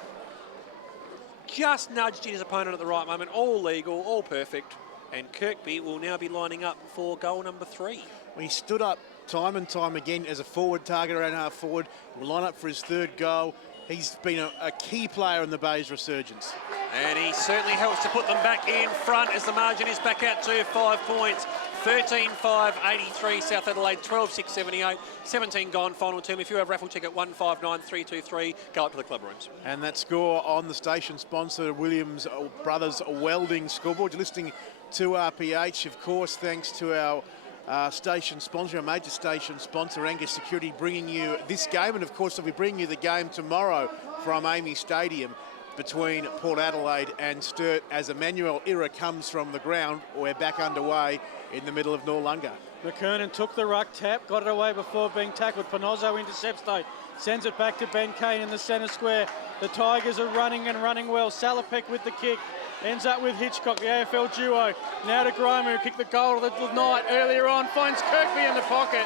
Just nudged his opponent at the right moment. All legal, all perfect. And Kirkby will now be lining up for goal number 3. He stood up time and time again as a forward target around half forward. Will line up for his 3rd goal. He's been a key player in the Bay's resurgence. And he certainly helps to put them back in front as the margin is back out to 5 points. 13-5-83 South Adelaide, 12-6-78, 17 gone, final term. If you have raffle ticket 159323, go up to the club rooms. And that score on the station sponsor, Williams Brothers Welding scoreboard. You're listening to RPH, of course, thanks to our station sponsor, our major station sponsor, Angus Security, bringing you this game. And of course, they'll be bringing you the game tomorrow from Amy Stadium between Port Adelaide and Sturt as Emmanuel Ira comes from the ground. We're back underway in the middle of Noarlunga. McKernan took the ruck tap, got it away before being tackled. Panozzo intercepts though, sends it back to Ben Kane in the centre square. The Tigers are running and running well. Salopek with the kick, ends up with Hitchcock, the AFL duo. Now to Grima, who kicked the goal of the night earlier on, finds Kirkby in the pocket.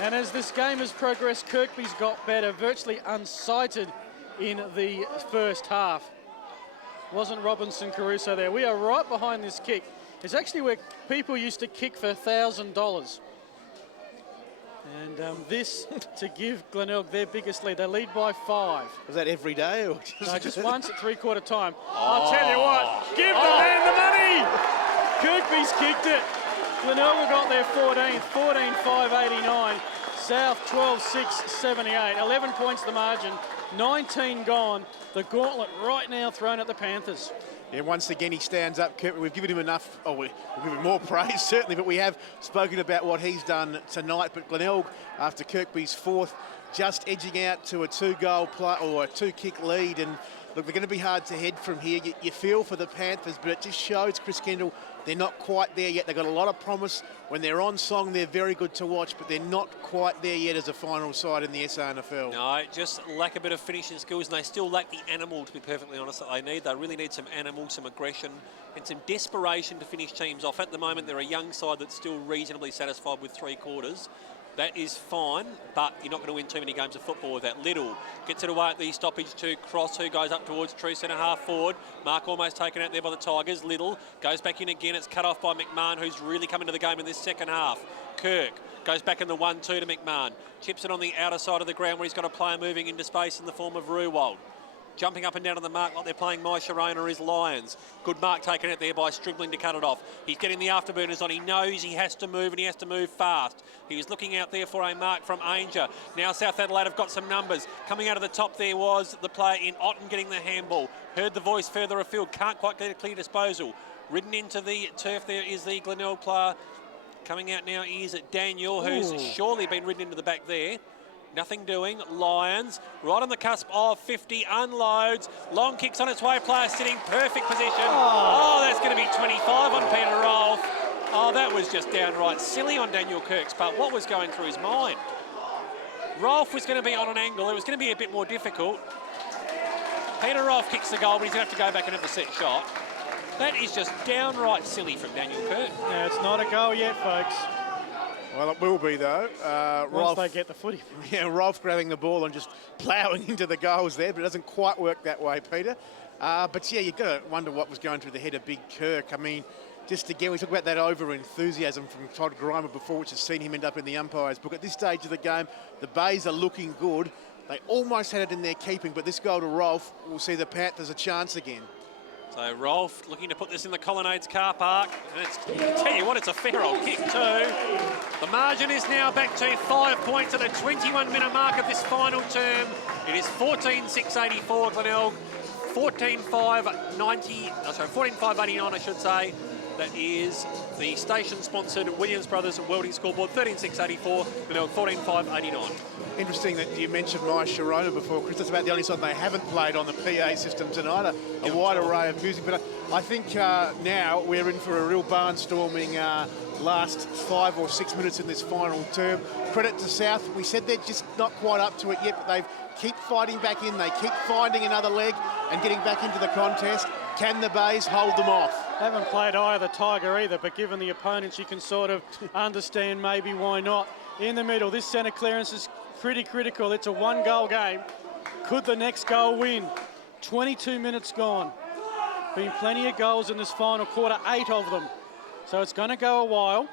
And as this game has progressed, Kirkby's got better, virtually unsighted in the first half. Wasn't Robinson Caruso there. We are right behind this kick. It's actually where people used to kick for $1,000. And this to give Glenelg their biggest lead. They lead by 5. Was that every day? Or no, just once at 3/4 time. I'll tell you what, give the man the money! Kirkby's kicked it. Glenelg got their 14th, 14-5-89. South 12-6-78. 11 points the margin, 19 gone. The gauntlet right now thrown at the Panthers. Yeah, once again he stands up. We've given him enough, we'll give him more praise certainly, but we have spoken about what he's done tonight. But Glenelg, after Kirkby's 4th, just edging out to a 2-goal play or a 2-kick lead. And look, they're going to be hard to head from here. You feel for the Panthers, but it just shows, Chris Kendall, they're not quite there yet. They've got a lot of promise. When they're on song, they're very good to watch, but they're not quite there yet as a final side in the SANFL. No, just lack a bit of finishing skills, and they still lack the animal, to be perfectly honest, that they need. They really need some animal, some aggression, and some desperation to finish teams off. At the moment, they're a young side that's still reasonably satisfied with 3 quarters. That is fine, but you're not going to win too many games of football with that. Little gets it away at the stoppage to Cross, who goes up towards true centre half forward. Mark almost taken out there by the Tigers. Little goes back in again. It's cut off by McMahon, who's really come into the game in this second half. Kirk goes back in the 1-2 to McMahon. Chips it on the outer side of the ground where he's got a player moving into space in the form of Ruold. Jumping up and down on the mark like they're playing My Sharona is Lions. Good mark taken out there by Strickland to cut it off. He's getting the afterburners on. He knows he has to move, and he has to move fast. He was looking out there for a mark from Ainger. Now South Adelaide have got some numbers. Coming out of the top there was the player in Otten getting the handball. Heard the voice further afield. Can't quite get a clear disposal. Ridden into the turf there is the Glenelg player. Coming out now is Daniel, who's surely been ridden into the back there. Nothing doing. Lions right on the cusp of 50, unloads. Long kicks on its way. Player sitting, perfect position. Oh, that's going to be 25 on Peter Rolfe. Oh, that was just downright silly on Daniel Kirk's part. What was going through his mind? Rolfe was going to be on an angle. It was going to be a bit more difficult. Peter Rolfe kicks the goal, but he's going to have to go back and have a set shot. That is just downright silly from Daniel Kirk. Yeah, it's not a goal yet, folks. Well, it will be, though. Once they get the footy. Yeah, Rolfe grabbing the ball and just ploughing into the goals there, but it doesn't quite work that way, Peter. But, yeah, you've got to wonder what was going through the head of Big Kirk. I mean, just again, we talk about that over-enthusiasm from Todd Grima before, which has seen him end up in the umpire's book. At this stage of the game, the Bays are looking good. They almost had it in their keeping, but this goal to Rolfe will see the Panthers a chance again. So Rolfe looking to put this in the Colonnades car park. And I tell you what, it's a fair old kick too. The margin is now back to 5 points at the 21-minute mark of this final term. It is 14-6-84 Glenelg, 14-5-89 I should say. That is the station-sponsored Williams Brothers Welding Scoreboard, 13,684, Glenelg 14,589. Interesting that you mentioned My Sharona before, Chris. That's about the only song they haven't played on the PA system tonight, a wide array of music. But I think now we're in for a real barnstorming last 5 or 6 minutes in this final term. Credit to South. We said they're just not quite up to it yet, but they keep fighting back in. They keep finding another leg and getting back into the contest. Can the Bays hold them off? Haven't played either Tiger either, but given the opponents, you can sort of understand maybe why not. In the middle, this centre clearance is pretty critical. It's a one-goal game. Could the next goal win? 22 minutes gone. Been plenty of goals in this final quarter, 8 of them. So it's going to go a while.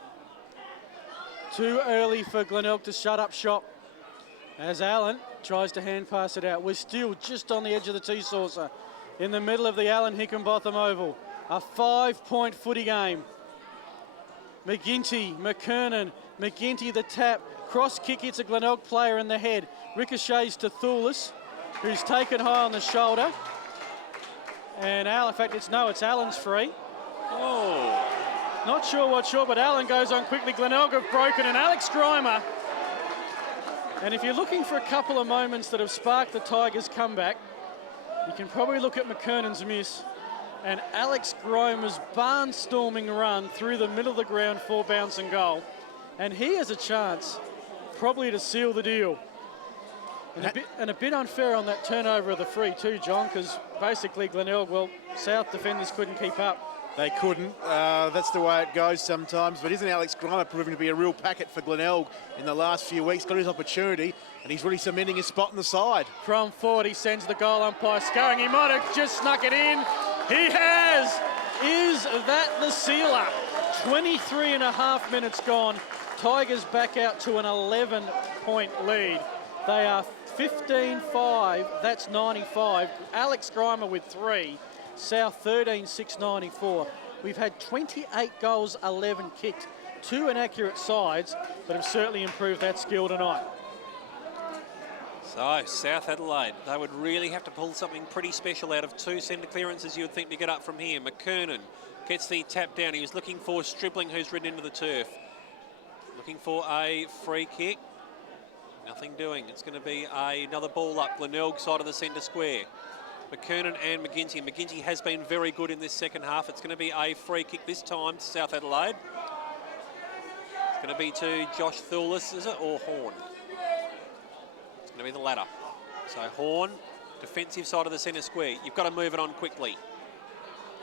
Too early for Glenelg to shut up shop as Allen tries to hand pass it out. We're still just on the edge of the tee saucer in the middle of the Allen Hickenbotham Oval. A 5-point footy game. McGinty, McKernan, McGinty the tap. Cross kick hits a Glenelg player in the head. Ricochets to Thulis, who's taken high on the shoulder. And Allen, in fact, it's Allen's free. Oh. Not sure what's sure, but Allen goes on quickly. Glenelg have broken, and Alex Grimer. And if you're looking for a couple of moments that have sparked the Tigers' comeback, you can probably look at McKernan's miss and Alex Grimer's barnstorming run through the middle of the ground for bounce and goal. And he has a chance probably to seal the deal. And a bit unfair on that turnover of the free too, John, because basically Glenelg, well, South defenders couldn't keep up. They couldn't. That's the way it goes sometimes. But isn't Alex Grimer proving to be a real packet for Glenelg in the last few weeks? Got his opportunity, and he's really cementing his spot on the side. From 40, sends the goal umpire scurrying. He might have just snuck it in. He has. Is that the sealer? 23 and a half minutes gone. Tigers back out to an 11-point lead. They are 15-5. That's 95. Alex Grimer with 3. South 13-6-94. We've had 28 goals, 11 kicked. 2 inaccurate sides, but have certainly improved that skill tonight. So, South Adelaide, they would really have to pull something pretty special out of 2 centre clearances, you would think, to get up from here. McKernan gets the tap down. He was looking for Stribling, who's ridden into the turf. Looking for a free kick. Nothing doing. It's going to be another ball up Glenelg side of the centre square. McKernan and McGinty. McGinty has been very good in this second half. It's going to be a free kick this time to South Adelaide. It's going to be to Josh Thulis, is it, or Horn? It's going to be the latter. So Horn, defensive side of the centre square. You've got to move it on quickly.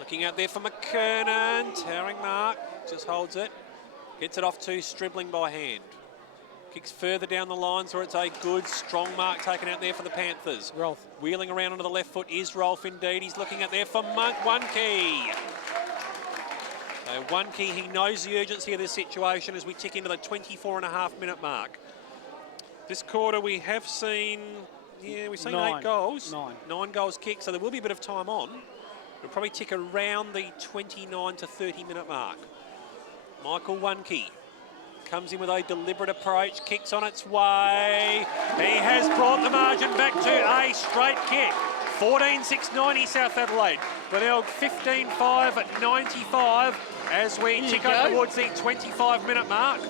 Looking out there for McKernan. Towering mark, just holds it. Gets it off to Stribling by hand. Kicks further down the lines where it's a good, strong mark taken out there for the Panthers. Rolf. Wheeling around onto the left foot is Rolf indeed. He's looking out there for Monk, one key. So one key, he knows the urgency of this situation as we tick into the 24.5-minute mark. This quarter we have seen, we've seen 8 goals. 9 goals kicked, so there will be a bit of time on. It'll probably tick around the 29 to 30-minute mark. Michael One-Key comes in with a deliberate approach, kicks on its way. He has brought the margin back to a straight kick. 14-6-90 South Adelaide. Glenelg 15-5 at 95 as we tick up towards the 25-minute mark.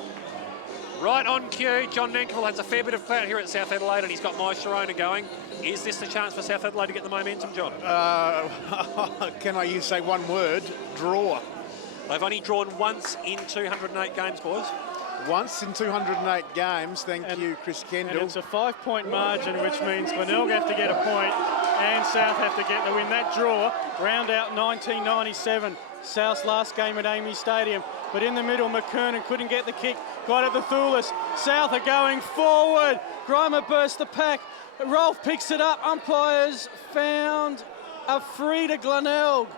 Right on cue, John Nankerville has a fair bit of clout here at South Adelaide and he's got My Sharona going. Is this the chance for South Adelaide to get the momentum, John? Can I say one word? Draw. They've only drawn once in 208 games, boys. Once in 208 games, thank you, Chris Kendall. And it's a 5-point margin, which means Glenelg have to get a point and South have to get the win. That draw, round out 1997, South's last game at Amy Stadium. But in the middle, McKernan couldn't get the kick, got it to Thulis. South are going forward. Grimer bursts the pack. Rolf picks it up. Umpires found a free to Glenelg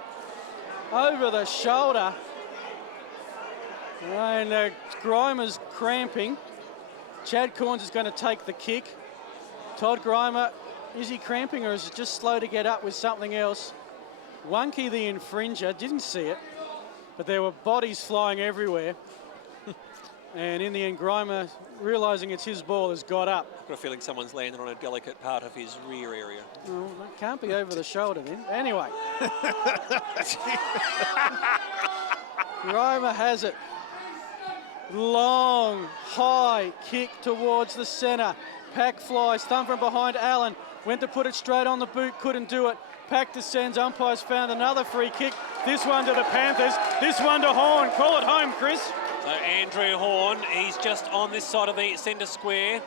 over the shoulder. And Grimer's cramping. Chad Corns is going to take the kick. Todd Grimer, is he cramping or is it just slow to get up with something else? One-Key, the infringer, didn't see it, but there were bodies flying everywhere. And in the end, Grimer, realising it's his ball, has got up. I've got a feeling someone's landed on a delicate part of his rear area. Well, that can't be over the shoulder then. Anyway. Grimer has it. Long, high kick towards the centre. Pack flies, thumb from behind Allen. Went to put it straight on the boot, couldn't do it. Pack descends, umpires found another free kick. This one to the Panthers, this one to Horn. Call it home, Chris. So Andrew Horn, he's just on this side of the centre square.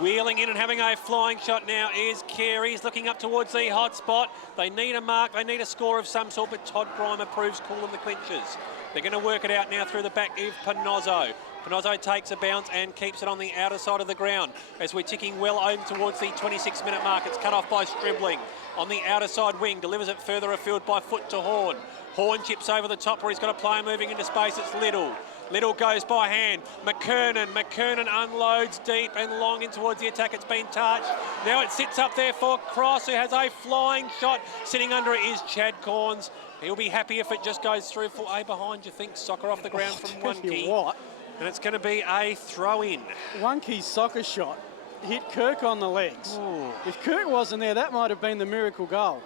Wheeling in and having a flying shot now is Carey. He's looking up towards the hot spot. They need a mark, they need a score of some sort, but Todd Grimer proves cool in the clinches. They're going to work it out now through the back of Panozzo. Panozzo takes a bounce and keeps it on the outer side of the ground as we're ticking well home towards the 26-minute mark. It's cut off by Stribling on the outer side wing, delivers it further afield by foot to Horn. Horn chips over the top where he's got a player moving into space. It's Little. Little goes by hand. McKernan unloads deep and long in towards the attack. It's been touched. Now it sits up there for Cross, who has a flying shot. Sitting under it is Chad Corns. He'll be happy if it just goes through for a behind, you think. Soccer off the ground from one key. What? And it's going to be a throw-in. One key soccer shot hit Kirk on the legs. Ooh. If Kirk wasn't there, that might have been the miracle goal.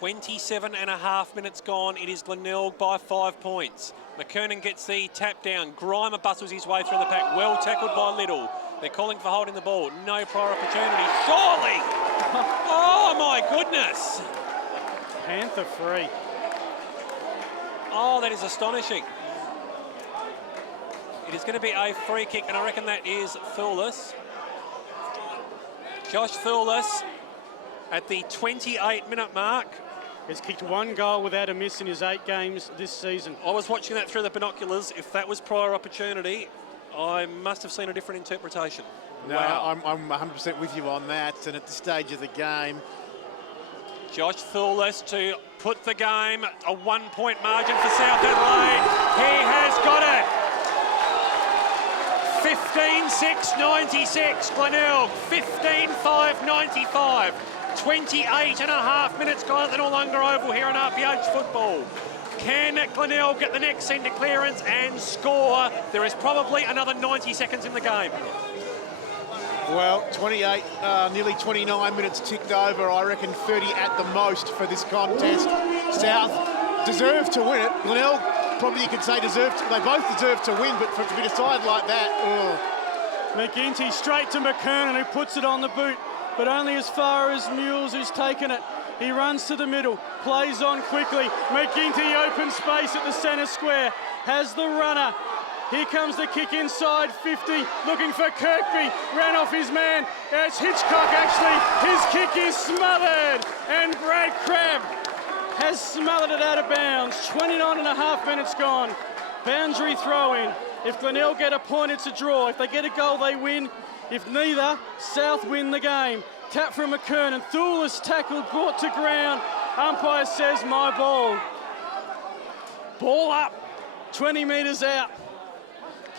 27.5 minutes gone. It is Glenelg by 5 points. McKernan gets the tap down. Grimer bustles his way through the pack. Well tackled by Little. They're calling for holding the ball. No prior opportunity. Surely! Oh, my goodness! Panther free. Oh, that is astonishing. It is going to be a free kick, and I reckon that is Thewlis. Josh Thewlis at the 28-minute mark. He's kicked one goal without a miss in his 8 games this season. I was watching that through the binoculars. If that was prior opportunity, I must have seen a different interpretation. No, wow. I'm 100% with you on that. And at the stage of the game, Josh Thewlis to put the game a 1-point margin for South Adelaide. He has got it. 15-6-96, Glenelg. 15-5-95. 28.5 minutes gone at the Noarlunga Oval here in RPH football. Can Glenelg get the next centre clearance and score? There is probably another 90 seconds in the game. well, 28, nearly 29 minutes ticked over. I reckon 30 at the most for this contest. South deserved to win it. Glenelg, probably you could say deserved. They both deserve to win, but for it to be decided like that, McGinty straight to McKernan, who puts it on the boot, but only as far as Mules, who's taken it. He runs to the middle, plays on quickly. McGinty open space at the centre square, has the runner. Here comes the kick inside 50, looking for Kirkby, ran off his man. It's Hitchcock actually, his kick is smothered, and Brad Crabb has smothered it out of bounds. 29.5 minutes gone, boundary throw-in. If Glenelg get a point, it's a draw. If they get a goal, they win. If neither, South win the game. Tap from McKernan. Thewlis tackled, brought to ground. Umpire says, my ball. Ball up, 20 metres out.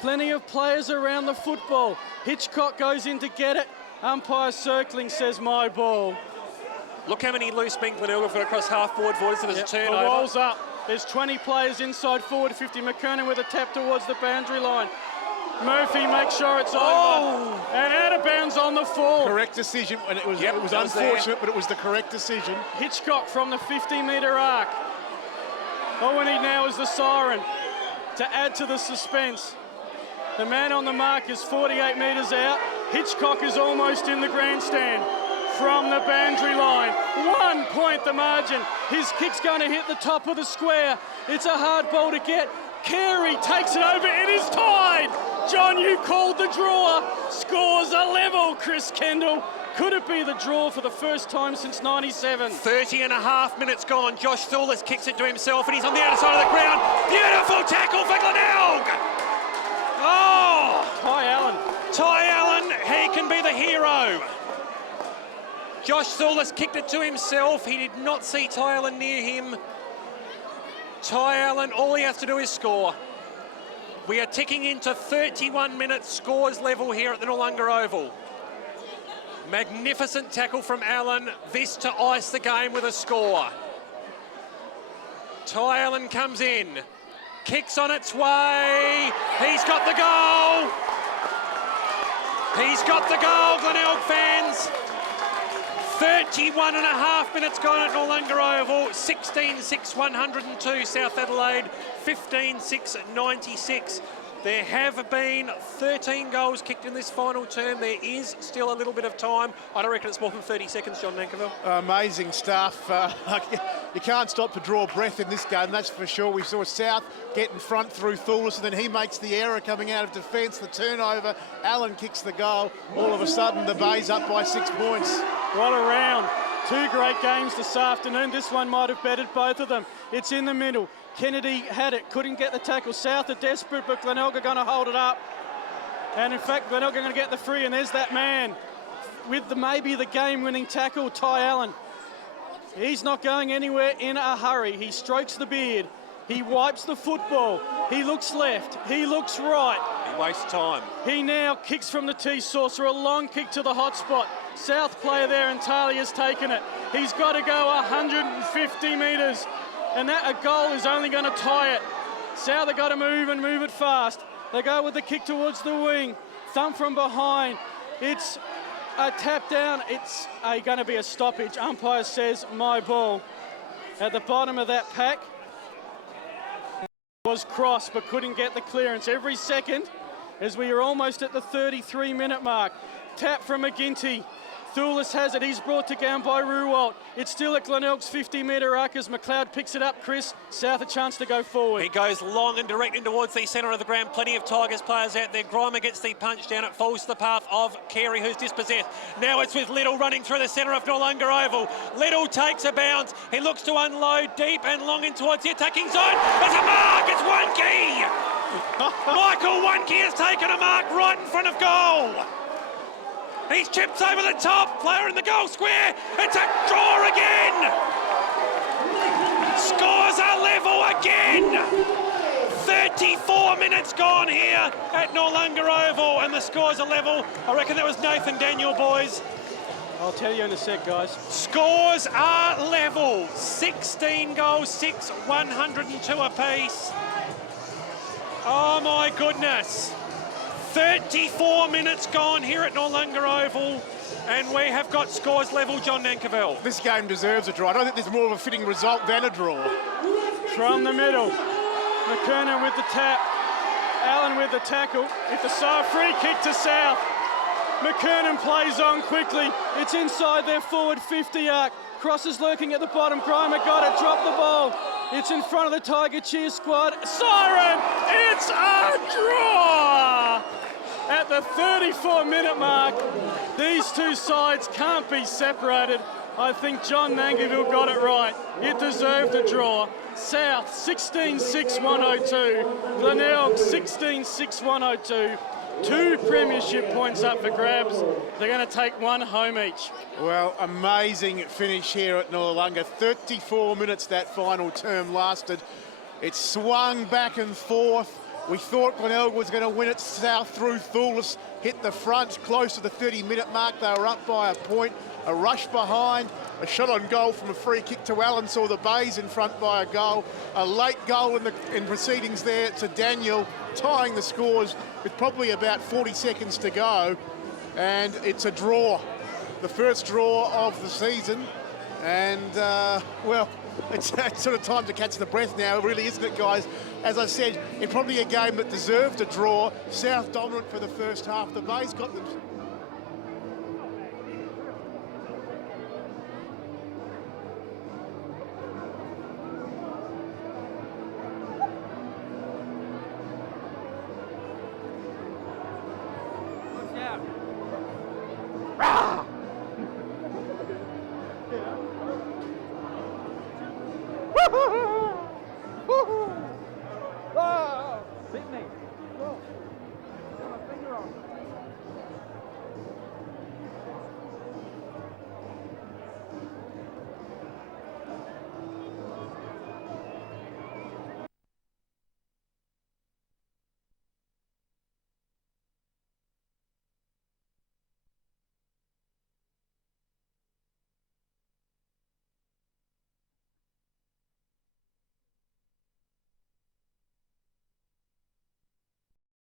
Plenty of players around the football. Hitchcock goes in to get it. Umpire circling, says, my ball. Look how many loose men Glenelg have got across half-forward voids, and there's a turnover. The wall's up. There's 20 players inside forward 50. McKernan with a tap towards the boundary line. Murphy makes sure it's over. And out of bounds on the fall. correct decision. And it was unfortunate, but it was the correct decision. Hitchcock from the 50-metre arc. All we need now is the siren to add to the suspense. The man on the mark is 48 metres out. Hitchcock is almost in the grandstand from the boundary line. 1 point the margin. His kick's going to hit the top of the square. It's a hard ball to get. Carey takes it over. It is tied. John, you called the draw. Scores a level, Chris Kendall. Could it be the draw for the first time since 97? 30.5 minutes gone. Josh Thewlis kicks it to himself, and he's on the outer side of the ground. Beautiful tackle for Glenelg. Oh! Ty Allen, he can be the hero. Josh Thewlis kicked it to himself. He did not see Ty Allen near him. Ty Allen, all he has to do is score. We are ticking into 31 minutes, scores level here at the Noarlunga Oval. Magnificent tackle from Allen, this to ice the game with a score. Ty Allen comes in, kicks on its way, he's got the goal! He's got the goal, Glenelg fans! 31 and a half minutes gone at Noarlunga Oval. 16-6, 102 South Adelaide, 15-6, 96. There have been 13 goals kicked in this final term. There is still a little bit of time. I don't reckon it's more than 30 seconds, John Nankerville. Amazing stuff. You can't stop to draw breath in this game, that's for sure. We saw South get in front through Thoulis, and then he makes the error coming out of defence, the turnover. Allen kicks the goal. All of a sudden, the Bay's up by 6 points. What a round. 2 great games this afternoon. This one might have bettered both of them. It's in the middle. Kennedy had it, couldn't get the tackle. South are desperate, but Glenelg are going to hold it up. And in fact, Glenelg are going to get the free, and there's that man with maybe the game-winning tackle, Ty Allen. He's not going anywhere in a hurry. He strokes the beard. He wipes the football. He looks left. He looks right. He wastes time. He now kicks from the T-saucer, a long kick to the hot spot. South player there, and Taylor has taken it. He's got to go 150 metres. And that a goal is only going to tie it. South have got to move and move it fast. They go with the kick towards the wing. Thump from behind. It's a tap down. It's going to be a stoppage. Umpire says, my ball. At the bottom of that pack was crossed, but couldn't get the clearance. Every second, as we are almost at the 33-minute mark. Tap from McGinty. Thoulis has it. He's brought down by Ruwalt. It's still at Glenelg's 50-metre arc as McLeod picks it up. Chris, South a chance to go forward. He goes long and direct in towards the centre of the ground. Plenty of Tigers players out there. Grimer gets the punch down. It falls to the path of Carey, who's dispossessed. Now it's with Little running through the centre of Noarlunga Oval. Little takes a bounce. He looks to unload deep and long in towards the attacking zone. It's a mark! It's Wonke! Michael Wonke has taken a mark right in front of goal. He's chipped over the top, player in the goal square. It's a draw again. Scores are level again. 34 minutes gone here at Noarlunga Oval, and the scores are level. I reckon that was Nathan Daniel, boys. I'll tell you in a sec, guys. Scores are level. 16 goals, 6, 102 apiece. Oh my goodness. 34 minutes gone here at Noarlunga Oval, and we have got scores level, John Nankerville. This game deserves a draw. I don't think there's more of a fitting result than a draw. From the middle, McKernan with the tap, Allen with the tackle. It's a free kick to South. McKernan plays on quickly. It's inside their forward 50 arc. Cross is lurking at the bottom. Grimer got it, dropped the ball. It's in front of the Tiger cheer squad. Siren! It's a draw! At the 34-minute mark, these two sides can't be separated. I think John Nankerville got it right. It deserved a draw. South 16-6, 102. Glenelg 16-6, 102. 2 premiership points up for grabs. They're going to take 1 home each. Well, amazing finish here at Noarlunga. 34 minutes that final term lasted. It swung back and forth. We thought Glenelg was going to win it. South through Thoulis, hit the front close to the 30-minute mark. They were up by a point. A rush behind, a shot on goal from a free kick to Allen, saw the Bays in front by a goal. A late goal in proceedings there to Daniel, tying the scores with probably about 40 seconds to go. And it's a draw, the first draw of the season. And, well, it's sort of time to catch the breath now, really, isn't it, guys? As I said, it's probably a game that deserved a draw. South dominant for the first half. The Bays got them. Yeah.